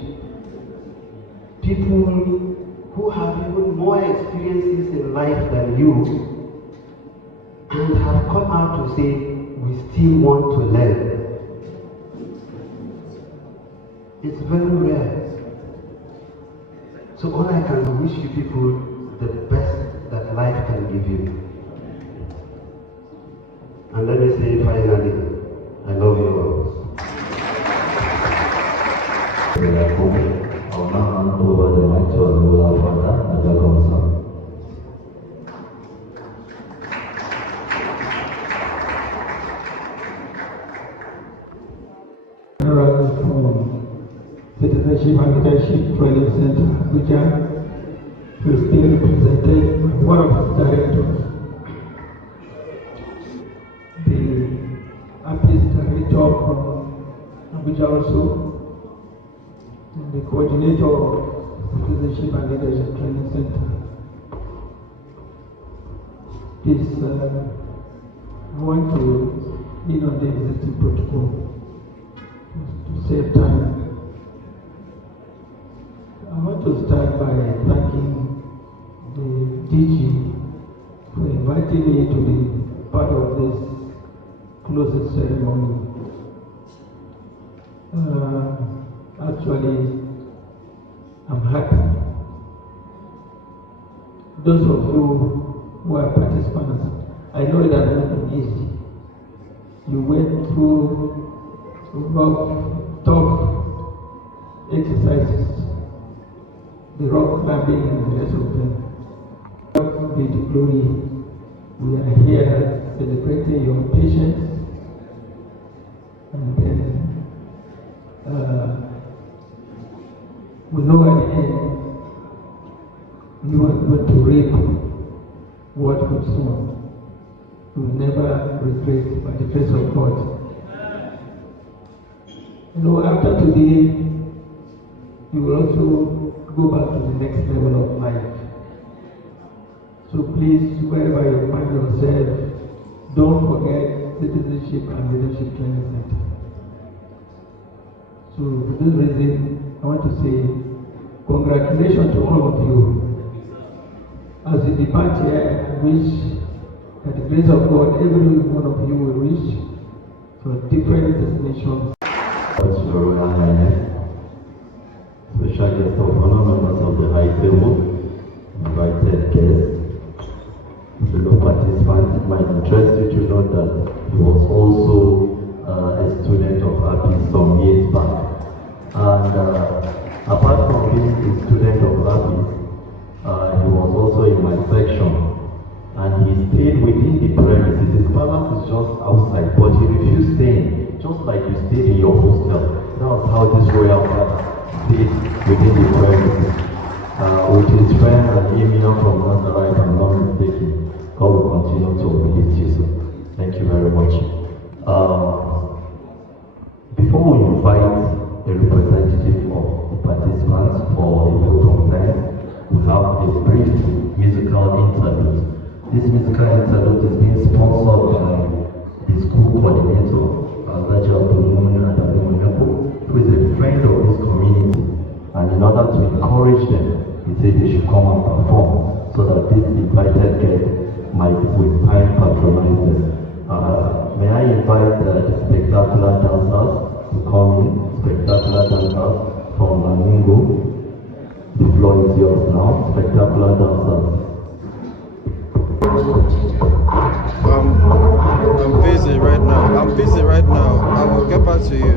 people who have even more experiences in life than you, and have come out to say, we still want to learn. It's very rare. So all I can wish you people the best that life can give you. And let me say finally, I love you all. I'll now hand over the mic to Alula Fata and Jacob. Citizenship and Leadership Training Center, Abuja, who is being represented by one of its directors, the artist director from Abuja also, and the coordinator of Citizenship and Leadership Training Center. This want to lean on the existing protocol to save time. I want to start by thanking the DG for inviting me to be part of this closing ceremony. Actually, I'm happy. Those of you who are participants, I know it has not been easy. You went through rough, tough exercises, the rock climbing and the rest of them. God be the glory. We are here celebrating your patience, and then we know at the end you are going to reap what you sow. You will never regret by the grace of God. You know, after today, you will also go back to the next level of life. So please, wherever you find yourself, don't forget Citizenship and Leadership Training Center. So for this reason, I want to say congratulations to all of you. As you depart here, I wish that the grace of God, every one of you will reach to a different destination. Your Royal Highness, special guest of honor, members of the High Table, invited guests, fellow participants. It might interest you to know that he was also a student of APIS some years back. And apart from being a student of APIS, he was also in my section, and he stayed within the premises. His palace is just outside, but he refused staying, just like you stayed in your hostel. That was how this royal father stayed within the premises. With his friend and email from Nasara, if I'm not mistaken. God will continue to uplift you, sir. Thank you very much. Before we invite a representative of the participants for a vote of thanks, we have a brief musical interlude. This musical interlude is being sponsored by the school coordinator, Alaja Abdulmumin Adamunapo, who is a friend of this community. And in order to encourage them, he said they should come and perform so that this invited guest might with time patronize them. May I invite the spectacular dancers to come in, spectacular dancers from Lamingo. The floor is yours now, spectacular dancers. I'm busy right now. I will get back to you.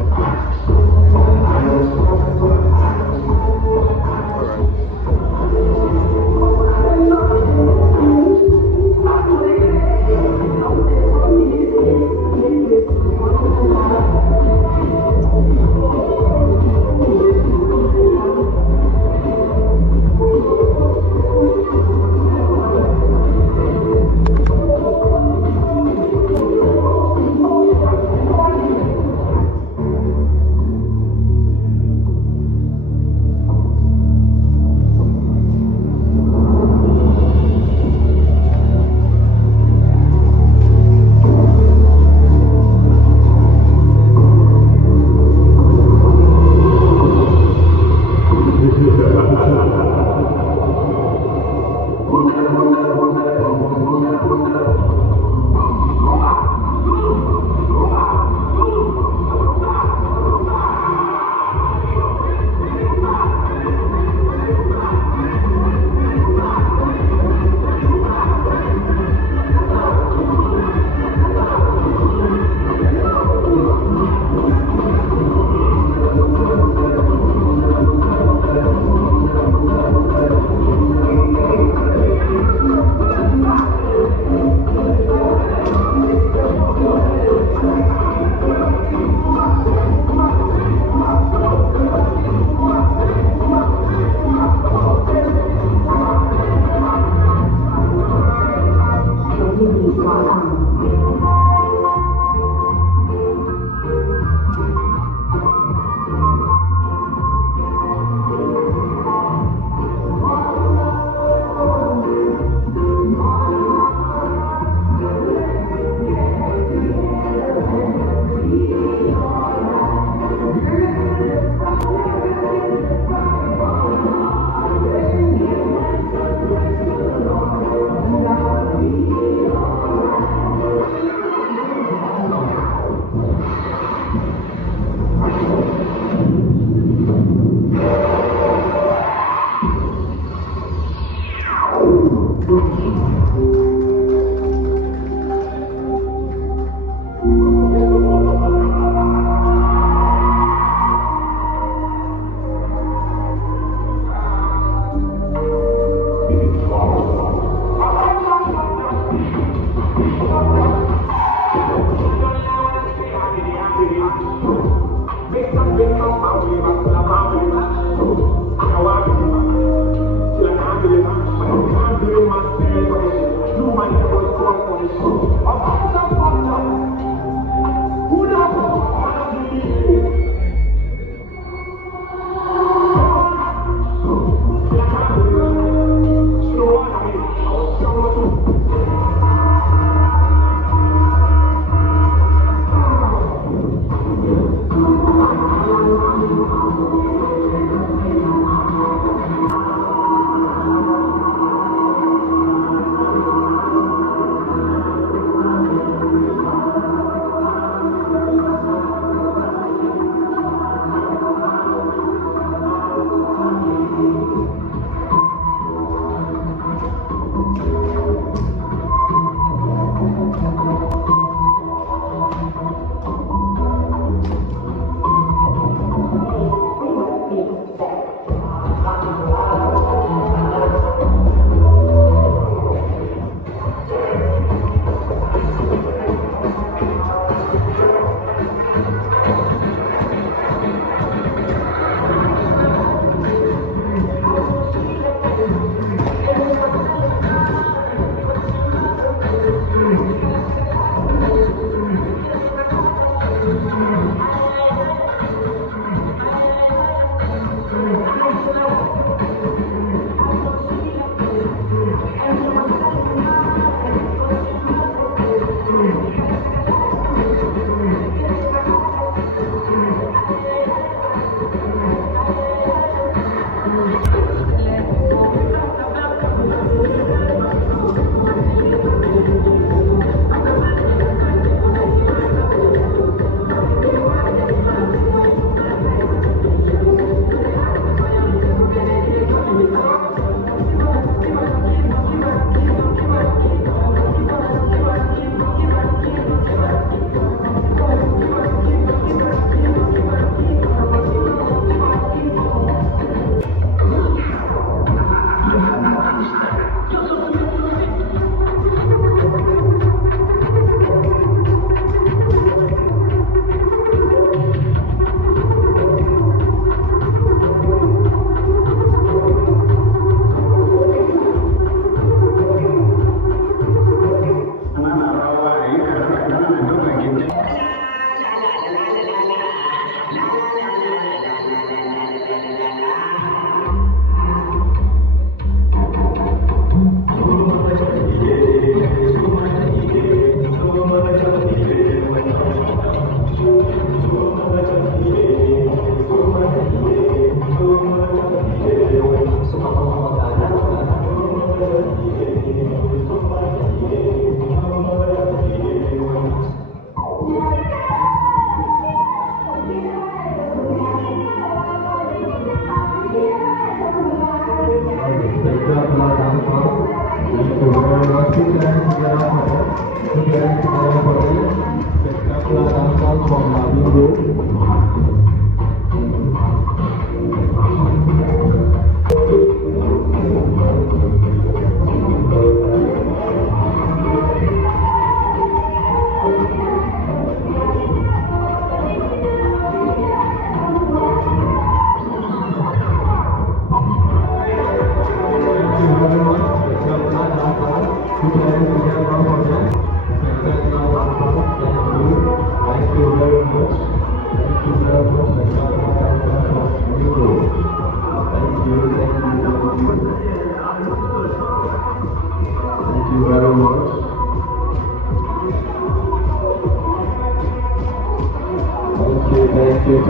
Spectacular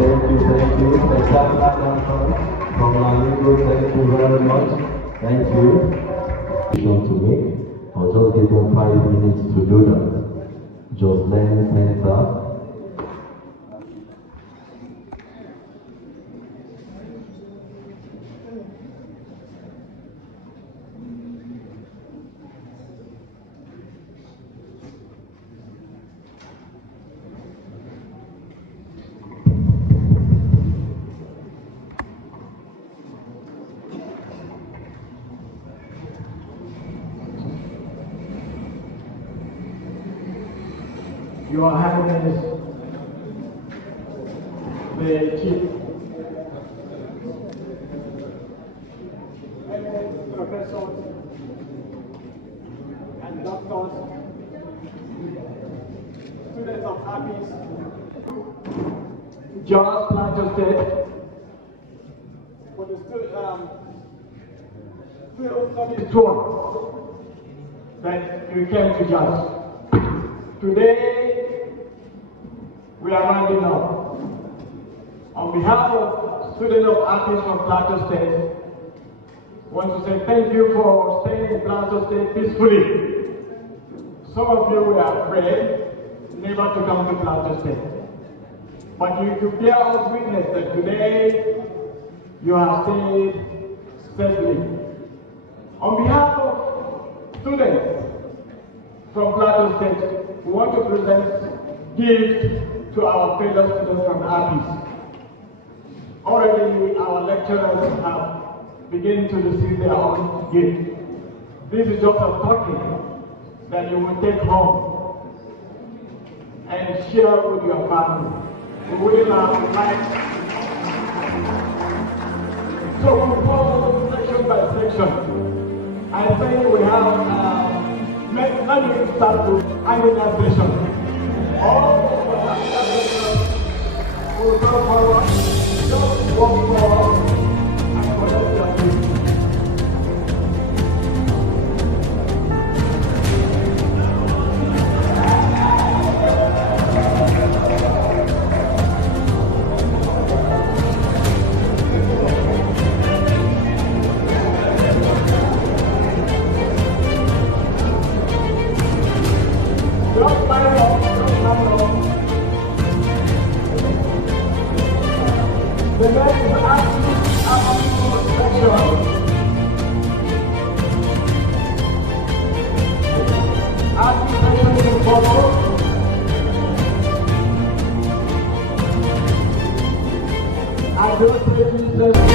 dancers from Lamigo, thank you very much. Thank you. To make. I'll just give them 5 minutes to do that. Just learn center. Your Highness, the Chief Professors and Doctors, students of APIS, Jos Plateau State, for the field studies tour that you came to Jos. Today, we are rounding up. On behalf of students of APIS from Plateau State, I want to say thank you for staying in Plateau State peacefully. Some of you were afraid never to come to Plateau State. But you could bear us witness that today you have stayed safely. On behalf of students from Plateau State, we want to present gifts to our fellow students from APIS. Already our lecturers have begun to receive their own gift. This is just a token that you will take home and share with your family. We would like so we go section by section. I think we have let me start with organization. All will go forward, just walk forward and collect your gift. The next is I don't